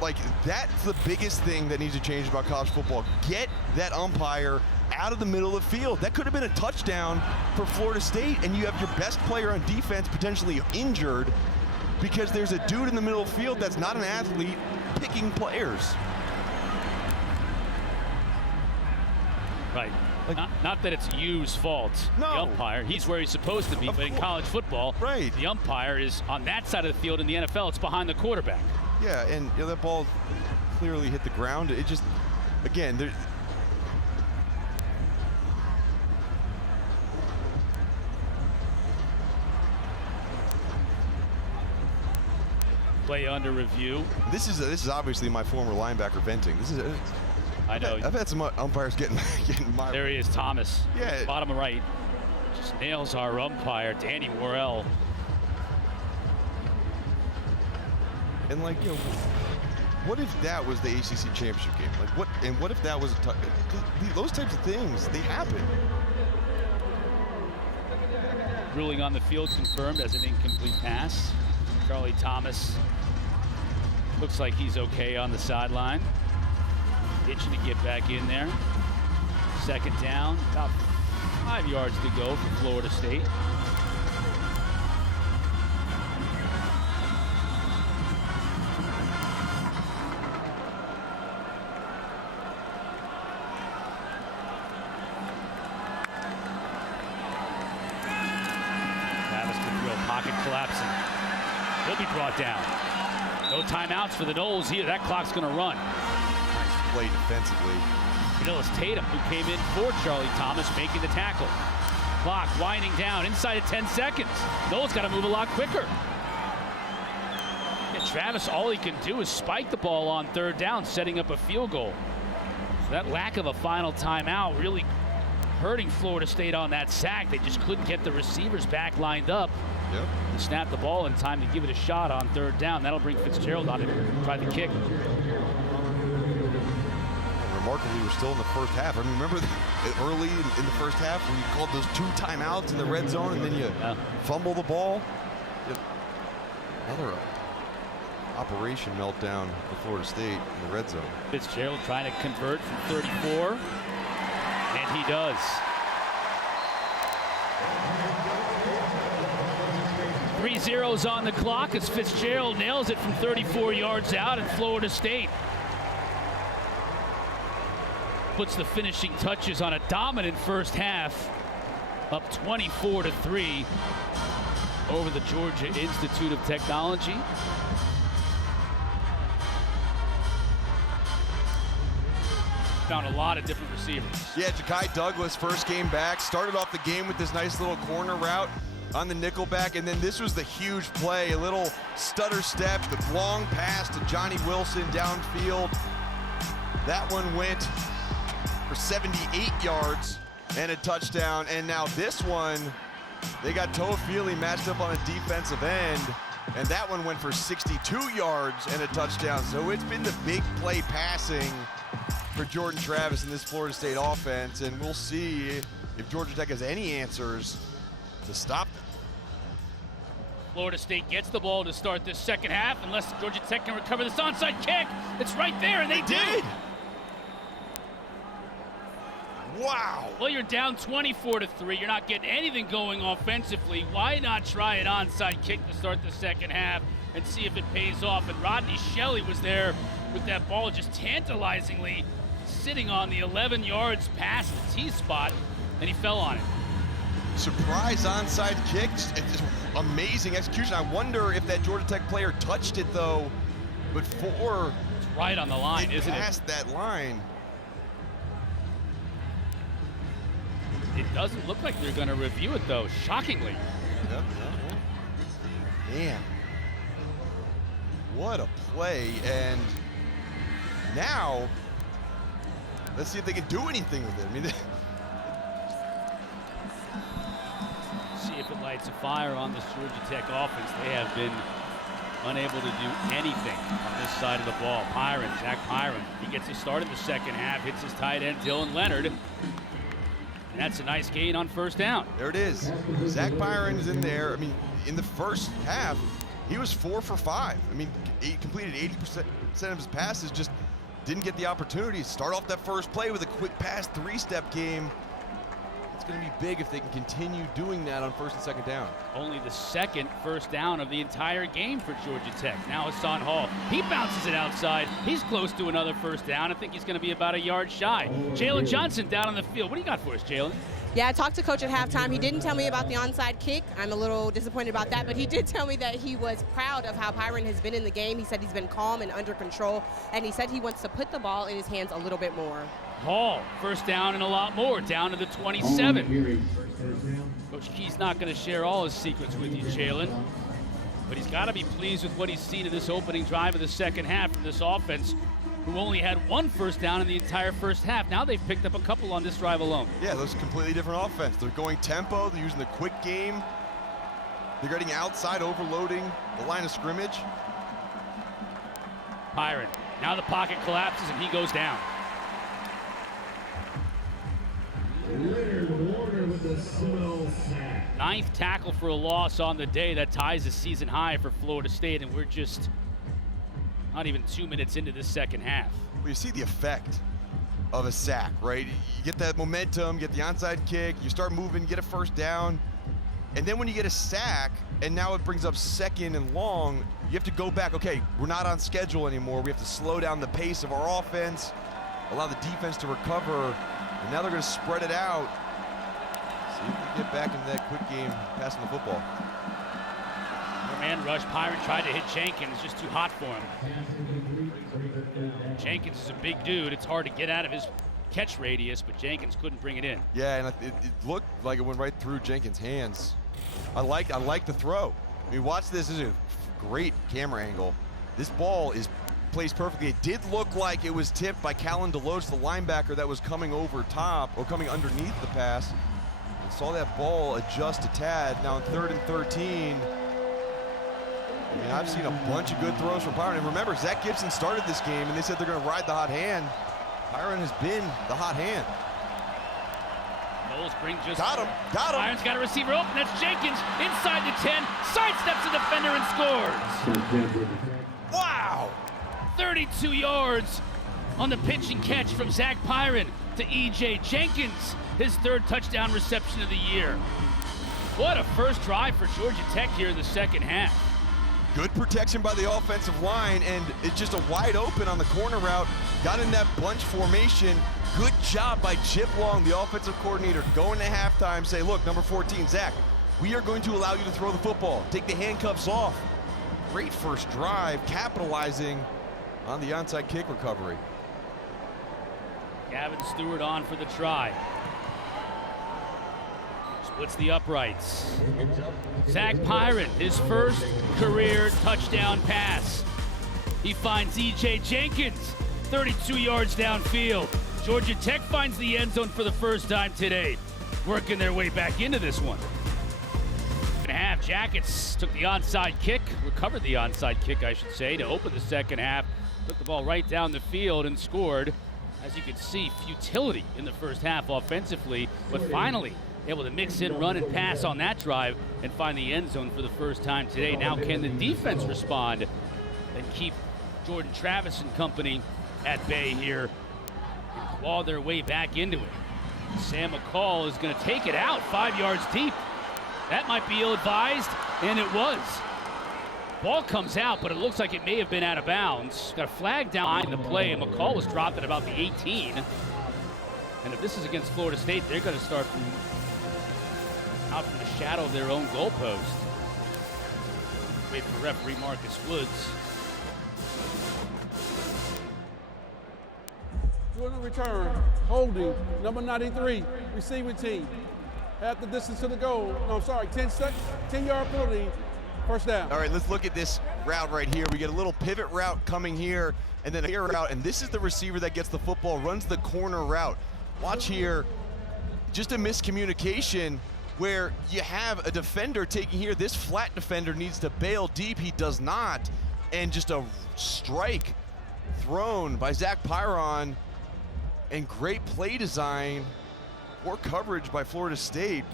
like, that's the biggest thing that needs to change about college football. Get that umpire out of the middle of the field. That could have been a touchdown for Florida State, and you have your best player on defense potentially injured because there's a dude in the middle of the field that's not an athlete picking players. Right. Not that it's U's fault, No. the umpire. He's where he's supposed to be, but in college football, Right. the umpire is on that side of the field. In the NFL, it's behind the quarterback. Yeah, and that ball clearly hit the ground. It just, again, there. Play under review. This is obviously my former linebacker venting. I know. I've had some umpires getting my. There he is, Thomas. Yeah. Bottom right. Just nails our umpire, Danny Worrell. And like, what if that was the ACC championship game? Like, what if that was those types of things, they happen. Ruling on the field confirmed as an incomplete pass. Charlie Thomas looks like he's okay on the sideline. Itching to get back in there. Second down, about 5 yards to go for Florida State. Travis could throw, pocket collapsing. He'll be brought down. No timeouts for the Noles here. That clock's going to run. Nice play defensively. Cornelius Tatum, who came in for Charlie Thomas, making the tackle. Clock winding down inside of 10 seconds. Noles got to move a lot quicker. Yeah, Travis, all he can do is spike the ball on third down, setting up a field goal. So that lack of a final timeout really hurting Florida State on that sack. They just couldn't get the receivers back lined up. Yep. To snap the ball in time to give it a shot on third down. That'll bring Fitzgerald on to try the kick. Remarkably, we're still in the first half. I mean, remember early in the first half when you called those 2 timeouts in the red zone and then you fumble the ball? Another operation meltdown for Florida State in the red zone. Fitzgerald trying to convert from 34, and he does. Three zeros on the clock as Fitzgerald nails it from 34 yards out, and Florida State puts the finishing touches on a dominant first half, up 24-3 over the Georgia Institute of Technology. Found a lot of different receivers. Yeah, Ja'Kai Douglas, first game back, started off the game with this nice little corner route on the nickelback, and then this was the huge play, a little stutter step, the long pass to Johnny Wilson downfield. That one went for 78 yards and a touchdown, and now this one, they got Toefili matched up on a defensive end, and that one went for 62 yards and a touchdown. So it's been the big play passing for Jordan Travis in this Florida State offense, and we'll see if Georgia Tech has any answers to stop them. Florida State gets the ball to start this second half, unless Georgia Tech can recover this onside kick. It's right there, and they did. Wow. Well, you're down 24-3. You're not getting anything going offensively. Why not try an onside kick to start the second half and see if it pays off? And Rodney Shelley was there with that ball just tantalizingly sitting on the 11 yards past the T-spot, and he fell on it. Surprise onside kick. It's amazing execution. I wonder if that Georgia Tech player touched it, though, before it's right on the line, isn't it? Past that line. It doesn't look like they're going to review it, though, shockingly. Yep. Man, what a play. And now, let's see if they can do anything with it. I mean, see if it lights a fire on this Georgia Tech offense. They have been unable to do anything on this side of the ball. Zach Pyron, he gets a start in the second half, hits his tight end, Dylan Leonard. That's a nice gain on first down. There it is. Zach Byron's in there. I mean, in the first half, he was 4 for 5. I mean, he completed 80% of his passes, just didn't get the opportunity to start off that first play with a quick pass, 3-step game. It's going to be big if they can continue doing that on first and second down. Only the second first down of the entire game for Georgia Tech. Now Hassan Hall. He bounces it outside. He's close to another first down. I think he's going to be about a yard shy. Jalen Johnson down on the field. What do you got for us, Jalen? Yeah, I talked to Coach at halftime. He didn't tell me about the onside kick. I'm a little disappointed about that, but he did tell me that he was proud of how Byron has been in the game. He said he's been calm and under control, and he said he wants to put the ball in his hands a little bit more. Hall, first down and a lot more, down to the 27. Coach Key's not going to share all his secrets with you, Jalen, but he's got to be pleased with what he's seen in this opening drive of the second half from this offense, who only had 1 first down in the entire first half. Now they've picked up a couple on this drive alone. Yeah, those are completely different offense. They're going tempo, they're using the quick game. They're getting outside, overloading the line of scrimmage. Byron, now the pocket collapses and he goes down. With the Seminoles sack. 9th tackle for a loss on the day. That ties a season high for Florida State, and we're just not even 2 minutes into this second half. Well, you see the effect of a sack, right? You get that momentum, get the onside kick, you start moving, get a first down, and then when you get a sack, and now it brings up second and long, you have to go back. Okay, we're not on schedule anymore. We have to slow down the pace of our offense, allow the defense to recover, and now they're going to spread it out. See if we can get back into that quick game, passing the football. Man rush. Byron tried to hit Jenkins, just too hot for him. Jenkins is a big dude. It's hard to get out of his catch radius, but Jenkins couldn't bring it in. Yeah, and it looked like it went right through Jenkins' hands. I like the throw. I mean, watch this. This is a great camera angle. This ball is placed perfectly. It did look like it was tipped by Callan Deloach, the linebacker that was coming over top or coming underneath the pass. I saw that ball adjust a tad. Now on 3rd and 13. I mean, I've seen a bunch of good throws from Byron. And remember, Zach Gibson started this game, and they said they're going to ride the hot hand. Byron has been the hot hand. Knowles brings just... Got him. Byron's got a receiver open. That's Jenkins inside the 10. Sidesteps the defender and scores. Wow. 32 yards on the pitch and catch from Zach Byron to E.J. Jenkins, his 3rd touchdown reception of the year. What a first drive for Georgia Tech here in the second half. Good protection by the offensive line, and it's just a wide open on the corner route. Got in that bunch formation. Good job by Chip Long, the offensive coordinator, going to halftime, say, look, number 14, Zach, we are going to allow you to throw the football. Take the handcuffs off. Great first drive, capitalizing on the onside kick recovery. Gavin Stewart on for the try. Splits the uprights. Zach Byron, his first career touchdown pass. He finds E.J. Jenkins, 32 yards downfield. Georgia Tech finds the end zone for the first time today, working their way back into this one. Second half, Jackets took the onside kick, recovered the onside kick, I should say, to open the second half. Took the ball right down the field and scored. As you can see, futility in the first half offensively, but finally able to mix in run and pass on that drive and find the end zone for the first time today. Now can the defense respond and keep Jordan Travis and company at bay here and claw their way back into it? Sam McCall is going to take it out 5 yards deep. That might be ill-advised, and it was. Ball comes out, but it looks like it may have been out of bounds. Got a flag down in the play, and McCall was dropped at about the 18. And if this is against Florida State, they're going to start out from the shadow of their own goalpost. Wait for referee Marcus Woods. Doing the return, holding, number 93, receiving team. Half the distance to the goal. No, I'm sorry, 10-yard penalty. First down. All right, let's look at this route right here. We get a little pivot route coming here, and then a clear route, and this is the receiver that gets the football, runs the corner route. Watch here, just a miscommunication where you have a defender taking here. This flat defender needs to bail deep. He does not, and just a strike thrown by Zach Byron, and great play design more coverage by Florida State.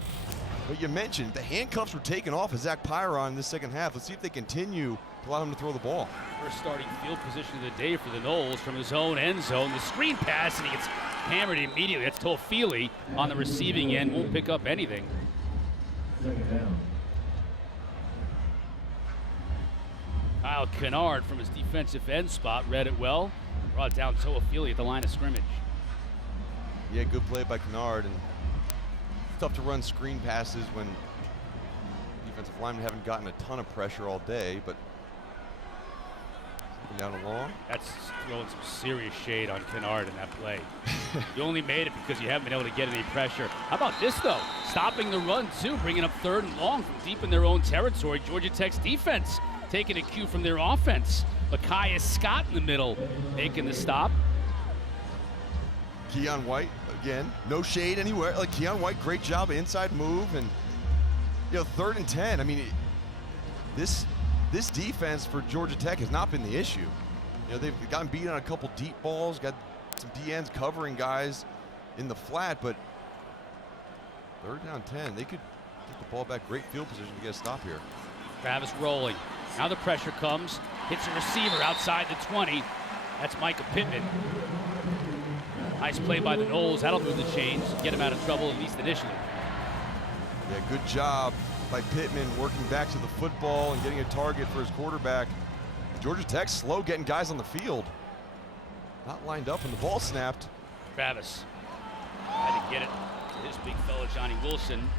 But you mentioned the handcuffs were taken off of Zach Pyron in the second half. Let's see if they continue to allow him to throw the ball. First starting field position of the day for the Noles from his own end zone. The screen pass, and he gets hammered immediately. That's Toefili on the receiving end. Won't pick up anything. Second down. Kyle Kennard from his defensive end spot read it well. Brought down Toefili at the line of scrimmage. Yeah, good play by Kennard. And it's tough to run screen passes when defensive linemen haven't gotten a ton of pressure all day, but down and long. That's throwing some serious shade on Kennard in that play. You only made it because you haven't been able to get any pressure. How about this, though? Stopping the run, too, bringing up 3rd and long from deep in their own territory. Georgia Tech's defense taking a cue from their offense. Micaiah Scott in the middle making the stop. Keon White, again, no shade anywhere. Like Keon White, great job, inside move, and 3rd and 10. I mean, this defense for Georgia Tech has not been the issue. They've gotten beat on a couple deep balls, got some DNs covering guys in the flat, but 3rd down 10, they could get the ball back. Great field position to get a stop here. Travis rolling. Now the pressure comes, hits a receiver outside the 20. That's Micah Pittman. Nice play by the Noles. That'll move the chains, get him out of trouble, at least initially. Yeah, good job by Pittman working back to the football and getting a target for his quarterback. Georgia Tech slow getting guys on the field. Not lined up when the ball snapped. Travis had to get it to his big fella, Johnny Wilson.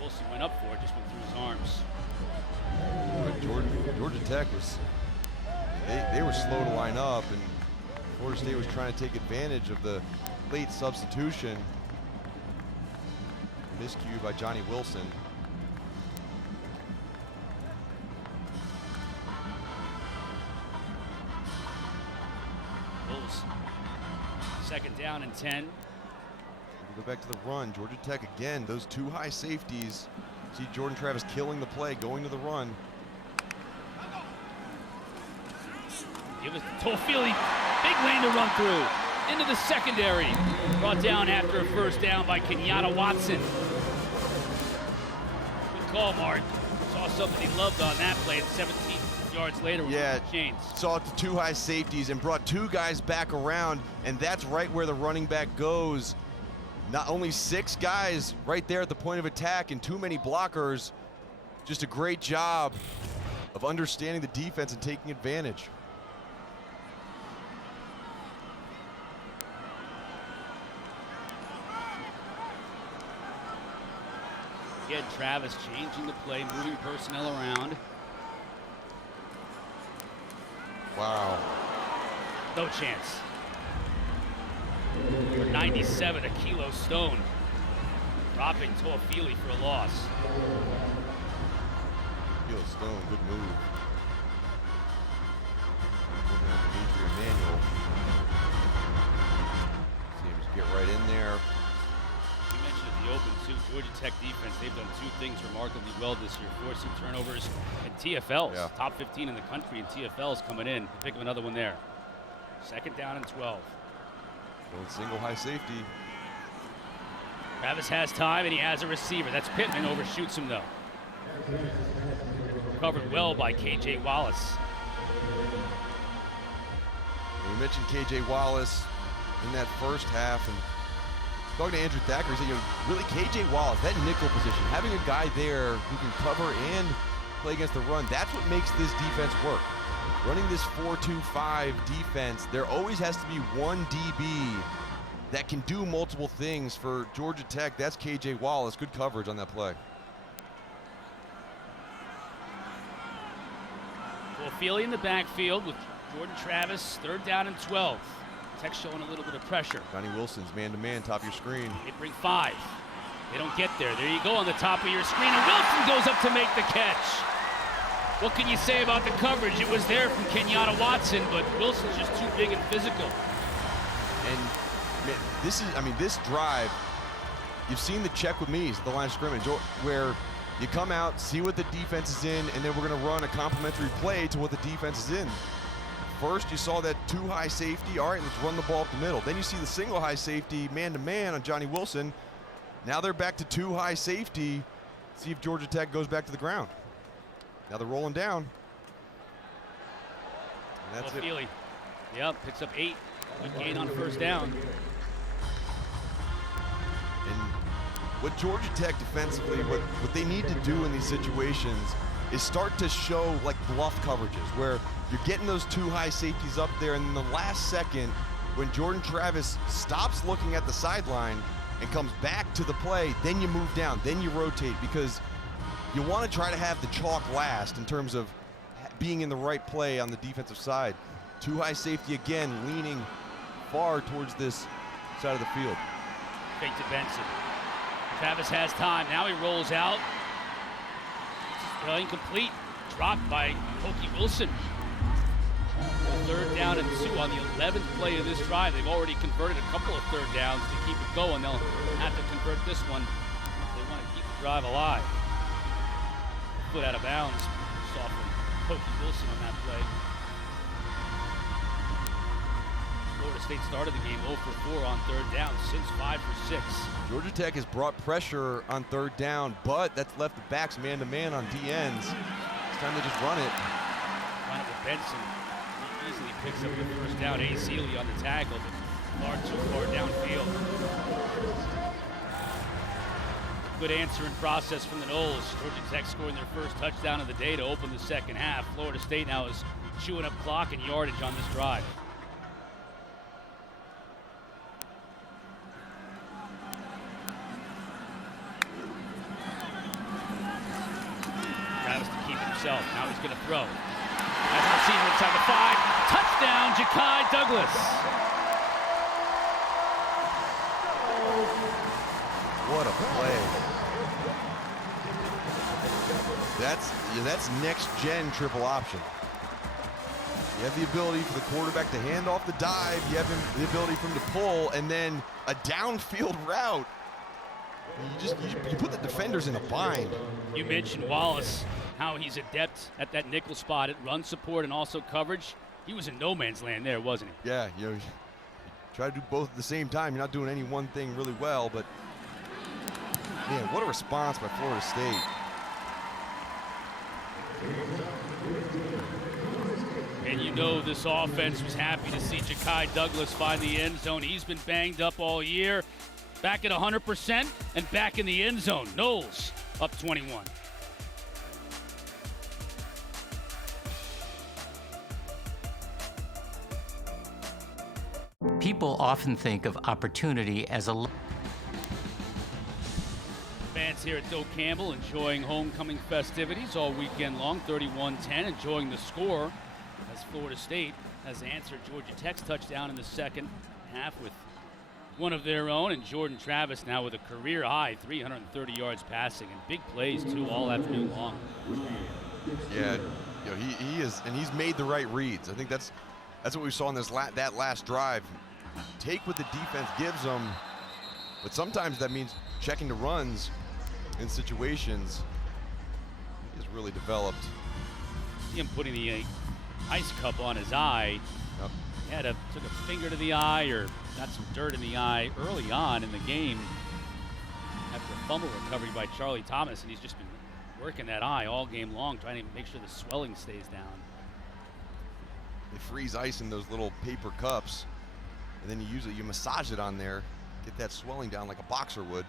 Wilson went up for it, just went through his arms. But Georgia Tech was, they were slow to line up, and Florida State was trying to take advantage of the late substitution. Miscue by Johnny Wilson. Bulls. 2nd down and 10. Go back to the run. Georgia Tech again, those 2 high safeties. See Jordan Travis killing the play, going to the run. It was Toefili, big lane to run through. Into the secondary. Brought down after a 1st down by Kenyatta Watson. Good call, Mark. Saw something he loved on that play, and 17 yards later with the chains. Saw it to 2 high safeties and brought 2 guys back around, and that's right where the running back goes. Not only 6 guys right there at the point of attack and too many blockers. Just a great job of understanding the defense and taking advantage. Again, Travis changing the play, moving personnel around. Wow. No chance. For 97, a kilo stone. Dropping Toefili for a loss. Kilo stone, good move. Moving on Dimitri Emmanuel. Seems to get right in there. You mentioned at the open, too, Georgia Tech defense, they've done 2 things remarkably well this year, forcing turnovers and TFLs. Yeah. Top 15 in the country in TFLs coming in. Pick up another one there. 2nd down and 12. Going single high safety. Travis has time, and he has a receiver. That's Pittman, overshoots him, though. Covered well by K.J. Wallace. We mentioned K.J. Wallace in that first half, and talking to Andrew Thacker, he said, really K.J. Wallace, that nickel position, having a guy there who can cover and play against the run, that's what makes this defense work. Running this 4-2-5 defense, there always has to be one DB that can do multiple things. For Georgia Tech, that's K.J. Wallace. Good coverage on that play. Toefili in the backfield with Jordan Travis, 3rd down and 12. Tech showing a little bit of pressure. Johnny Wilson's man-to-man, top of your screen. They bring 5. They don't get there. There you go on the top of your screen, and Wilson goes up to make the catch. What can you say about the coverage? It was there from Kenyatta Watson, but Wilson's just too big and physical. And man, this drive, you've seen the check with me at the line of scrimmage, where you come out, see what the defense is in, and then we're going to run a complementary play to what the defense is in. First, you saw that 2 high safety. All right, let's run the ball up the middle. Then you see the single high safety man-to-man on Johnny Wilson. Now they're back to 2 high safety. See if Georgia Tech goes back to the ground. Now they're rolling down. And that's Toefili. it. Yep, picks up 8. Good gain on first down. And what Georgia Tech defensively, what they need to do in these situations is start to show like bluff coverages where you're getting those 2 high safeties up there, and in the last second, when Jordan Travis stops looking at the sideline and comes back to the play, then you move down, then you rotate, because you want to try to have the chalk last in terms of being in the right play on the defensive side. 2 high safety again, leaning far towards this side of the field. Fake to Benson. Travis has time. Now he rolls out. Incomplete. Dropped by Pokey Wilson. 3rd down and 2 on the 11th play of this drive. They've already converted a couple of 3rd downs to keep it going. They'll have to convert this one if they want to keep the drive alive. Foot out of bounds. Softened Pokey Wilson on that play. Florida State started the game 0 for 4 on 3rd down, since 5 for 6. Georgia Tech has brought pressure on 3rd down, but that's left the backs man-to-man on DNs. It's time to just run it. Run it with Benson. He easily picks up the first down. A. Sealy on the tackle, but far too far downfield. Good answer and process from the Noles. Georgia Tech scoring their first touchdown of the day to open the second half. Florida State now is chewing up clock and yardage on this drive. Travis to keep himself. Now he's going to throw. As a receiver inside the 5. Touchdown, Ja'Kai Douglas. What a play. That's next-gen triple option. You have the ability for the quarterback to hand off the dive. You have the ability for him to pull, and then a downfield route. You put the defenders in a bind. You mentioned Wallace, how he's adept at that nickel spot at run support and also coverage. He was in no man's land there, wasn't he? Yeah, you try to do both at the same time. You're not doing any one thing really well, but man, what a response by Florida State. And you know this offense was happy to see Ja'Kai Douglas find the end zone. He's been banged up all year. Back at 100% and back in the end zone. Noles up 21. People often think of opportunity as a... Fans here at Campbell enjoying homecoming festivities all weekend long, 31-10, enjoying the score as Florida State has answered Georgia Tech's touchdown in the second half with one of their own, and Jordan Travis now with a career high 330 yards passing and big plays too all afternoon long. Yeah, he is, and he's made the right reads. I think that's what we saw in that last drive. Take what the defense gives them, but sometimes that means checking the runs in situations. He's really developed. See him putting the ice cup on his eye. Yep. He took a finger to the eye or got some dirt in the eye early on in the game after a fumble recovery by Charlie Thomas, and he's just been working that eye all game long, trying to make sure the swelling stays down. They freeze ice in those little paper cups, and then you massage it on there, get that swelling down like a boxer would.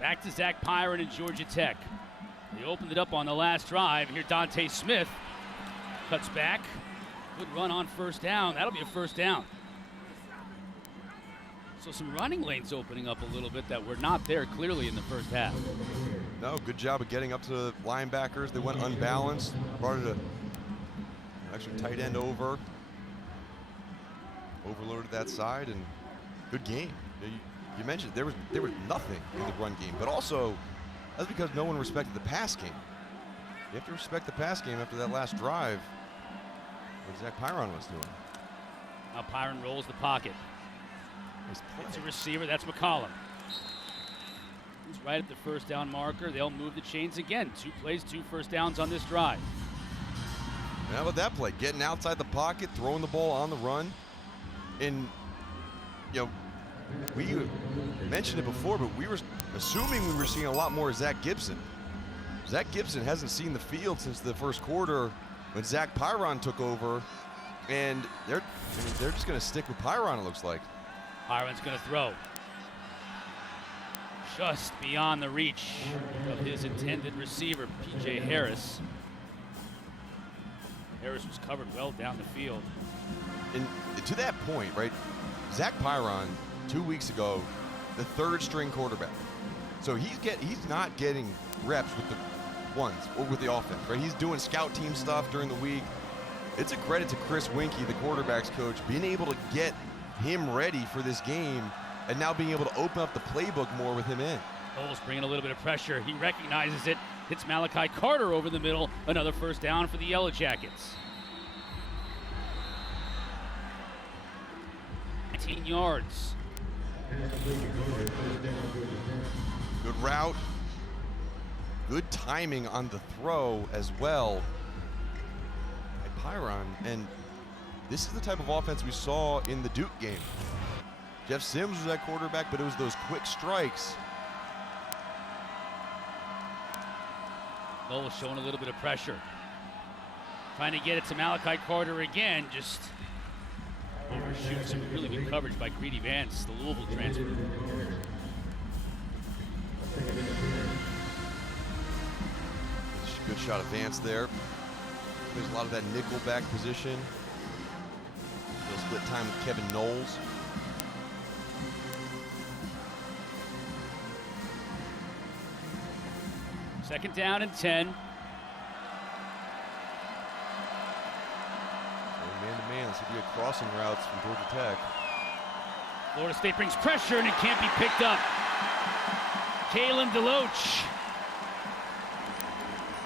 Back to Zach Pyron and Georgia Tech. They opened it up on the last drive. Here Dante Smith cuts back. Good run on first down. That'll be a first down. So some running lanes opening up a little bit that were not there clearly in the first half. No, good job of getting up to the linebackers. They went unbalanced, brought it an extra tight end over. Overloaded that side, and good game. You mentioned there was nothing in the run game, but also that's because no one respected the pass game. You have to respect the pass game after that last drive. What Zach Pyron was doing. Now Pyron rolls the pocket. Nice play. It's a receiver. That's McCollum. He's right at the first down marker. They'll move the chains again. 2 plays, 2 first downs on this drive. And how about that play? Getting outside the pocket, throwing the ball on the run. And, we mentioned it before, but we were assuming we were seeing a lot more Zach Gibson. Zach Gibson hasn't seen the field since the first quarter when Zach Pyron took over, and they're just going to stick with Pyron, it looks like. Pyron's going to throw. Just beyond the reach of his intended receiver, P.J. Harris. Harris was covered well down the field. And to that point, right, Zach Pyron, 2 weeks ago, the third string quarterback. So he's not getting reps with the ones or with the offense, right? He's doing scout team stuff during the week. It's a credit to Chris Winkie, the quarterback's coach, being able to get him ready for this game and now being able to open up the playbook more with him in. Knowles bringing a little bit of pressure. He recognizes it. Hits Malachi Carter over the middle. Another first down for the Yellow Jackets. 19 yards. Good route. Good timing on the throw as well by Pyron. And this is the type of offense we saw in the Duke game. Jeff Sims was that quarterback, but it was those quick strikes. Knowles showing a little bit of pressure. Trying to get it to Malachi Carter again, just overshoots some really good coverage by Greedy Vance, the Louisville transfer. Good shot of Vance there. There's a lot of that nickel back position. He'll split time with Kevin Knowles. Second down and 10. Man-to-man, this would be a crossing routes from Georgia Tech. Florida State brings pressure and it can't be picked up. Kalen DeLoach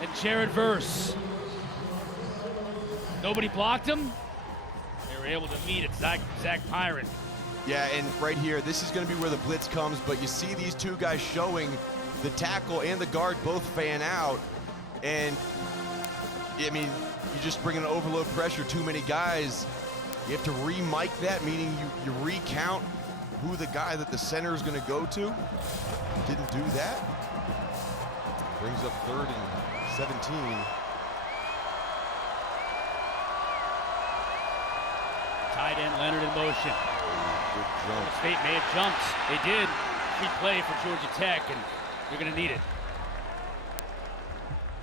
and Jared Verse. Nobody blocked him. They were able to meet it. Zach Pyron. Yeah, and right here, this is going to be where the blitz comes, but you see these two guys showing the tackle and the guard both fan out, and I mean, you just bring an overload pressure, too many guys. You have to re-mic that, meaning you recount who the guy that the center is going to go to. Didn't do that. Brings up 3rd and 17. Tight end Leonard in motion. Good jump. State may have jumped. They did. Free play for Georgia Tech, and they're going to need it.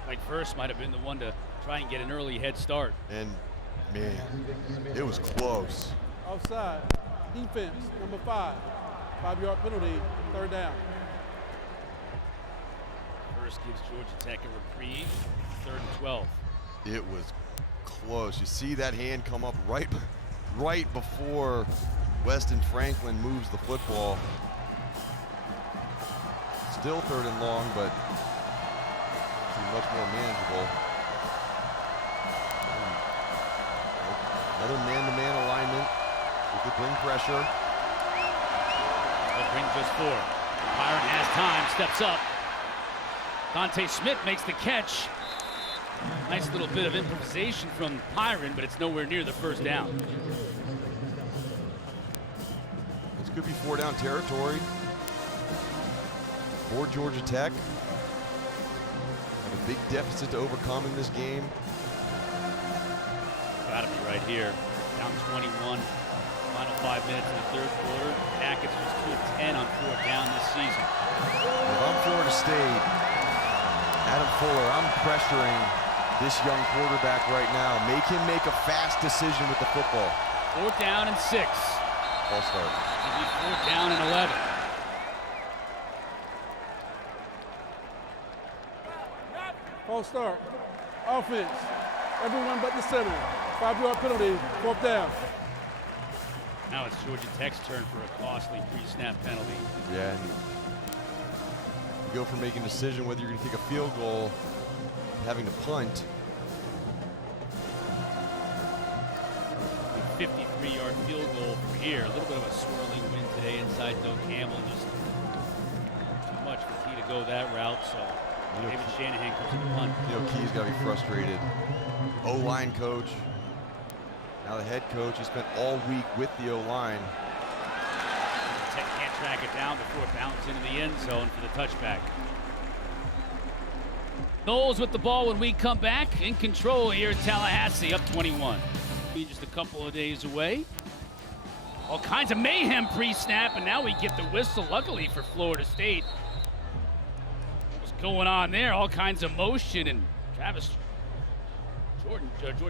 Mike Verse might have been the one to try and get an early head start. And man, it was close. Offside. Defense, number 5. 5-yard penalty, 3rd down. Verse gives Georgia Tech a reprieve. 3rd and 12. It was close. You see that hand come up right before Weston Franklin moves the football. Still 3rd and long, but much more manageable. Another man-to-man alignment. We could bring pressure. They'll bring just 4. Pyron has time, steps up. Dante Smith makes the catch. Nice little bit of improvisation from Pyron, but it's nowhere near the first down. This could be 4-down territory for Georgia Tech. Have a big deficit to overcome in this game. Gotta be right here. Down 21. Final 5 minutes in the 3rd quarter. Packets was 2 of 10 on 4th down this season. If I'm Florida State, Adam Fuller, I'm pressuring this young quarterback right now. Make him make a fast decision with the football. 4th down and 6. False start. It'll be 4th down and 11. False start. Offense. Everyone but the center. 5-yard penalty, 4th down. Now it's Georgia Tech's turn for a costly pre-snap penalty. Yeah, and you go from making a decision whether you're going to kick a field goal to having to punt. 53-yard field goal from here. A little bit of a swirling wind today inside Doak Campbell. Just too much for Key to go that route, so David Shanahan comes to the punt. You know, Key's got to be frustrated. O-line coach. Now the head coach. He spent all week with the O-line. Tech track it down before it bounces into the end zone for the touchback. Noles with the ball when we come back. In control here at Tallahassee, up 21. Be just a couple of days away. All kinds of mayhem pre-snap, and now we get the whistle, luckily for Florida State. What's going on there? All kinds of motion, and Jordan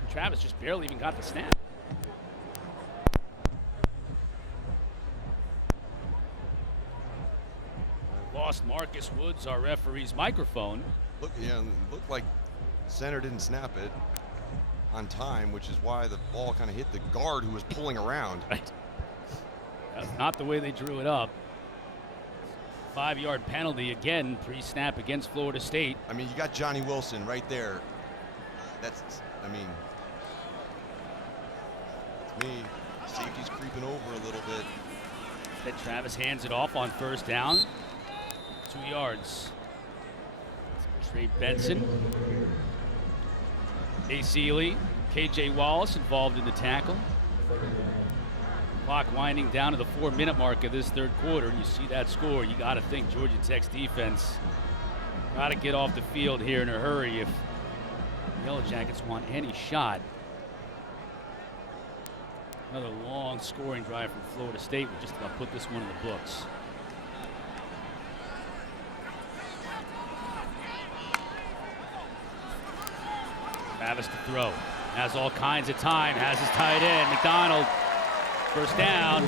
Travis just barely even got the snap. Lost Marcus Woods, our referee's microphone. Looked like center didn't snap it on time, which is why the ball kind of hit the guard who was pulling around. Right. That's not the way they drew it up. 5-yard penalty again, pre-snap against Florida State. I mean, you got Johnny Wilson right there. That's me. Safety's creeping over a little bit. Then Travis hands it off on first down. 2 yards. Trey Benson. Toefili, KJ Wallace involved in the tackle. Clock winding down to the 4-minute mark of this third quarter, and you see that score. You got to think Georgia Tech's defense got to get off the field here in a hurry if the Yellow Jackets want any shot. Another long scoring drive from Florida State would just about put this one in the books. Travis to throw. Has all kinds of time. Has his tight end. McDonald. First down.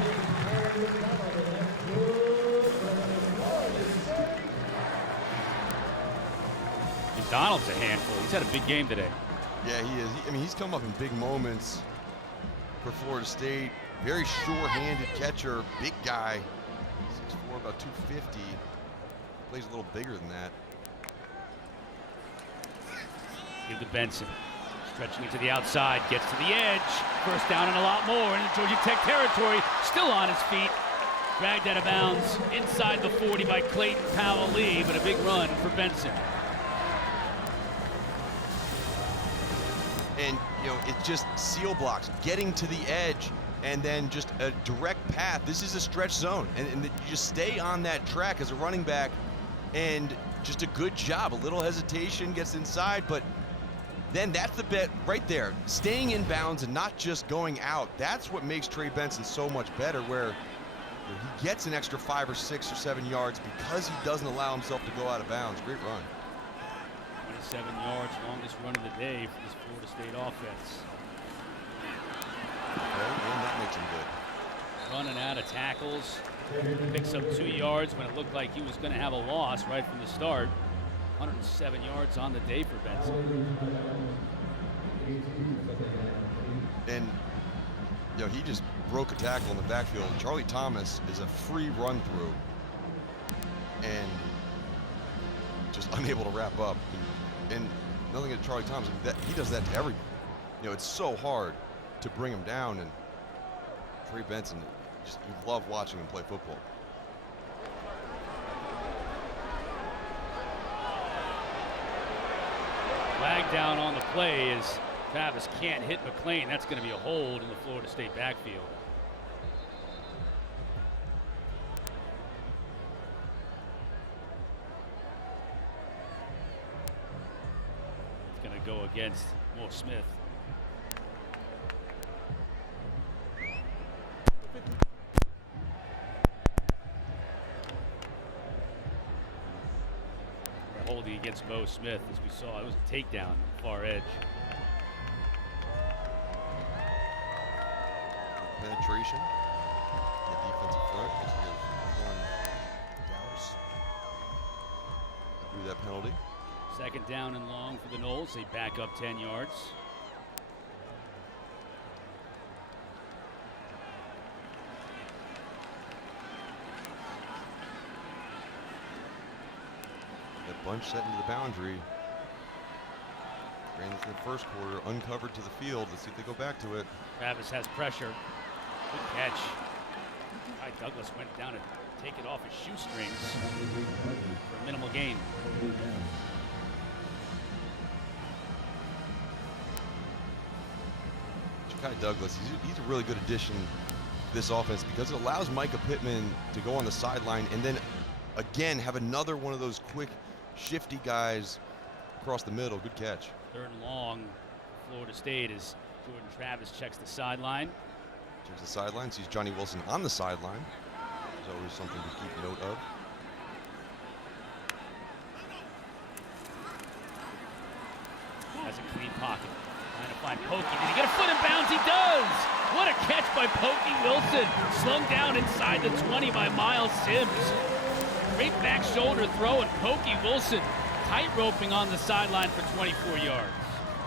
McDonald's a handful. He's had a big game today. Yeah, he is. He's come up in big moments for Florida State. Very sure-handed catcher. Big guy. 6'4", about 250. Plays a little bigger than that. Give to Benson. Stretching it to the outside, gets to the edge. First down and a lot more in Georgia Tech territory. Still on his feet. Dragged out of bounds inside the 40 by Clayton Powell-Lee, but a big run for Benson. And, it's just seal blocks, getting to the edge, and then just a direct path. This is a stretch zone, and you just stay on that track as a running back, and just a good job. A little hesitation, gets inside, but then that's the bet right there. Staying in bounds and not just going out. That's what makes Trey Benson so much better, where he gets an extra 5 or 6 or 7 yards because he doesn't allow himself to go out of bounds. Great run. 27 yards, longest run of the day for this Florida State offense. Okay, and that makes him good. Running out of tackles. Picks up 2 yards when it looked like he was going to have a loss right from the start. 107 yards on the day for Benson. And, he just broke a tackle in the backfield. Charlie Thomas is a free run through and just unable to wrap up. And nothing against Charlie Thomas. He does that to everybody. It's so hard to bring him down. And Trey Benson, you love watching him play football. Flag down on the play as Travis can't hit McClain. That's going to be a hold in the Florida State backfield. It's going to go against Will Smith. Holding against Mo Smith, as we saw. It was a takedown on the far edge. Penetration. The defensive front. Dallas through that penalty. Second down and long for the Noles. They back up 10 yards. Bunch set into the boundary. Ran this in the first quarter, uncovered to the field. Let's see if they go back to it. Travis has pressure. Good catch. Ty Douglas went down to take it off his shoestrings for a minimal gain. Ty Douglas, he's a really good addition this offense because it allows Micah Pittman to go on the sideline and then again have another one of those quick, shifty guys across the middle. Good catch. 3rd and long, Florida State, as Jordan Travis checks the sideline. Checks the sideline, sees Johnny Wilson on the sideline. There's always something to keep note of. Has a clean pocket. Trying to find Pokey. Did he get a foot in bounds? He does! What a catch by Pokey Wilson. Slung down inside the 20 by Miles Sims. Great back shoulder throw, and Pokey Wilson tight roping on the sideline for 24 yards.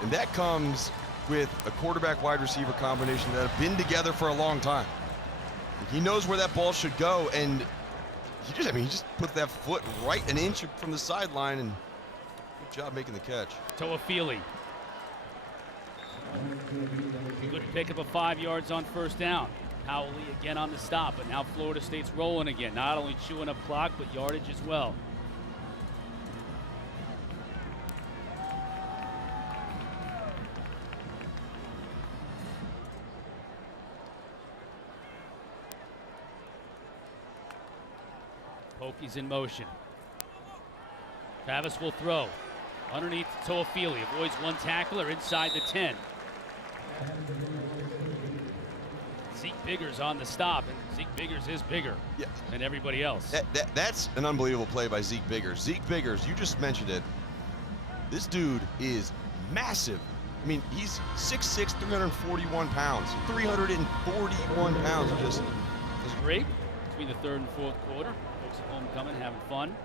And that comes with a quarterback wide receiver combination that have been together for a long time. He knows where that ball should go, and he just put that foot right an inch from the sideline, and good job making the catch. Toefili. Good pickup of 5 yards on 1st down. Howley again on the stop, but now Florida State's rolling again. Not only chewing up clock, but yardage as well. Pokey's in motion. Travis will throw. Underneath Toefili, avoids one tackler inside the 10. Zeke Biggers on the stop, and Zeke Biggers is bigger than everybody else. That's an unbelievable play by Zeke Biggers. Zeke Biggers, you just mentioned it. This dude is massive. I mean, he's 6'6", 341 pounds. 341 pounds. Just great between the 3rd and 4th quarter. Folks at home coming, having fun.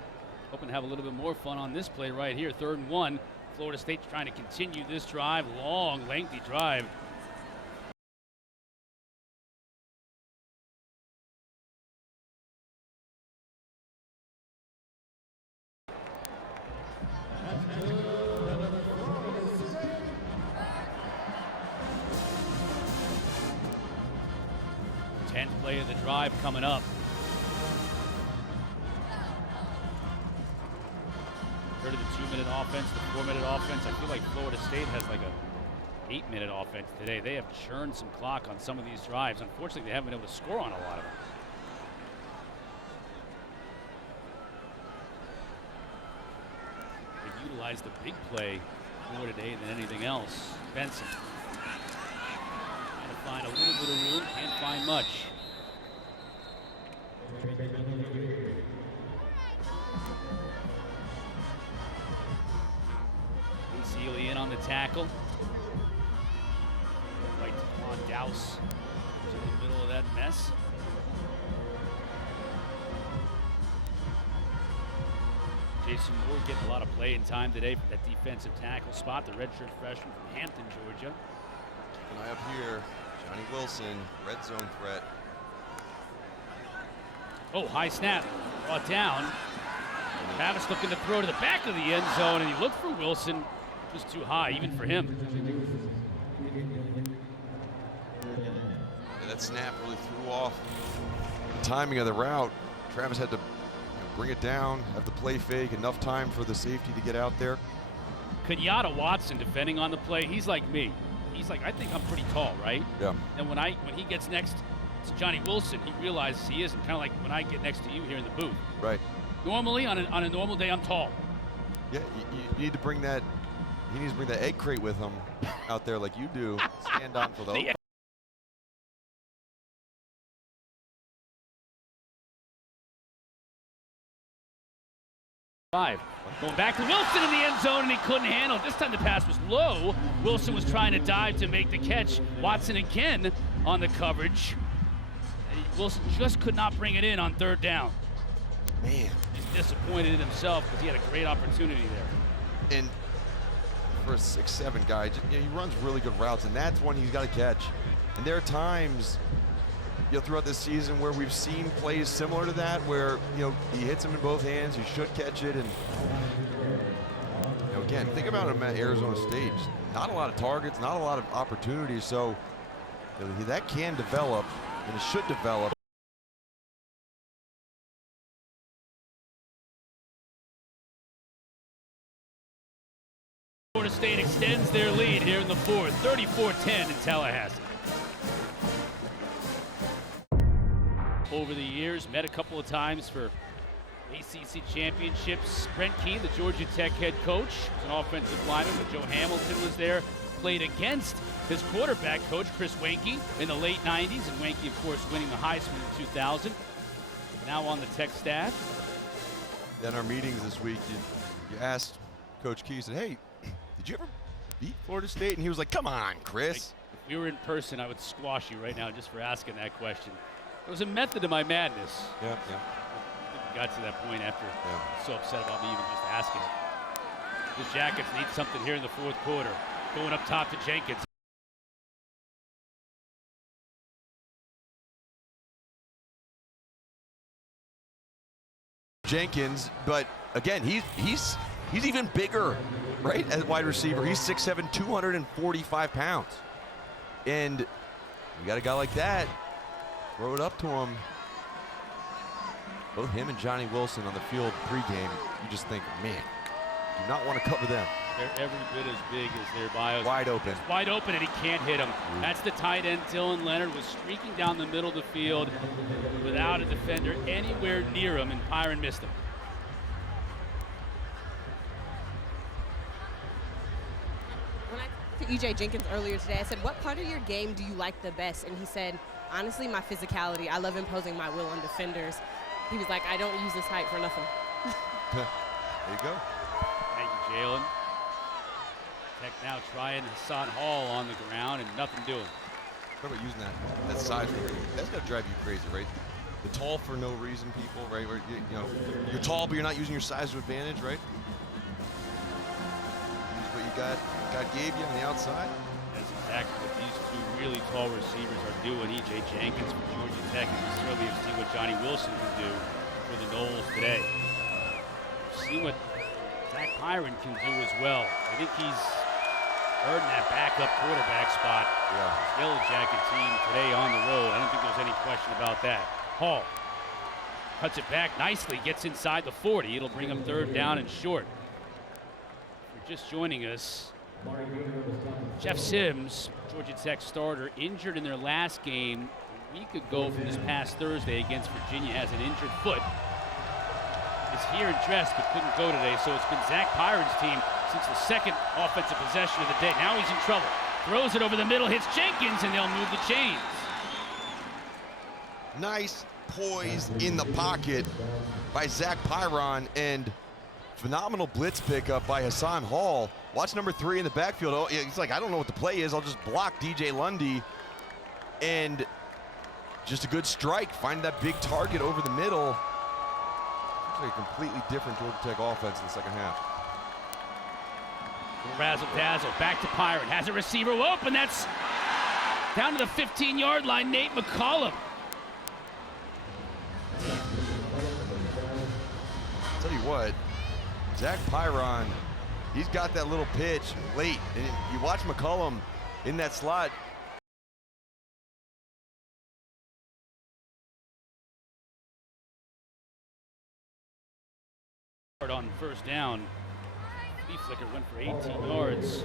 Hoping to have a little bit more fun on this play right here. 3rd and 1. Florida State's trying to continue this drive. Long, lengthy drive. Tenth play of the drive coming up. 30 to 2-minute offense, the 4-minute offense. I feel like Florida State has like a 8-minute offense today. They have churned some clock on some of these drives. Unfortunately, they haven't been able to score on a lot of them. They utilize the big play more today than anything else. Benson trying to find a little bit of room, can't find much. Sealy in on the tackle. Right to Quan Douse in the middle of that mess. Jason Moore getting a lot of play and time today for that defensive tackle spot. The redshirt freshman from Hampton, Georgia. keep an eye up here. Johnny Wilson, red zone threat. Oh, high snap, brought down. Travis looking to throw to the back of the end zone, and he looked for Wilson. Just too high, even for him. And that snap really threw off the timing of the route. Travis had to bring it down, have the play fake, enough time for the safety to get out there. Kenyatta Watson defending on the play. He's like me. He's like, I think I'm pretty tall, right? Yeah. And when he gets next to Johnny Wilson, he realizes he isn't. Kind of like when I get next to you here in the booth. Right. Normally, on a normal day, I'm tall. Yeah, you need to bring that. He needs to bring that egg crate with him out there like you do. Stand on for the five. Going back to Wilson in the end zone, and he couldn't handle it. This time the pass was low. Wilson was trying to dive to make the catch. Watson again on the coverage. Wilson just could not bring it in on third down. Man. He's disappointed in himself because he had a great opportunity there. And for a 6'7" guy, he runs really good routes, and that's one he's got to catch. And there are times, throughout this season where we've seen plays similar to that, where he hits him in both hands, he should catch it, and again, think about him at Arizona State. Not a lot of targets, not a lot of opportunities, so that can develop, and it should develop. Florida State extends their lead here in the fourth, 34-10 in Tallahassee. over the years, met a couple of times for ACC championships. Brent Key, the Georgia Tech head coach, was an offensive lineman, but Joe Hamilton was there. Played against his quarterback coach, Chris Weinke, in the late 90s, and Weinke, of course, winning the Heisman in 2000. Now on the Tech staff. In our meetings this week, you asked Coach Key, said, hey, did you ever beat Florida State? And he was like, come on, Chris. Like, if we were in person, I would squash you right now just for asking that question. There was a method to my madness. Yeah. I think we got to that point after so upset about me even just asking it. The Jackets need something here in the fourth quarter. Going up top to Jenkins. Jenkins, but again, he's even bigger, right, as wide receiver. He's 6'7", 245 pounds. And you got a guy like that, throw it up to him. Both him and Johnny Wilson on the field pregame, you just think, man, do not want to cover them. They're every bit as big as their bios. Wide open. It's wide open, and he can't hit him. That's the tight end, Dylan Leonard, was streaking down the middle of the field without a defender anywhere near him, and Pyron missed him. When I talked to E.J. Jenkins earlier today, I said, what part of your game do you like the best? And he said, honestly, my physicality. I love imposing my will on defenders. He was like, I don't use this height for nothing. There you go. Thank you, Jalen. Tech now trying Hassan Hall on the ground and nothing doing. Talk about using that size. That's got to drive you crazy, right? The tall for no reason people, right? Where you know, you're tall, but you're not using your size to advantage, right? Use what you got. God gave you on the outside. That's exactly what these two really tall receivers are doing. E.J. Jenkins for Georgia Tech, and we certainly have seen what Johnny Wilson can do for the Noles today. We've seen what Zach Pyron can do as well. I think he's earned that backup quarterback spot. Yeah. This Yellow Jacket team today on the road. I don't think there's any question about that. Hall cuts it back nicely, gets inside the 40. It'll bring him third down and short. If you're just joining us, Jeff Sims, Georgia Tech starter, injured in their last game a week ago from this past Thursday against Virginia, has an injured foot. Is here and dressed but couldn't go today, so it's been Zach Pyron's team since the second offensive possession of the day. Now he's in trouble. Throws it over the middle, hits Jenkins, and they'll move the chains. Nice poise in the pocket by Zach Pyron, and phenomenal blitz pickup by Hassan Hall. Watch number 3 in the backfield. Oh, he's like, I don't know what the play is. I'll just block DJ Lundy. And just a good strike. Find that big target over the middle. Looks like a completely different Georgia Tech offense in the second half. Razzle dazzle, back to Pyron. Has a receiver open. That's down to the 15-yard line. Nate McCollum. Tell you what, Zach Pyron, he's got that little pitch late. And you watch McCollum in that slot. On first down, Lee Flicker went for 18 yards.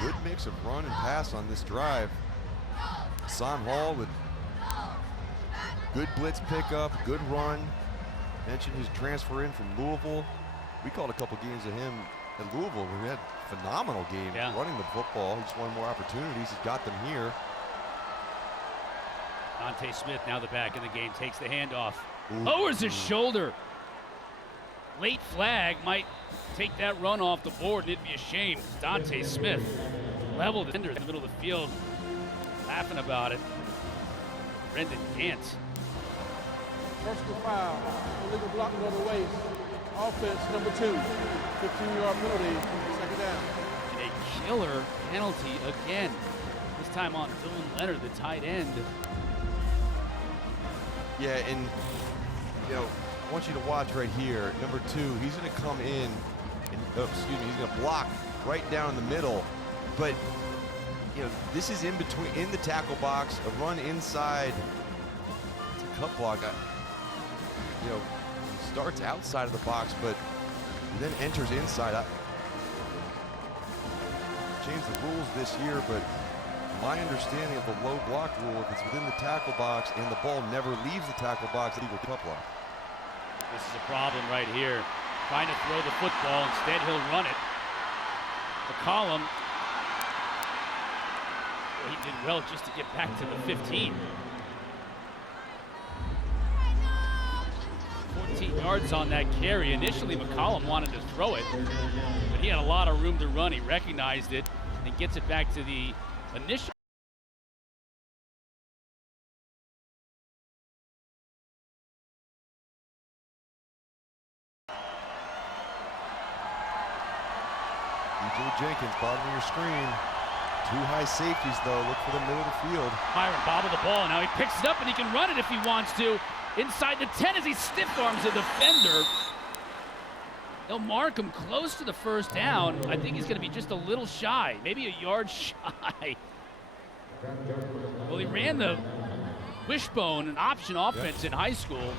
Good mix of run and pass on this drive. Hassan Hall with good blitz pickup, good run. Mentioned his transfer in from Louisville. We called a couple games of him at Louisville where he had a phenomenal game running the football. He just wanted more opportunities. He's got them here. Dante Smith now the back in the game, takes the handoff. Lowers his shoulder. Late flag might take that run off the board, and it'd be a shame. Dante Smith leveled it in the middle of the field, laughing about it. Brendan Gant. Personal foul, illegal blocking on the waist. Offense number 2, 15-yard penalty, second down. And a killer penalty again. This time on Dylan Leonard, the tight end. Yeah, and you know, I want you to watch right here. Number 2, he's going to come in, and he's going to block right down in the middle. But you know, this is in between, in the tackle box, a run inside. It's a cut block. You know, starts outside of the box, but then enters inside. Changed the rules this year, but my understanding of the low block rule, if it's within the tackle box and the ball never leaves the tackle box, legal cut block. This is a problem right here. Trying to throw the football, instead he'll run it. McCollum, well, he did well just to get back to the 15. 14 yards on that carry. Initially, McCollum wanted to throw it, but he had a lot of room to run. He recognized it and gets it back to the initial. E.J. Jenkins, bottom of your screen. Two high safeties, though. Look for the middle of the field. Byron bobbled the ball. Now he picks it up and he can run it if he wants to. Inside the 10 as he stiff arms a defender. They'll mark him close to the first down. I think he's going to be just a little shy, maybe a yard shy. Well, he ran the wishbone, an option offense in high school.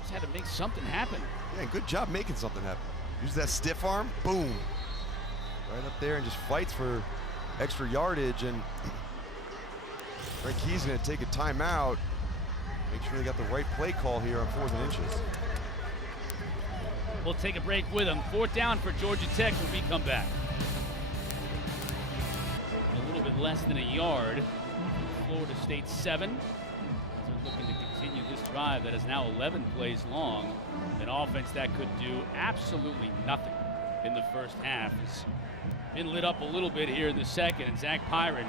Just had to make something happen. Yeah, good job making something happen. Use that stiff arm, boom. Right up there and just fights for extra yardage. And Frank Key's going to take a timeout. Make sure they got the right play call here on 4th and inches. We'll take a break with him. 4th down for Georgia Tech when we come back. A little bit less than a yard. Florida State 7. They're looking to continue this drive that is now 11 plays long. An offense that could do absolutely nothing in the first half. It's been lit up a little bit here in the second, and Zach Pyron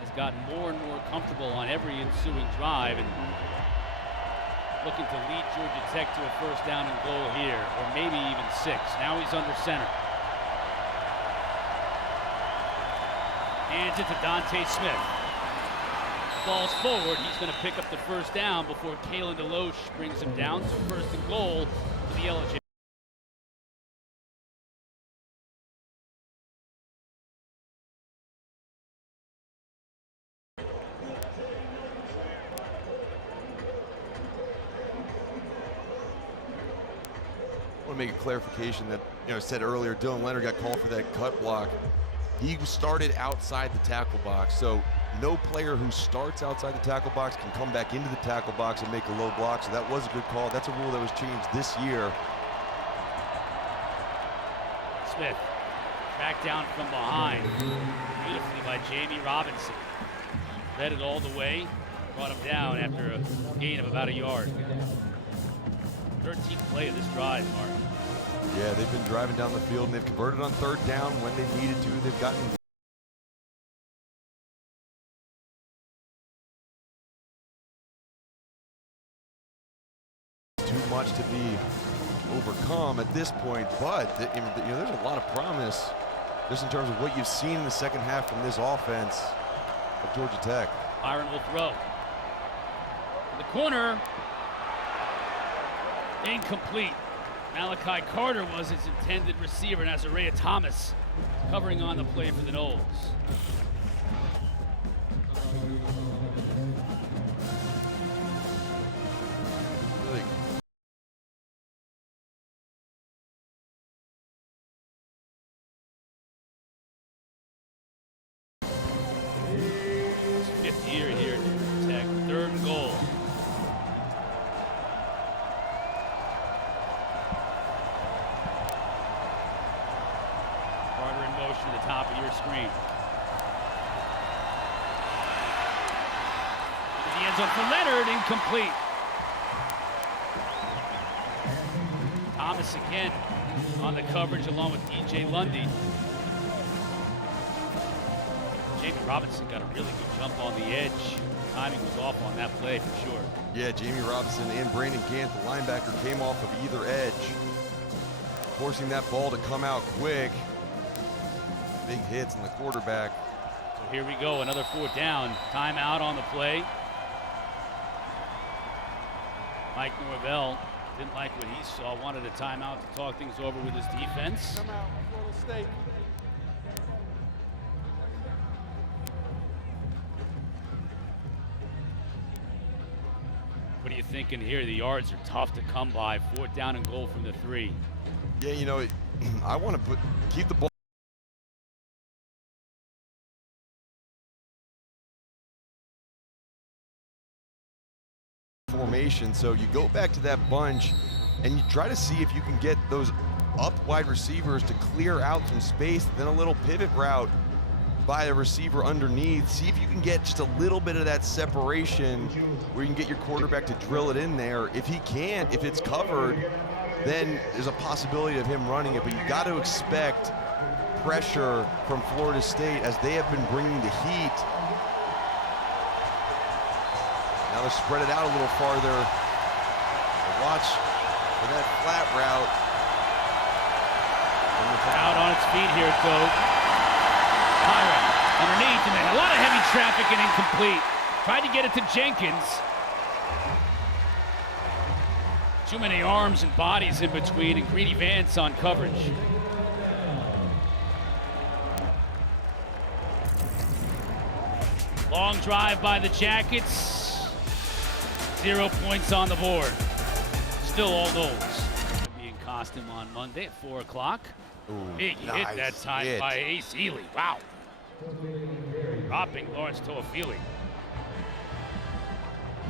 has gotten more and more comfortable on every ensuing drive and looking to lead Georgia Tech to a first down and goal here, or maybe even 6. Now he's under center. Hands it to Dante Smith. Falls forward. He's going to pick up the first down before Kalen DeLoche brings him down. So 1st and goal to the LJ. I want to make a clarification that, I said earlier, Dylan Leonard got called for that cut block. He started outside the tackle box, so no player who starts outside the tackle box can come back into the tackle box and make a low block, so that was a good call. That's a rule that was changed this year. Smith, tracked down from behind. Beautifully by Jamie Robinson. Led it all the way, brought him down after a gain of about a yard. 13th play of this drive, Mark. Yeah, they've been driving down the field, and they've converted on 3rd down when they needed to. They've gotten too much to be overcome at this point, but there's a lot of promise just in terms of what you've seen in the second half from this offense of Georgia Tech. Byron will throw. In the corner. Incomplete. Malachi Carter was his intended receiver, and Azariah Thomas covering on the play for the Noles. Really It's 5th year here at Georgia Tech. 3rd and goal. To the top of your screen. Into the end zone for Leonard, incomplete. Thomas again on the coverage along with DJ Lundy. Jamie Robinson got a really good jump on the edge. Timing was off on that play for sure. Yeah, Jamie Robinson and Brandon Gant, the linebacker, came off of either edge, forcing that ball to come out quick. Big hits on the quarterback. So here we go, another 4th down. Timeout on the play. Mike Norvell didn't like what he saw, wanted a timeout to talk things over with his defense. Come out, Florida State. What are you thinking here? The yards are tough to come by. 4th down and goal from the 3. Yeah, I want to keep the ball separation. So you go back to that bunch and you try to see if you can get those up wide receivers to clear out some space, then a little pivot route by the receiver underneath. See if you can get just a little bit of that separation where you can get your quarterback to drill it in there. If he can't, if it's covered, then there's a possibility of him running it, but you got to expect pressure from Florida State as they have been bringing the heat. Now they'll spread it out a little farther. Watch for that flat route. Out on its feet here, Toad. Pyra underneath, and then a lot of heavy traffic and incomplete. Tried to get it to Jenkins. Too many arms and bodies in between, and Greedy Vance on coverage. Long drive by the Jackets. 0 points on the board. Still all Noles. Be in costume on Monday at 4 o'clock. Big nice hit that time hit by Ace Ely. Wow. Dropping Lawrence Toefili.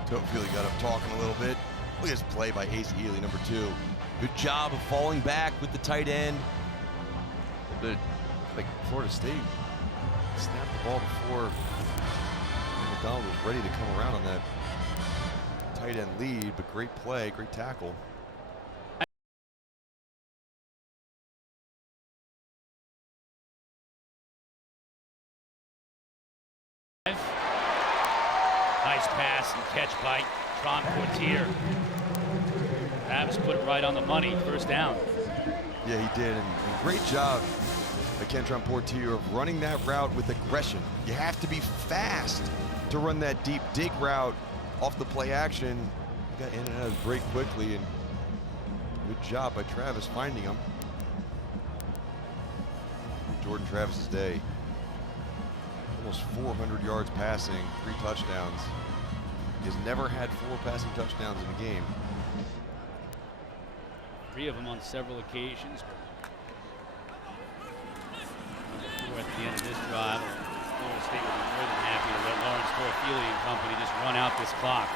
Toefili got up talking a little bit. Look at this play by Ace Ely, number 2. Good job of falling back with the tight end. But like Florida State snapped the ball before McDonald was ready to come around on that tight end lead, but great play, great tackle. Nice pass and catch by Tron Portier. Travis put it right on the money, first down. Yeah, he did, and great job by Kentron Portier of running that route with aggression. You have to be fast to run that deep dig route off the play action. He got in and out of the break quickly, and good job by Travis finding him. Jordan Travis's day. Almost 400 yards passing, 3 touchdowns. He has never had 4 passing touchdowns in a game. 3 of them on several occasions. At the end of this drive, Florida State will be more than happy to let Lawrence Toefili and company just run out this clock.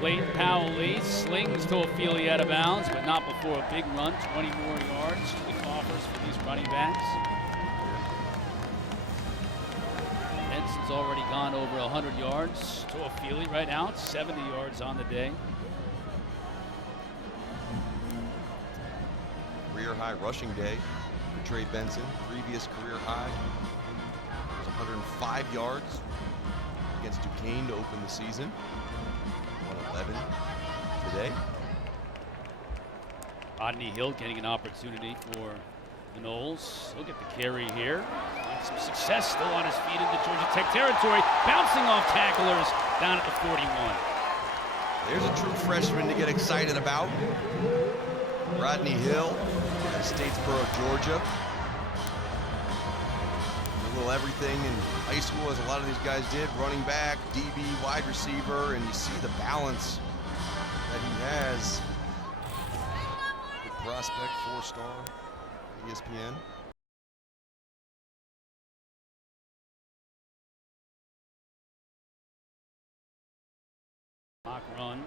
Clayton Powell slings Toefili out of bounds, but not before a big run. 20 more yards to the coffers for these running backs. Benson's already gone over 100 yards. Toefili right out, 70 yards on the day. Career high rushing day for Trey Benson. Previous career high was 105 yards against Duquesne to open the season. 111 today. Rodney Hill getting an opportunity for the Noles. He'll get the carry here. Find some success still on his feet into Georgia Tech territory. Bouncing off tacklers down at the 41. There's a true freshman to get excited about. Rodney Hill, out of Statesboro, Georgia. A little everything in high school, as a lot of these guys did. Running back, DB, wide receiver, and you see the balance that he has. Good prospect, 4-star, ESPN. Clock run.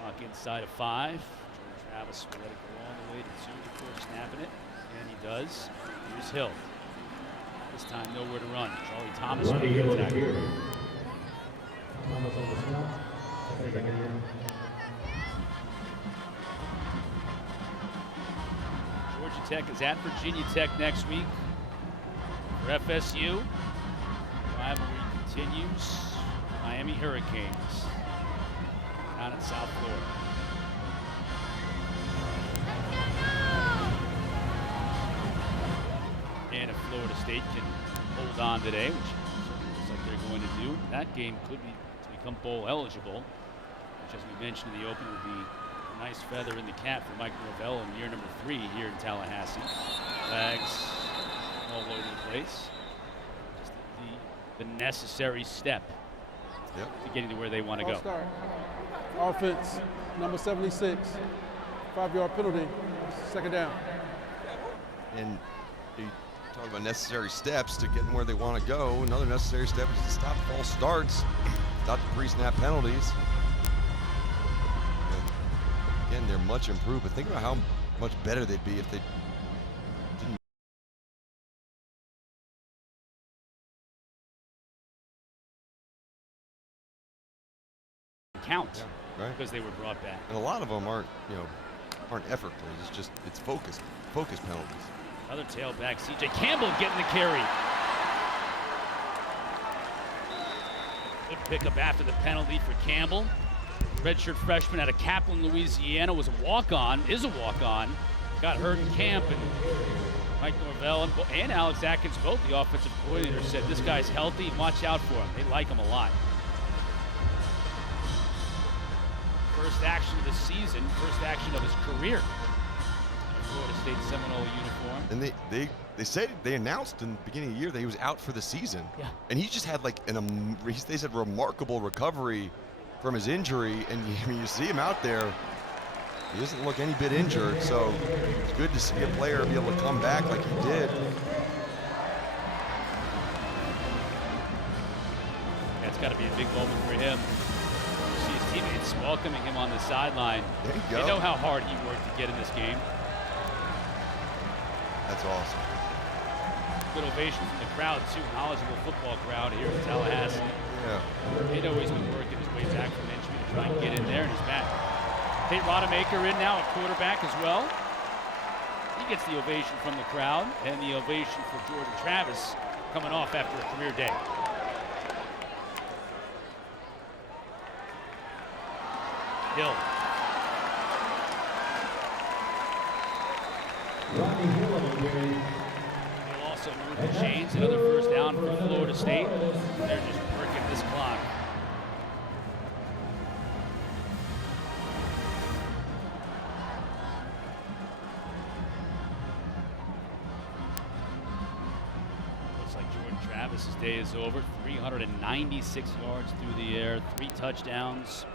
Clock inside of 5. Jordan Travis will let it go all the way to 2 before snapping it. And he does. Here's Hill. This time nowhere to run. Charlie Thomas will be attacked. Georgia Tech is at Virginia Tech next week. For FSU, rivalry continues. Miami Hurricanes out in South Florida. And if Florida State can hold on today, which looks like they're going to do, that game could be to become bowl eligible, which, as we mentioned in the open, would be a nice feather in the cap for Mike Norvell in year number 3 here in Tallahassee. Flags all over the place. Just the necessary step to getting to where they want to go. Start. Offense, number 76, 5-yard penalty, 2nd down. And you Talk about necessary steps to getting where they want to go. Another necessary step is to stop false starts, stop the pre-snap penalties. And again, they're much improved, but think about how much better they'd be if they didn't. Count, Yeah, right. because they were brought back. And a lot of them aren't effort plays. It's focus penalties. Another tailback, CJ Campbell getting the carry. Good pickup after the penalty for Campbell. Redshirt freshman out of Kaplan, Louisiana, is a walk-on. Got hurt in camp, and Mike Norvell and Alex Atkins, both the offensive coordinators, said this guy's healthy, watch out for him. They like him a lot. First action of the season, first action of his career. Florida State Seminole uniform. And they said, they announced in the beginning of the year that he was out for the season. Yeah. And he just had like they said remarkable recovery from his injury. And you see him out there, he doesn't look any bit injured. So it's good to see a player be able to come back like he did. That's got to be a big moment for him. See his teammates welcoming him on the sideline. There you go. They know how hard he worked to get in this game. That's awesome. Good ovation from the crowd, too. Knowledgeable football crowd here in Tallahassee. Yeah. They know he's been working his way back from injury to try and get in there, and he's back. Tate Rodemaker in now at quarterback as well. He gets the ovation from the crowd, and the ovation for Jordan Travis coming off after a career day. Hill. He'll also move the chains. Another first down for Florida State. They're just working this clock. Looks like Jordan Travis's day is over. 396 yards through the air, 3 touchdowns.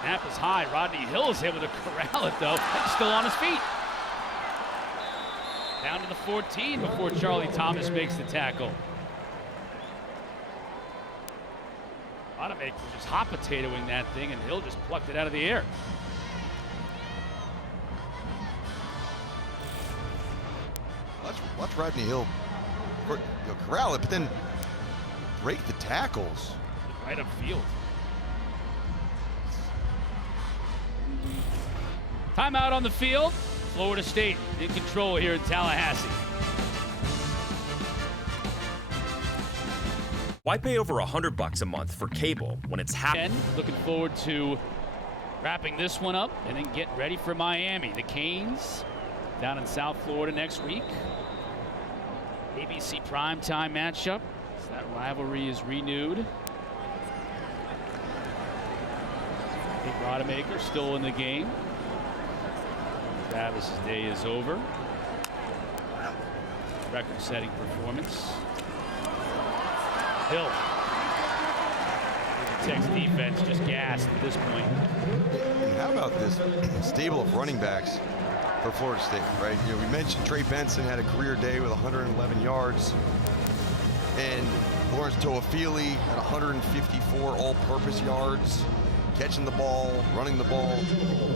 Snap is high. Rodney Hill is able to corral it, though. Still on his feet. Down to the 14 before Charlie Thomas makes the tackle. Rodemaker just hot potatoing that thing, and Hill just plucked it out of the air. Watch Rodney Hill corral it, but then break the tackles. Right upfield. Timeout on the field. Florida State in control here in Tallahassee. Why pay over $100 a month for cable when it's Looking forward to wrapping this one up and then get ready for Miami. The Canes down in South Florida next week. ABC primetime matchup. So that rivalry is renewed. Tate Rodemaker still in the game. Travis's day is over. Record-setting performance. Hill. The Tech's defense just gassed at this point. And how about this stable of running backs for Florida State, right? You know, we mentioned Trey Benson had a career day with 111 yards. And Lawrence Toefili had 154 all-purpose yards, catching the ball, running the ball.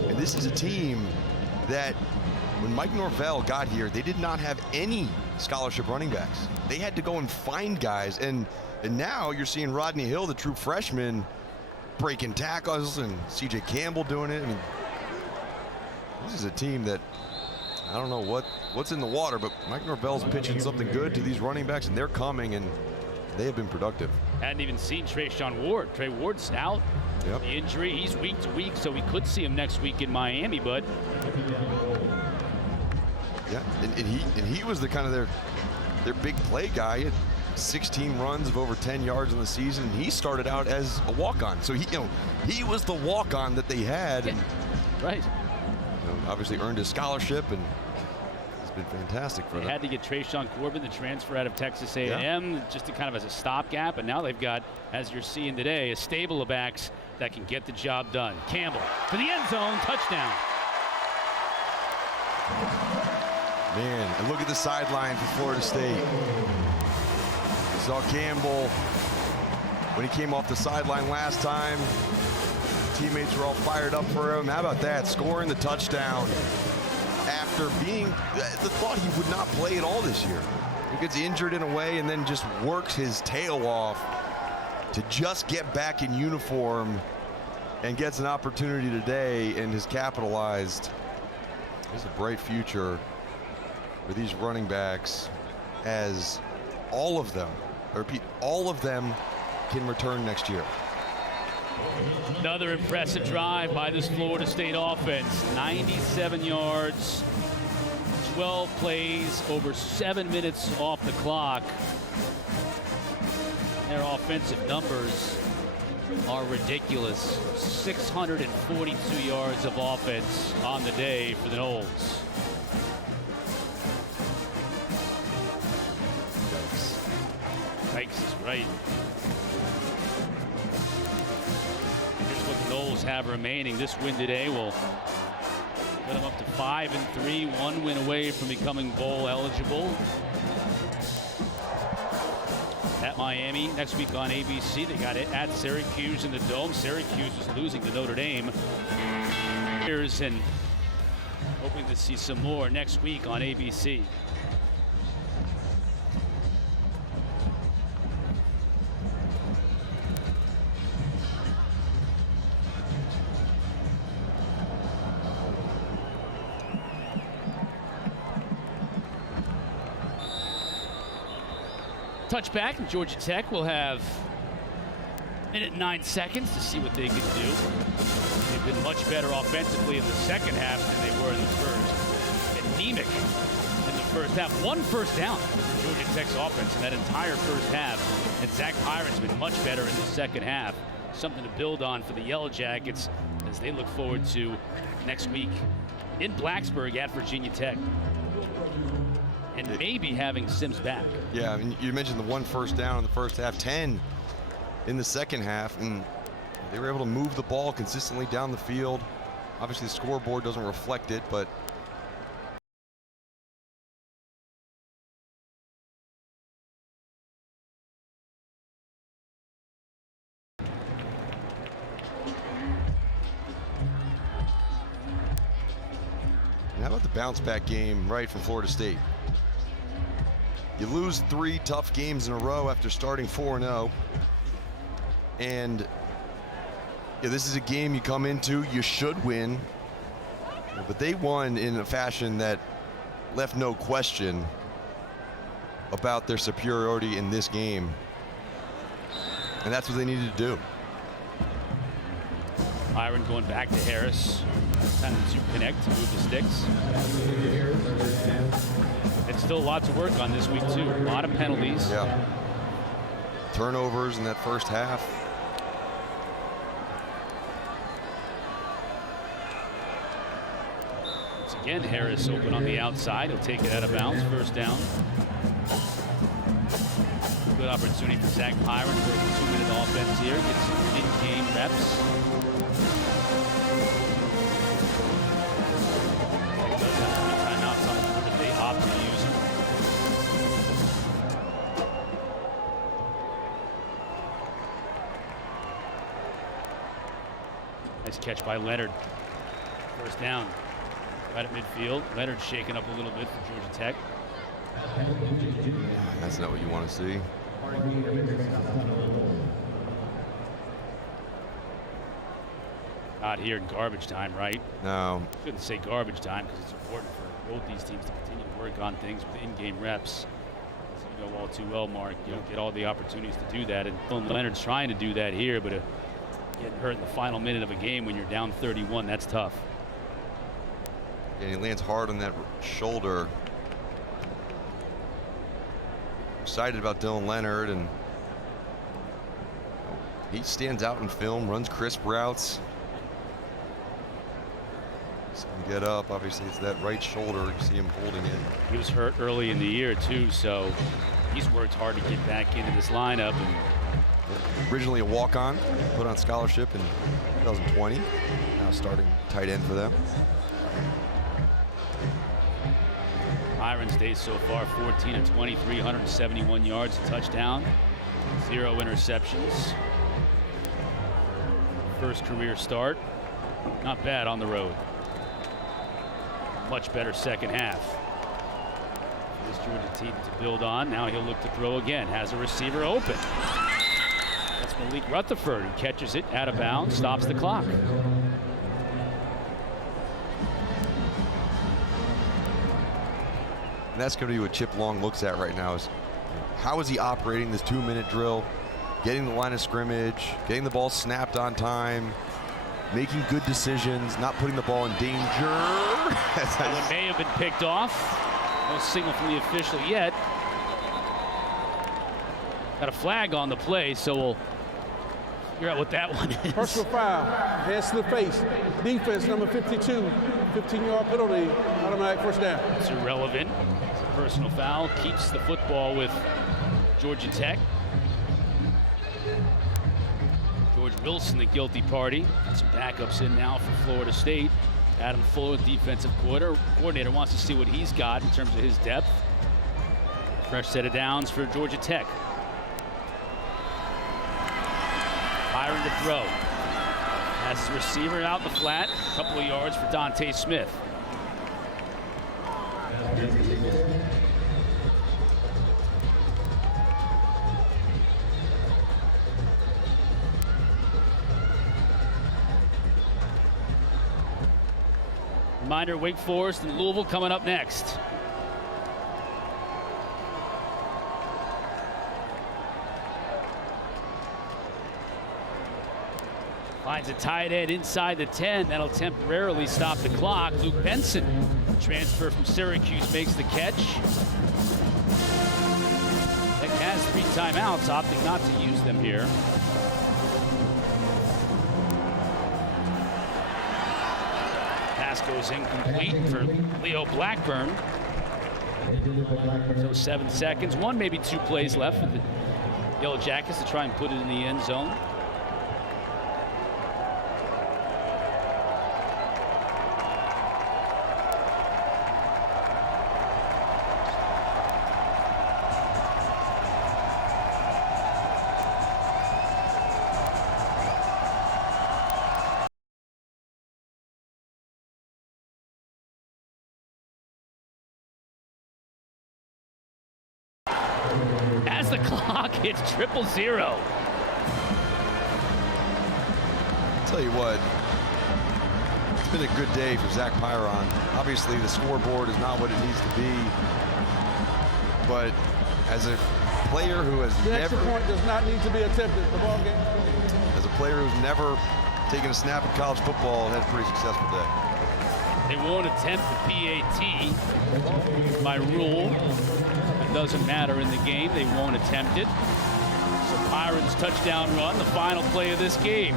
And this is a team that when Mike Norvell got here, they did not have any scholarship running backs. They had to go and find guys, and now you're seeing Rodney Hill, the true freshman, breaking tackles, and CJ Campbell doing it. I mean, this is a team that I don't know what's in the water, but Mike Norvell's pitching something good to these running backs, and they're coming, and they have been productive. Hadn't even seen Trayshawn Ward. Trey Ward's out. Yep. The injury, he's week to week, so we could see him next week in Miami, but yeah, and he was the kind of their big play guy. He had 16 runs of over 10 yards in the season. He started out as a walk-on, so he was the walk-on that they had. And, right. obviously earned his scholarship and has been fantastic for them. They had to get Trayshawn Corbin, the transfer out of Texas A&M, just to kind of as a stopgap, and now they've got, as you're seeing today, a stable of backs that can get the job done. Campbell for the end zone, touchdown. Man, and look at the sideline for Florida State. You saw Campbell when he came off the sideline last time. Teammates were all fired up for him. How about that? Scoring the touchdown after being the thought he would not play at all this year. He gets injured in a way and then just works his tail off to just get back in uniform and gets an opportunity today and has capitalized. There's a bright future for these running backs as all of them, I repeat, all of them can return next year. Another impressive drive by this Florida State offense. 97 yards, 12 plays, over 7 minutes off the clock. Their offensive numbers are ridiculous. 642 yards of offense on the day for the Noles. Dykes is right. Here's what the Noles have remaining. This win today will put them up to 5-3, 1 win away from becoming bowl eligible. At Miami next week on ABC. They got it at Syracuse in the Dome. Syracuse is losing to Notre Dame. And hoping to see some more next week on ABC. Touchback, and Georgia Tech will have a minute and 9 seconds to see what they can do. They've been much better offensively in the second half than they were in the first. Anemic in the first half. 1 first down for Georgia Tech's offense in that entire first half. And Zach Pyron's been much better in the second half. Something to build on for the Yellow Jackets as they look forward to next week in Blacksburg at Virginia Tech. And maybe having Sims back. Yeah, I mean, you mentioned the 1 first down in the first half, 10 in the second half, and they were able to move the ball consistently down the field. Obviously, the scoreboard doesn't reflect it, but and how about the bounce back game right from Florida State? You lose 3 tough games in a row after starting 4-0. And yeah, this is a game you come into, you should win. But they won in a fashion that left no question about their superiority in this game. And that's what they needed to do. Byron going back to Harris. Time to connect, to move the sticks. And still lots of work on this week, too. A lot of penalties. Yeah. Turnovers in that first half. Once again, Harris open on the outside. He'll take it out of bounds. First down. Good opportunity for Zach Byron for a 2-minute offense here. Get some in-game reps. He does have 3 timeouts on the board if they opt to use them. Nice catch by Leonard. First down. Right at midfield. Leonard shaken up a little bit for Georgia Tech. That's not what you want to see. Not here in garbage time, right? No. Couldn't say garbage time because it's important for both these teams to continue to work on things with in-game reps. As you know all too well, Mark, you don't get all the opportunities to do that. And Leonard's trying to do that here, but getting hurt in the final minute of a game when you're down 31, that's tough. And he lands hard on that shoulder. Excited about Dylan Leonard, and he stands out in film, runs crisp routes. Get up. Obviously, it's that right shoulder. You see him holding it. He was hurt early in the year, too, so he's worked hard to get back into this lineup. And originally a walk-on, put on scholarship in 2020. Now starting tight end for them. Byron's day so far, 14 of 23, 171 yards, a touchdown, 0 interceptions. First career start, not bad on the road. Much better second half. This Georgia team to build on. Now he'll look to throw again. Has a receiver open. That's Malik Rutherford, who catches it out of bounds, stops the clock. And that's going to be what Chip Long looks at right now, is how is he operating this 2-minute drill, getting the line of scrimmage, getting the ball snapped on time, making good decisions, not putting the ball in danger. That one may have been picked off. No signal from the official yet. Got a flag on the play, so we'll figure out what that one is. Personal foul, hands to the face. Defense, number 52, 15-yard penalty, automatic first down. It's irrelevant. It's a personal foul. Keeps the football with Georgia Tech. George Wilson, the guilty party. Got some backups in now for Florida State. Adam Fuller, defensive coordinator, wants to see what he's got in terms of his depth. Fresh set of downs for Georgia Tech. Byron to throw. Has his receiver out in the flat. A couple of yards for Dante Smith. Reminder, Wake Forest and Louisville coming up next. Finds a tight end inside the 10. That'll temporarily stop the clock. Luke Benson, transfer from Syracuse, makes the catch. Tech has 3 timeouts, opting not to use them here. Pass goes incomplete for Leo Blackburn. So 7 seconds, 1, maybe 2 plays left for the Yellow Jackets to try and put it in the end zone. As the clock hits 0:00. Tell you what, it's been a good day for Zach Pyron. Obviously, the scoreboard is not what it needs to be, but as a player who has The extra point does not need to be attempted. The ball game. as a player who's never taken a snap in college football, had a pretty successful day. They won't attempt the PAT by rule. It doesn't matter in the game. They won't attempt it. So Pyron's touchdown run, the final play of this game.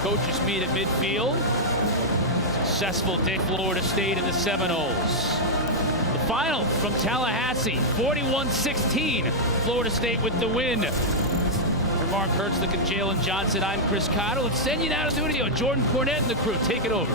Coaches meet at midfield. Successful day for Florida State and the Seminoles. The final from Tallahassee, 41-16. Florida State with the win. For Mark Hertzlick and Jalen Johnson, I'm Chris Cottle. Let's send you now to the studio. Jordan Cornette and the crew. Take it over.